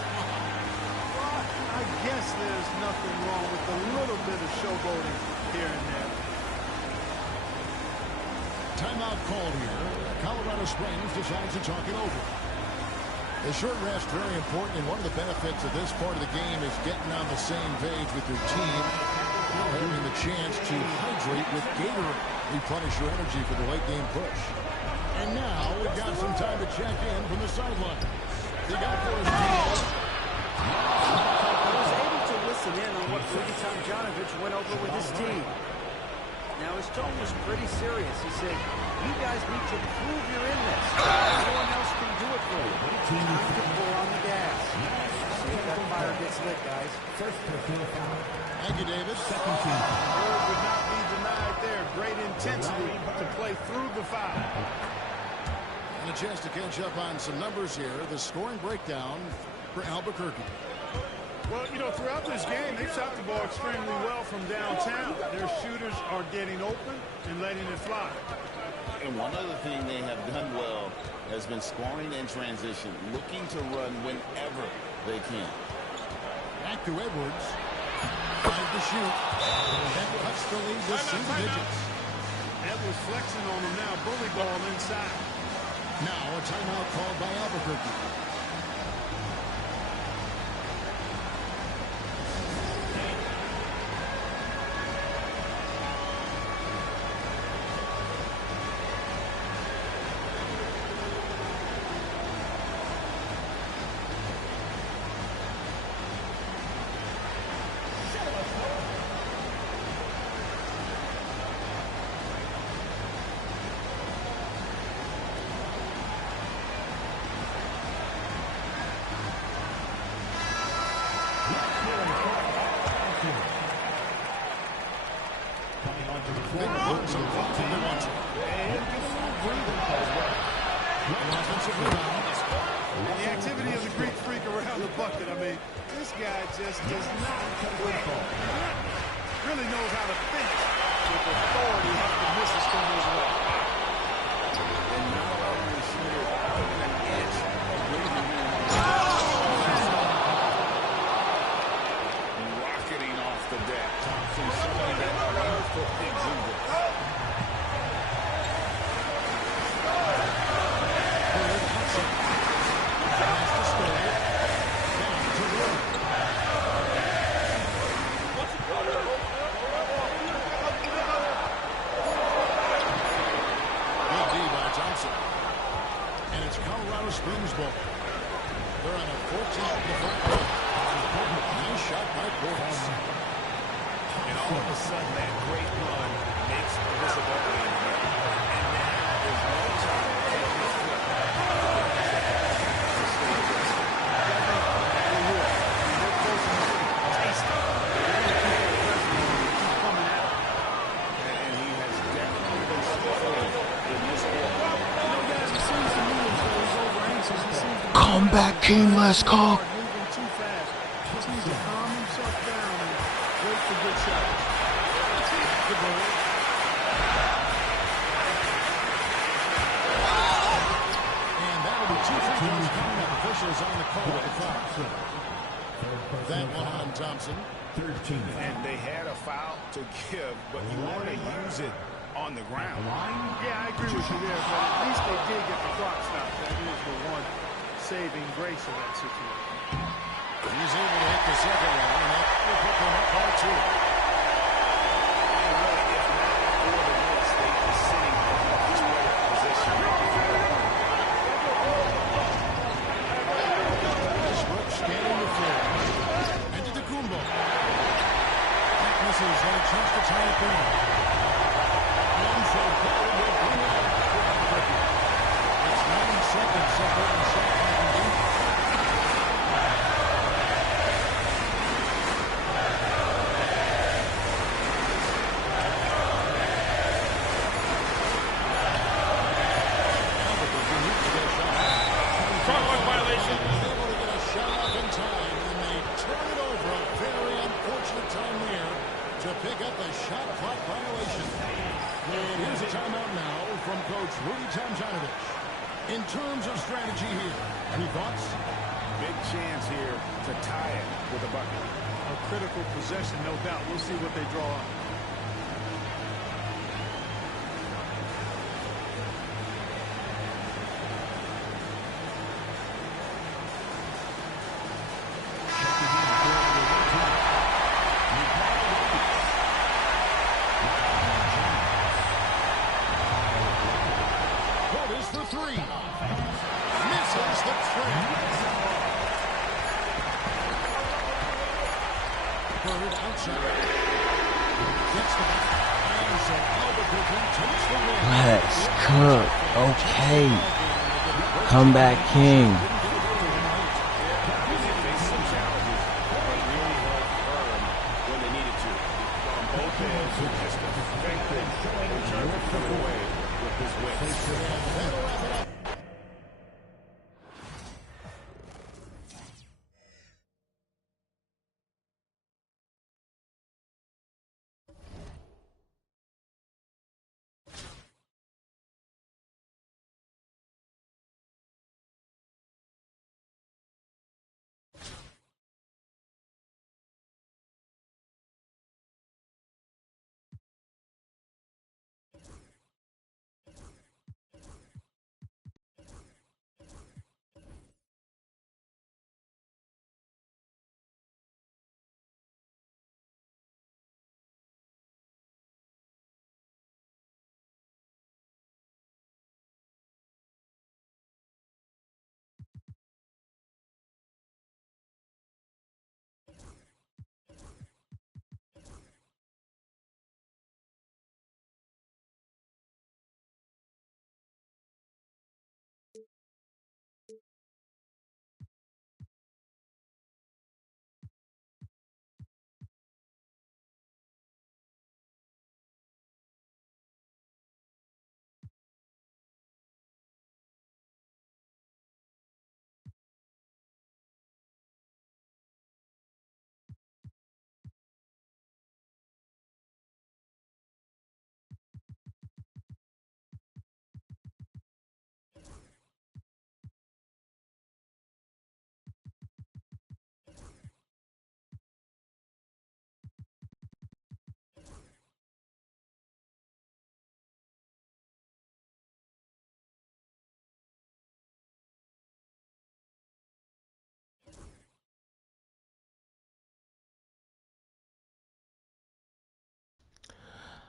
I guess there's nothing wrong with a little bit of showboating here and there. Timeout called here. Colorado Springs decides to talk it over. The short rest very important, and one of the benefits of this part of the game is getting on the same page with your team, having the chance to hydrate with Gatorade, replenish your energy for the late game push. And now we've got some time to check in from the sideline. You got for us, Gino. I was able to listen in on what Bogdan Tomljanovic went over with his team. Now, his tone was pretty serious. He said, you guys need to prove you're in this. No one else can do it for you. Time to pour on the gas. See if that fire gets lit, guys. First personal foul. Thank you, David. Second team foul. Bird would not be denied there. Great intensity to play through the foul. And a chance to catch up on some numbers here. The scoring breakdown for Albuquerque. Well, you know, throughout this game, they've shot the ball extremely well from downtown. Their shooters are getting open and letting it fly. And one other thing they have done well has been scoring in transition, looking to run whenever they can. Back to Edwards. 5 to shoot. That cuts the lead to single digits. Edwards flexing on him now. Bully ball inside. Now a timeout called by Albuquerque. just does not quit. Really knows how to finish with authority after misses from his way. And not only Schmidt an inch rocketing off the deck. Thompson showing that wonderful exuberance. Springs ball. They're on a 14th to 5. Nice shot by Portis. And all of a sudden, that great run makes visibility in the game. And now there's no time to take his foot to stay aggressive. They're close enough to taste it. They're going to keep their pressure on and keep coming at it. And he has definitely been scoring in this ball. Come back, King. Let's go. Moving too fast. Just needs to calm himself down and wait for good shots. Good ball. And that'll be 2 free throws coming up. Officials on the call at the foul. That one on Thompson. 13. And they had a foul to give, but you want to use it on the ground. Yeah, I agree with you there, but at least they did get the clock stopped. That is the one saving grace in that situation. He's able to hit the second one, and that will put them up by 2. And really, if not for the real estate, is sitting in a much better position. Westbrook scanning the floor. Antetokounmpo. That misses, and a chance to tie it down. And so Ball will bring it up for Albuquerque. It's 9 seconds separating shot clock and game. Albuquerque needs to get a shot off. Front violation. Able to get a shot off in time, and they turn it over. A very unfortunate time there to pick up a shot clock violation. And here's a timeout now from Coach Rudy Tomjanovich. In terms of strategy here, any thoughts? Big chance here to tie it with a bucket. A critical possession, no doubt. We'll see what they draw up. Portis for 3. Misses the trap. Bird outside. Gets the back. And so Albuquerque takes the win. Let's cook. Okay. Come back, King. They faced some challenges, but really held firm when they needed to. On both ends, just effective in terms of putting away with this win. That'll wrap it up.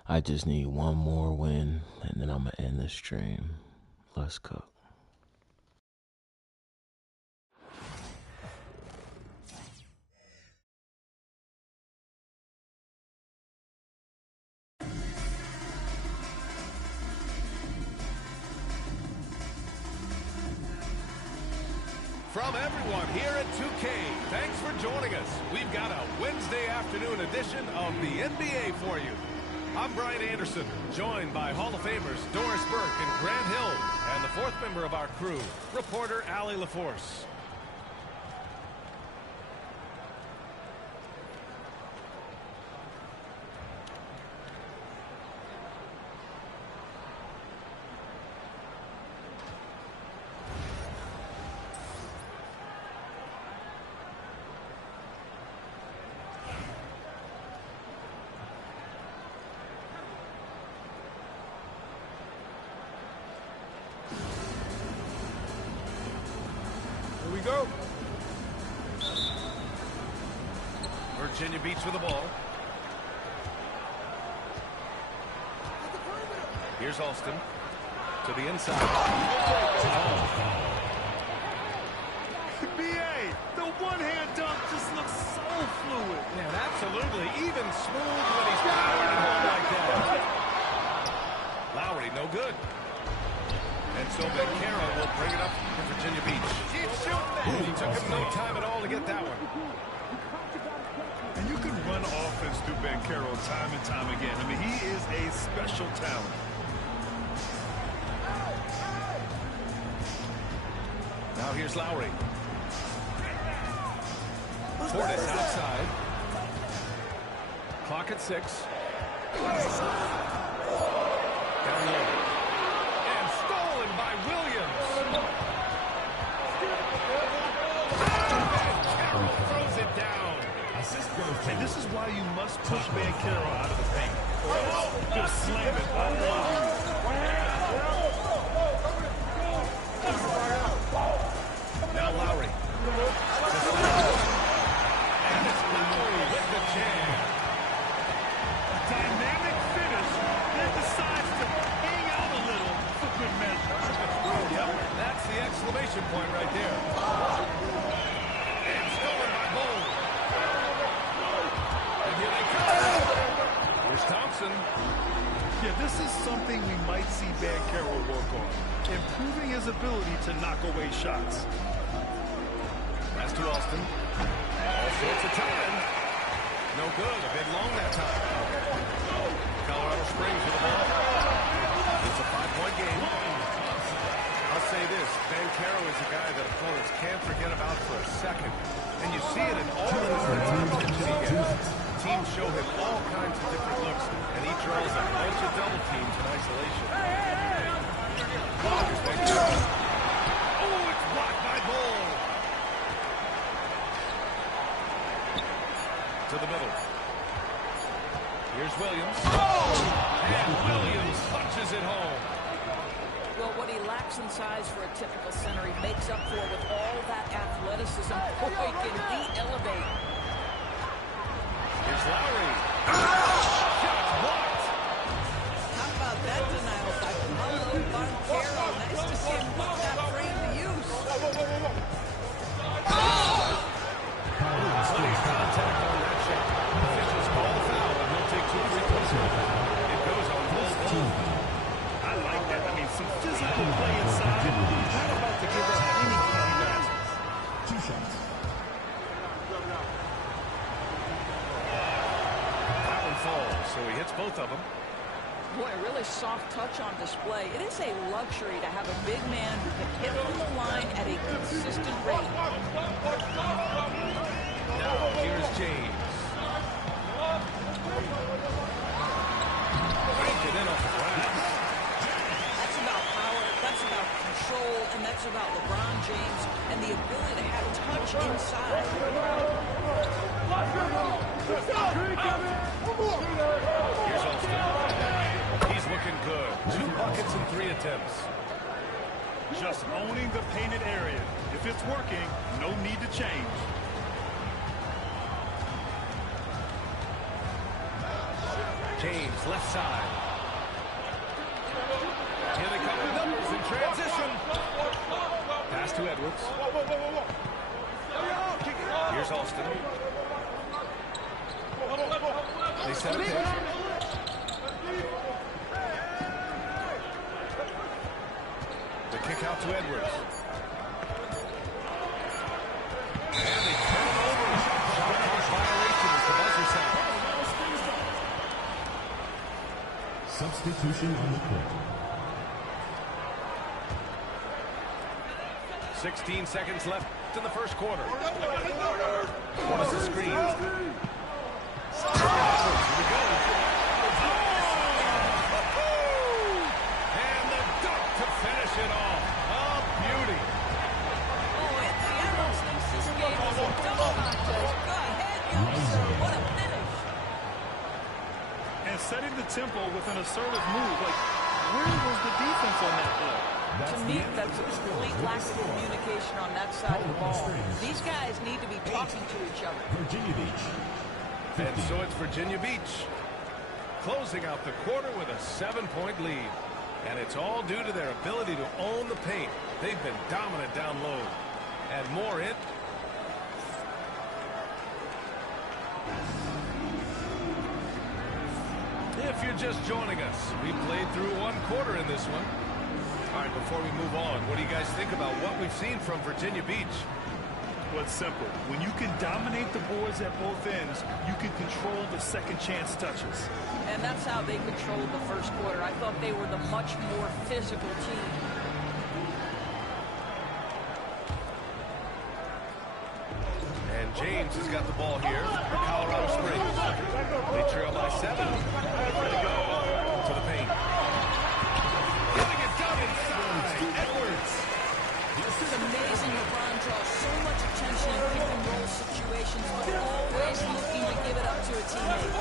I just need one more win, and then I'm going to end the stream. Let's cook. From everyone here at 2K, thanks for joining us. We've got a Wednesday afternoon edition of the NBA for you. I'm Brian Anderson, joined by Hall of Famers Doris Burke and Grant Hill, and the fourth member of our crew, reporter Allie LaForce. Go. Virginia Beach with the ball. Here's Alston to the inside. B.A., the one-hand dunk just looks so fluid. Yeah, absolutely. Even smooth when he's powered it home like that. Lowry, no good. And so Banchero will bring it up for Virginia Beach. He took him no time at all to get that one. And you can run offense through Banchero time and time again. I mean, he is a special talent. Now here's Lowry. Portis outside. Clock at 6. Down low. And stolen by Williams. Throws it down. And this is why you must push Banchero out of the paint. Or else he'll slam it all over you. Now Lowry. And it's Lowry with the jam. A dynamic finish, then decides to hang out a little for good measure. Yep, that's the exclamation point right there. And stolen by Bull. And here they come. Here's Thompson. Yeah, this is something we might see Banchero work on. Improving his ability to knock away shots. Pass to Alston. All sorts of time. No good. A bit long that time. Colorado Springs with the ball. It's a 5-point game. I'll say this. Banchero is a guy that opponents can't forget about for a second. And you see it in all of the attention he gets. Teams show him all kinds of different looks, and he draws a bunch of double teams in isolation. Here's Banchero. Oh, it's blocked by Bull. To the middle. Here's Williams. Oh! And Williams punches it home. Well, what he lacks in size for a typical center, he makes up for with all that athleticism. Boy, can he elevate. Here's Lowry. Shot blocked. How about that denial by Paulo Banchero? Nice to see him put that frame to use. Plenty of contact on that shot. Officials call the foul, and he'll take 2 free throws. It goes on Bull. I like that. I mean, some physical play inside. He's not about to give up any easy baskets. 2 shots. That one falls, so he hits both of them. Boy, a really soft touch on display. It is a luxury to have a big man who can hit from the line at a consistent rate. Now, here's James. Banked it in off the glass. That's about power, that's about control, and that's about LeBron James and the ability to have touch inside. Here's Alston. He's looking good. 2 buckets and 3 attempts. Just owning the painted area. If it's working, no need to change. James, left side. Here they come with numbers in transition. Pass to Edwards. Here's Alston. They set a pick. The kick out to Edwards. And they turn it over. Shot clock violation as the buzzer sounds. Substitution on the court. 16 seconds left in the first quarter. What is the screen? Here we go. And the dunk to finish it off. Oh, beauty. Oh, Anthony Edwards thinks this game is a double contest. Go ahead, young sir. What a finish. And setting the tempo with an assertive move. Like, where was the defense on that play? To me, that's a complete lack of communication on that side of the ball. These guys need to be talking to each other. Virginia Beach. And so it's Virginia Beach closing out the quarter with a 7-point lead. And it's all due to their ability to own the paint. They've been dominant down low. And more in. If you're just joining us, we played through one quarter in this one. All right, before we move on, what do you guys think about what we've seen from Virginia Beach? Well, it's simple. When you can dominate the boards at both ends, you can control the second chance touches. And that's how they controlled the first quarter. I thought they were the much more physical team. And James has got the ball here for Colorado Springs. They trail by 7. Ready to go to the paint. Getting it done inside. Edwards. It's amazing LeBron draws so much attention in pick-and-roll situations, but always looking to give it up to a teammate.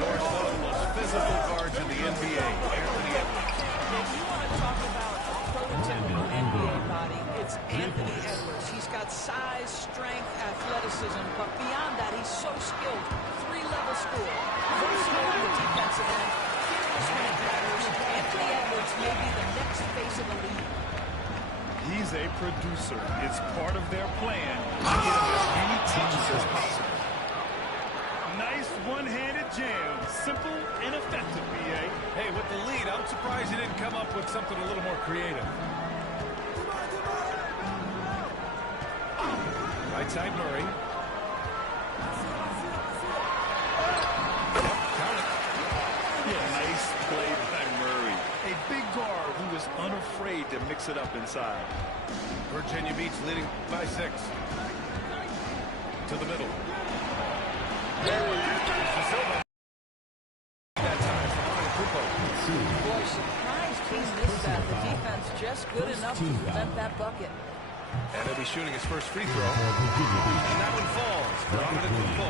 Doris, one of the most physical guards in the NBA, Anthony Edwards. If you want to talk about a prototypical NBA body, it's Anthony Edwards. He's got size, strength, athleticism, but beyond that, he's so skilled. 3-level scorer, versatile on the defensive end, fearless when it matters. Anthony Edwards may be the next face of the league. He's a producer. It's part of their plan to get him as many touches as possible. Nice one-handed jam. Simple and effective, B.A. Hey, with the lead, I'm surprised he didn't come up with something a little more creative. Right side, Murray. Yeah, nice play by Murray. A big guard who was unafraid to mix it up inside. Virginia Beach leading by 6. To the middle. That time for Ryan Kupo. Boy, surprised he missed that. The defense just good enough to prevent that bucket. And he'll be shooting his first free throw. And that one falls for Kupo.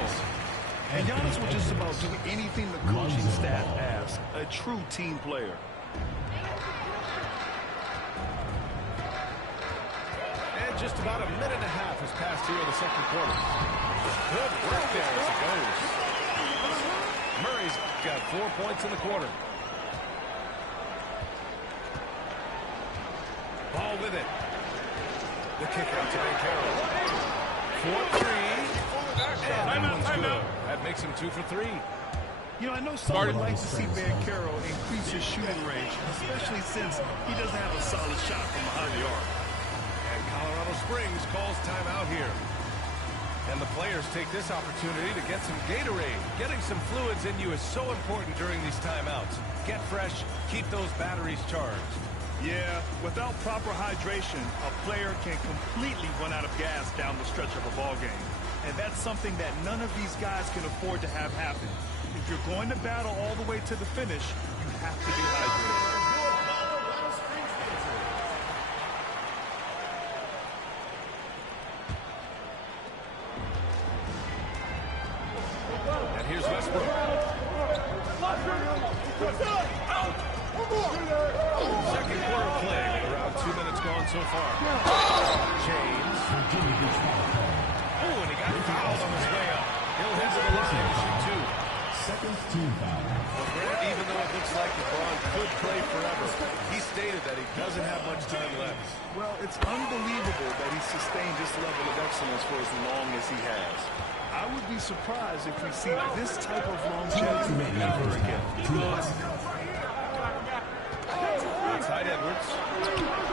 And Giannis will just about do anything the coaching staff asks. A true team player. And just about a minute and a half has passed here in the second quarter. Good work there as it goes. Murray's got 4 points in the quarter. Ball with it. The kick out to Banchero. 4-3. And that one's good. That makes him 2 for 3. You know, I know some would like to see Banchero increase his shooting range, especially since he doesn't have a solid shot from behind the arc. And Colorado Springs calls timeout here. And the players take this opportunity to get some Gatorade. Getting some fluids in you is so important during these timeouts. Get fresh, keep those batteries charged. Yeah, without proper hydration, a player can completely run out of gas down the stretch of a ball game. And that's something that none of these guys can afford to have happen. If you're going to battle all the way to the finish, you have to be hydrated. And here's Westbrook. Second quarter play, around 2 minutes gone so far. James. Oh, and he got fouled on his way up. He'll head to the line to shoot 2. seconds to foul. Well, Grant, even though it looks like LeBron could play forever, he stated that he doesn't have much time left. Well, it's unbelievable that he's sustained this level of excellence for as long as he has. I would be surprised if we see this type of longevity ever again. Outside Edwards.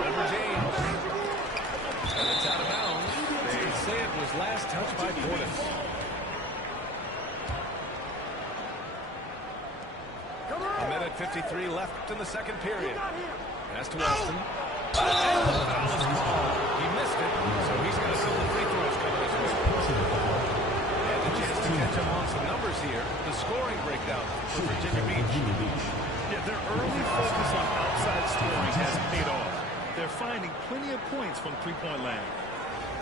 Over James. And it's out of bounds. They say it was last touched by Portis. A minute 53 left in the second period. Pass to Weston. And the foul is called. He missed it, so he's got a couple of free throws coming his way. And a chance to catch up on some numbers here. The scoring breakdown for Virginia Beach. Yeah, their early focus on outside scoring has paid off. They're finding plenty of points from three-point land.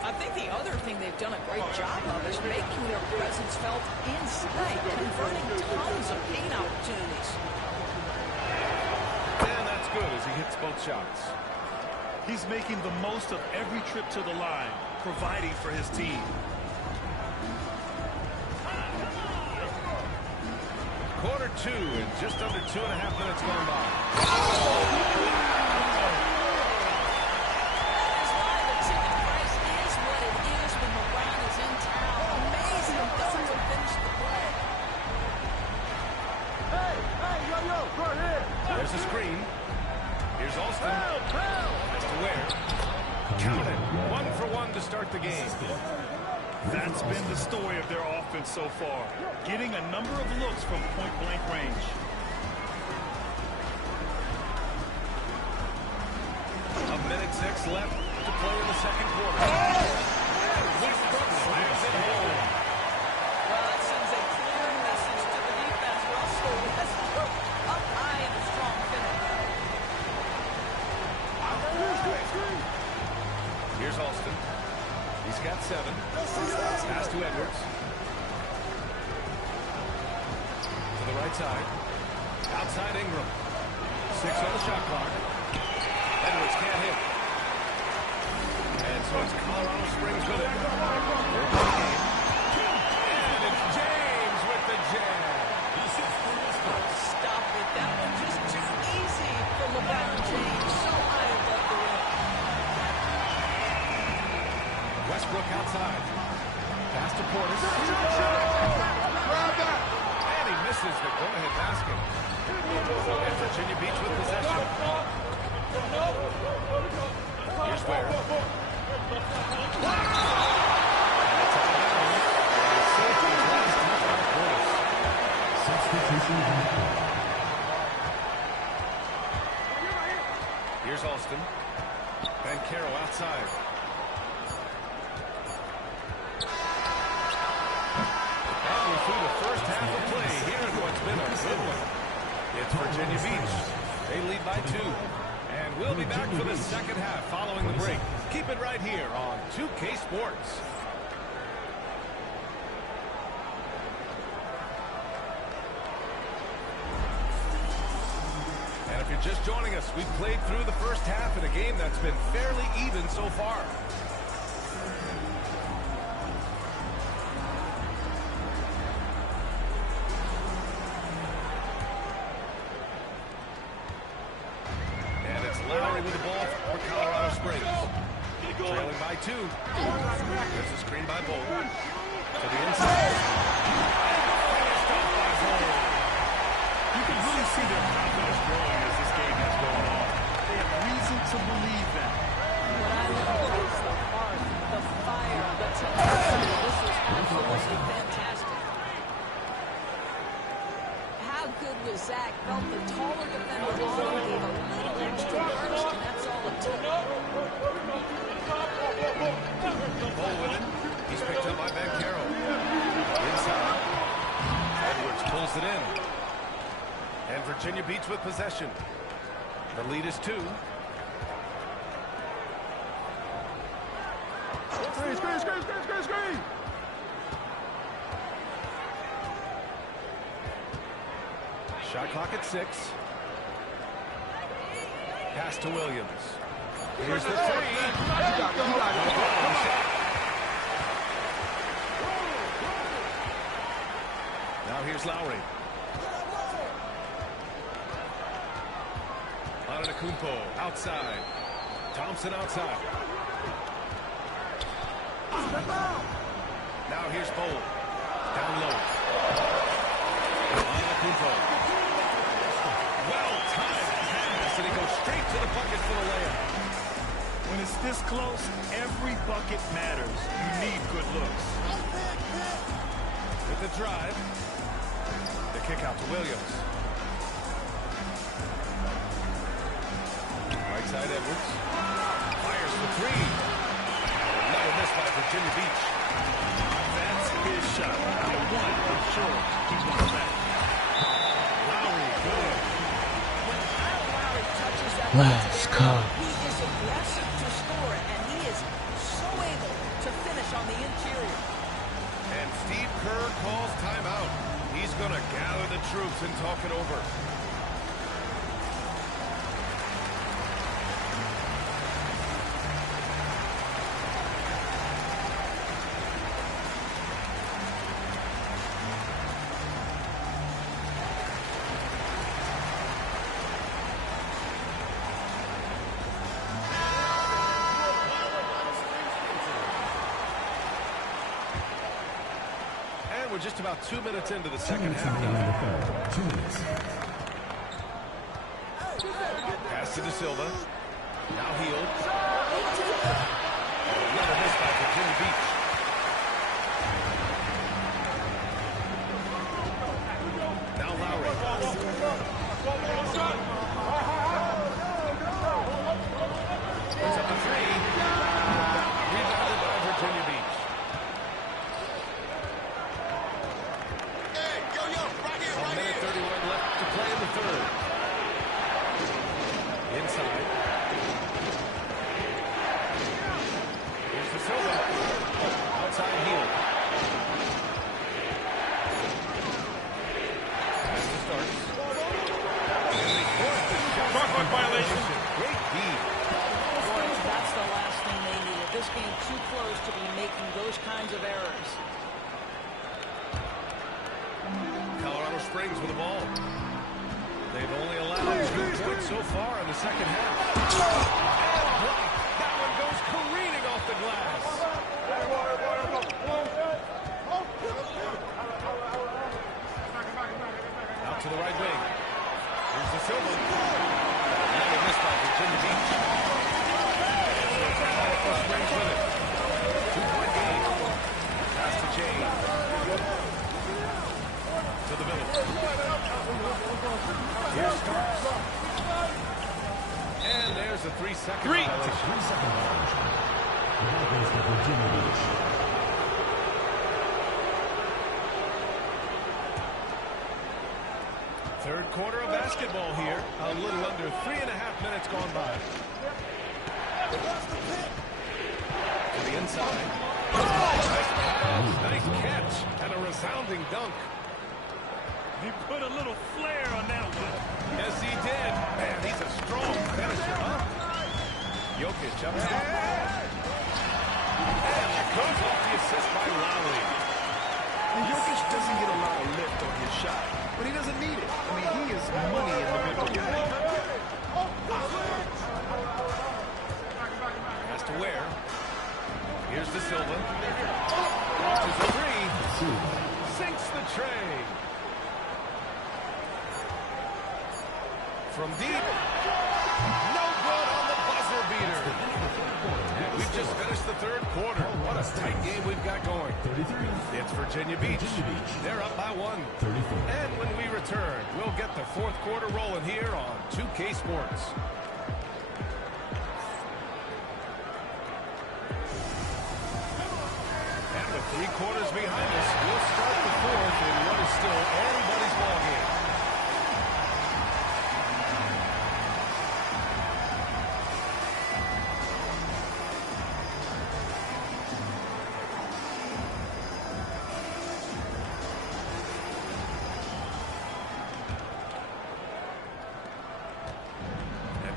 I think the other thing they've done a great job of is making their presence felt inside, converting tons of paint opportunities. And that's good as he hits both shots. He's making the most of every trip to the line, providing for his team. Quarter two and just under 2.5 minutes gone by. There's a screen. Here's Alston. That's to Ware. Count it. 1-for-1 to start the game. That's been the story of their offense so far, getting a number of looks from point-blank range. A minute 6 left to play in the second quarter. And Westbrook slams it home. Well, that sends a clear message to the defense. Russell Westbrook up high in a strong finish. Here's Alston. He's got 7. Pass to Edwards. To the right side. Outside Ingram. 6 on the shot clock. Edwards can't hit. And so it's Colorado Springs with it. And it's James with the jam. Stop it. That one just too easy for LeBron James. So high above the rim. Westbrook outside. Pass to Portis. And he misses the go-ahead basket. And Virginia Beach with possession. Here's Ware. And it's out of bounds. Safety's last touch by Portis. Substitution. Here's Alston. Banchero outside. And we're through the first half of play here in what's been a good one. It's Virginia Beach. They lead by 2. And we'll be back for the second half following the break. Keep it right here on 2K Sports. And if you're just joining us, we've played through the first half in a game that's been fairly even so far. And it's Lowry with the ball for Colorado Springs. Trailing by 2. There's a screen by Bolt. To the inside. Finished off by Bolt. You can really see their confidence growing as this game has gone on. They have reason to believe that. What I love is the heart, the fire, the tenacity. This was absolutely fantastic. How good was Zach? Felt the taller defender on him, gave a little extra burst, and that's all it took. Ball with it. He's picked up by Banchero. Inside. Edwards pulls it in. And Virginia Beach with possession. The lead is 2. Screen. Shot clock at 6. Pass to Williams. Here's the 3. Now here's Lowry. Antetokounmpo outside. Thompson outside. Now here's Bol. Down low. Antetokounmpo. Well-timed pass, and he goes straight to the bucket for the layup. When it's this close, every bucket matters. You need good looks. With the drive. The kick out to Williams. Right side Edwards. Fires for three. Another miss by Virginia Beach. That's his shot. The one for sure. He wants that. Lowry, good. When Kyle Lowry touches that Let's go. he is aggressive to score, and he is so able to finish on the interior. And Steve Kerr calls timeout. He's going to gather the troops and talk it over. We're just about 2 minutes into the second half. 2 minutes. Pass to De Silva. Now Hield. Another miss by Virginia Beach. Now Lowry. Puts up a three. Rebounded by Virginia Beach. Third. Inside. Here's De Silva. Outside Hield. Pass to Starks. And they forced the shot. Clock violation. Great D. Boys, that's the last thing they needed. This game too close to be making those kinds of errors. Colorado Springs with the ball. They've only allowed 2 points so far in the second half. And blocked. That one goes careening off the glass. Out to the right wing. Here's De Silva. Another miss by Virginia Beach. Colorado Springs with it. 2-point game. Pass to James. To the middle. Here's Starks. And there's a 3-second violation. 3-second violation. That goes to Virginia Beach. Third quarter of basketball here. A little under 3.5 minutes gone by. To the inside. Nice pass, nice catch, and a resounding dunk. He put a little flair on that one. Yes, he did. Man, he's a strong finisher, huh? Jokic up top. And there comes off the assist by Lowry. Jokic doesn't get a lot of lift on his shot, but he doesn't need it. I mean, he is money in the middle game. Has to Ware. Here's De Silva. Launches a three. Sinks the tray. From deep. No good on the buzzer beater. And we've just finished the third quarter. What a tight game we've got going. 33. It's Virginia Beach. They're up by 1. 34. And when we return, we'll get the fourth quarter rolling here on 2K Sports. And with 3 quarters behind us, we'll start the fourth in what is still anybody's ballgame.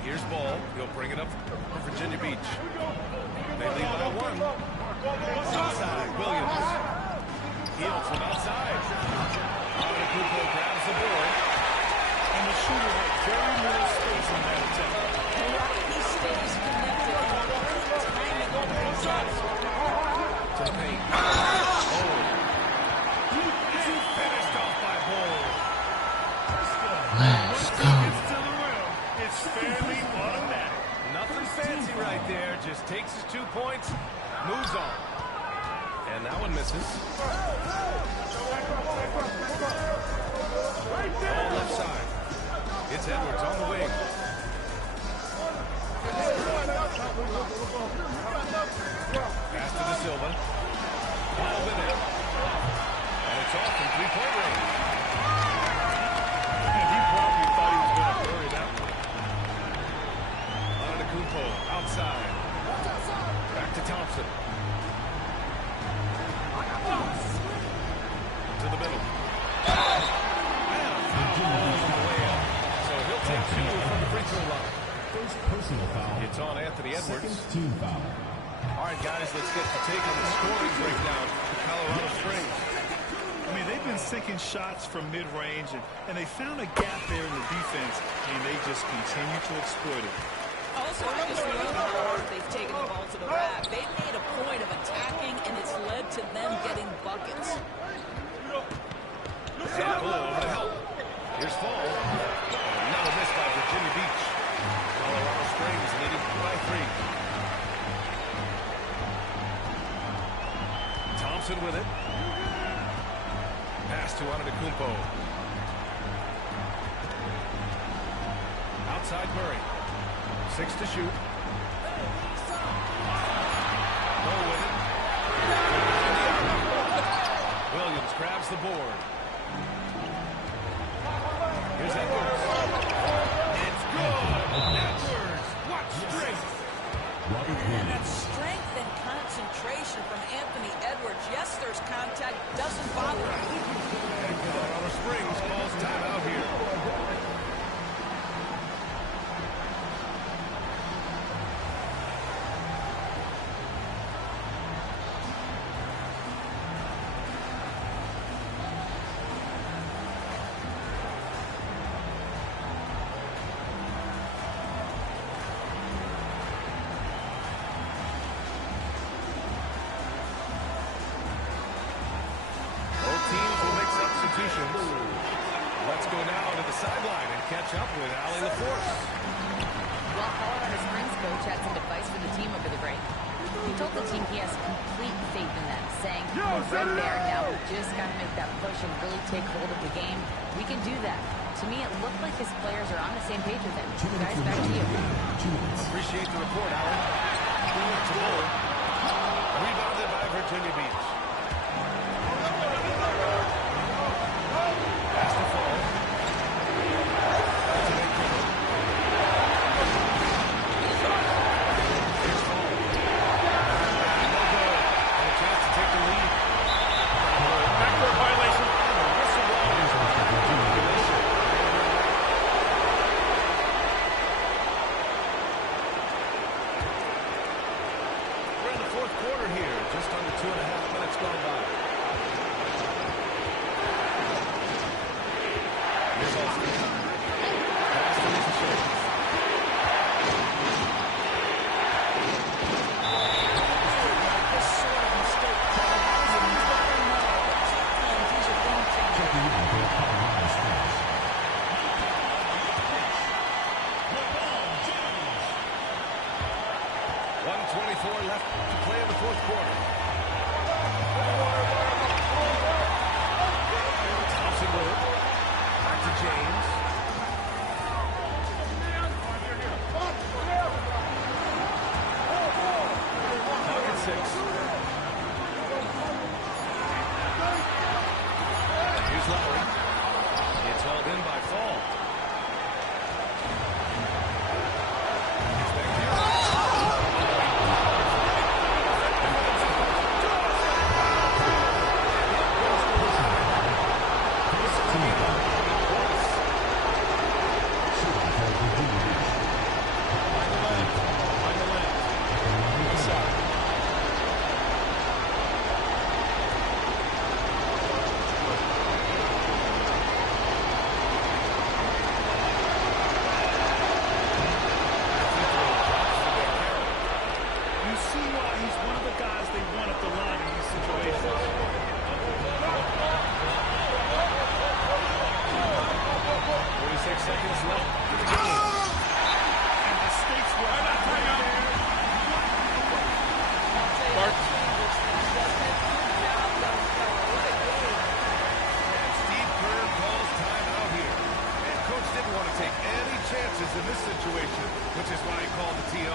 Here's Ball. He'll bring it up for Virginia Beach. They lead by 1. Outside, Williams. Hield from outside. Antetokounmpo grabs the board. And the shooter had very little space on that attack. To the paint. Oh. And finished off by Bull. Let's go. It's fairly automatic. Nothing fancy right there. Just takes his 2 points, moves on. And that one misses. Ball left side. It's Edwards on the wing. Pass to De Silva. Ball with it. And it's off from three-point range. He probably thought he was going to bury that one. Antetokounmpo outside. Back to Thompson. To the middle. And a foul on the way up. So he'll take 2 from the free throw line. First personal foul. It's on Anthony Edwards. Second team foul. All right, guys, let's get to taking the scoring breakdown to Colorado Springs. I mean, they've been sinking shots from mid-range, and they found a gap there in the defense, and they just continue to exploit it. Also, I just love how hard they've taken the ball to the rack. They've made a point of attacking, and it's led to them getting buckets. Bull over to help. Here's Fall. Another miss by Virginia Beach. Colorado Springs leading by 3. Thompson with it. Pass to Antetokounmpo. Outside Murray. 6 to shoot. Bull with it. Williams grabs the board. Here's Edwards. It's good. Edwards. What strength. And that's strength and concentration from Anthony Edwards. Yes, there's contact. Doesn't bother him. Colorado Springs calls timeout here. Let's go now to the sideline and catch up with Allie LaForce. Well, Colorado Springs coach had some advice for the team over the break. He told the team he has complete faith in them, saying, we're right there, now we just got to make that push and really take hold of the game. We can do that. To me, it looked like his players are on the same page with him. Guys, back to you. Appreciate the report, Allie. To Bull. Rebounded by Virginia Beach. Pass to Fall. this situation, which is why he called the TO.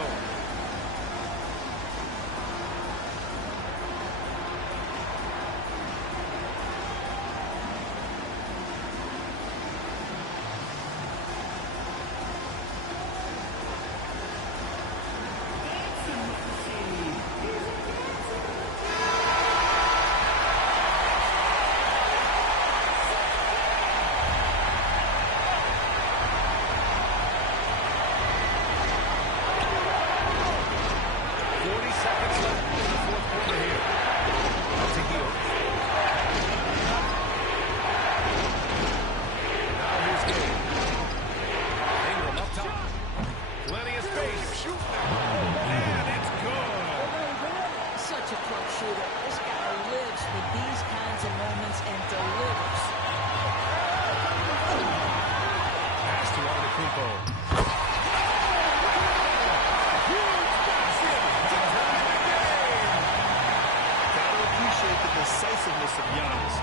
Decisiveness of Giannis,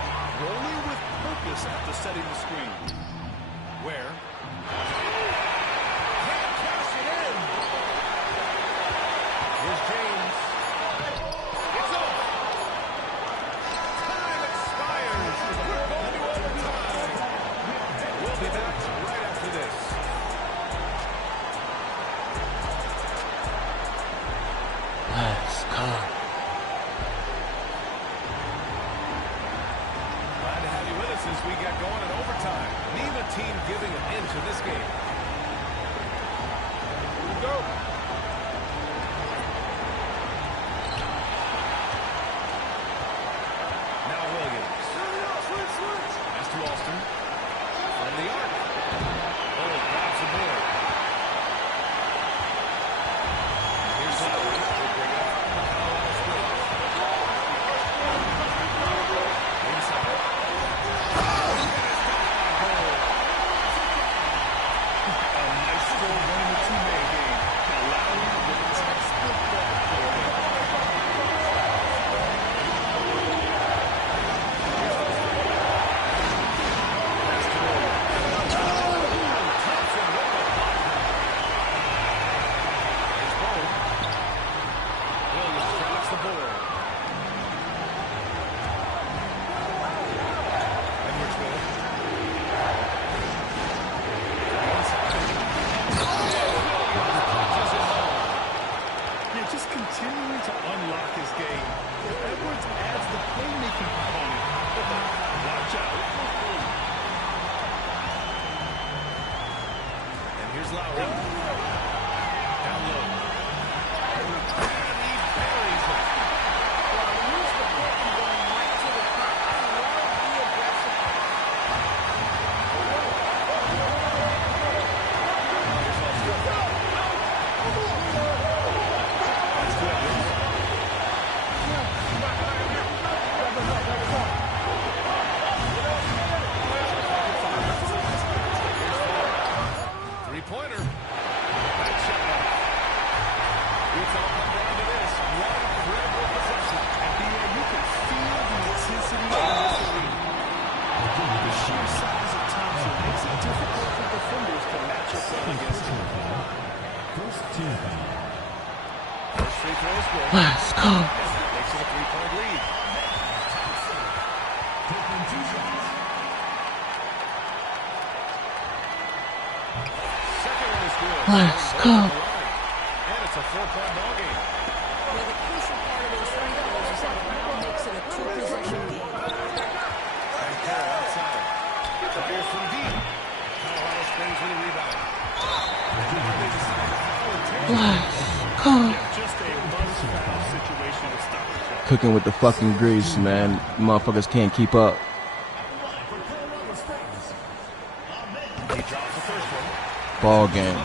rolling with purpose after setting the screen. Where? Can't cash it in. Here's James. It's off. Time expires. We're going to overtime. We'll be back right after this. Let's go. As we get going in overtime, neither team giving an inch in this game. Here we go. Now Williams. Pass to Alston. From the arc. Oh, grabs the board. Here's Lowry. We'll bring up Colorado Springs. Inside. Here's Lowry. Down low. And he buries it. Well, use the pick and going right to the cup. I love the aggressiveness. Three-pointer. That shot off. It's all come down to this. What a critical possession. And you can feel the intensity in this arena. The sheer size of Thompson makes it difficult for defenders to match up well against him. First team foul. First free throw is good. Let's go. Makes it a three-point lead. Taking 2 shots. Second one is good. Let's go. And it's a 4-point ball game. Yeah, the crucial part of those free throws is that it now makes it a 2-possession game. And Carroll outside. Fires from deep. Colorado Springs with a rebound. And now they decide to foul and take it. Let's go. Just a must-foul situation to stop the clock. Cooking with the fucking grease, man. Motherfuckers can't keep up. He drops the first one. Ball game.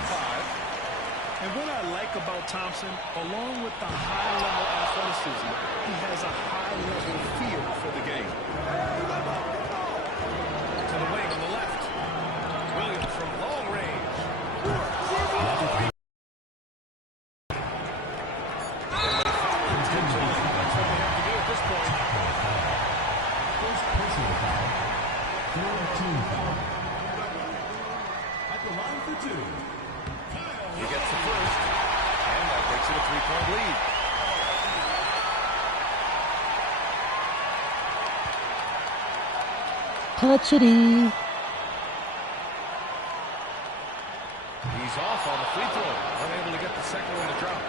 And what I like about Thompson, along with the high-level athleticism, he has a high-level feel for the game. To the wing on the left. Williams from long range. Intentionally. That's what they have to do at this point. First personal foul. Third team foul. At the line for 2. He gets the first, and that makes it a 3-point lead. Clutchity. He's off on the free throw. Unable to get the second one to drop.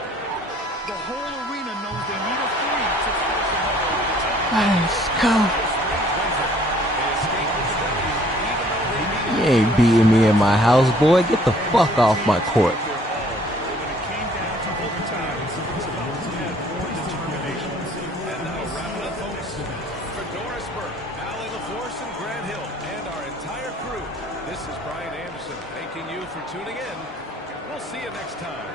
The whole arena knows they need a three to force another overtime. Let's go. You ain't beating me in my house, boy. Get the fuck off my court. When it came down to overtime, Wisconsin had more determination. And that'll wrap it up, folks. For Doris Burke, Allie LaForce, and Grant Hill, and our entire crew, this is Brian Anderson thanking you for tuning in. We'll see you next time.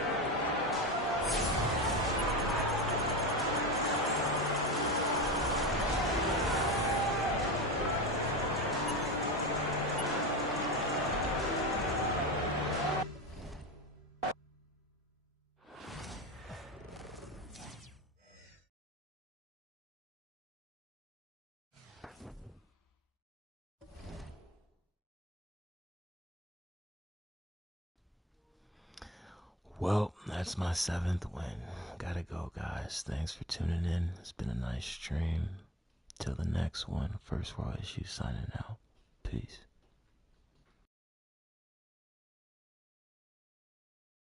Well, that's my 7th win. Gotta go, guys. Thanks for tuning in. It's been a nice stream. Till the next one, First Raw Issue signing out.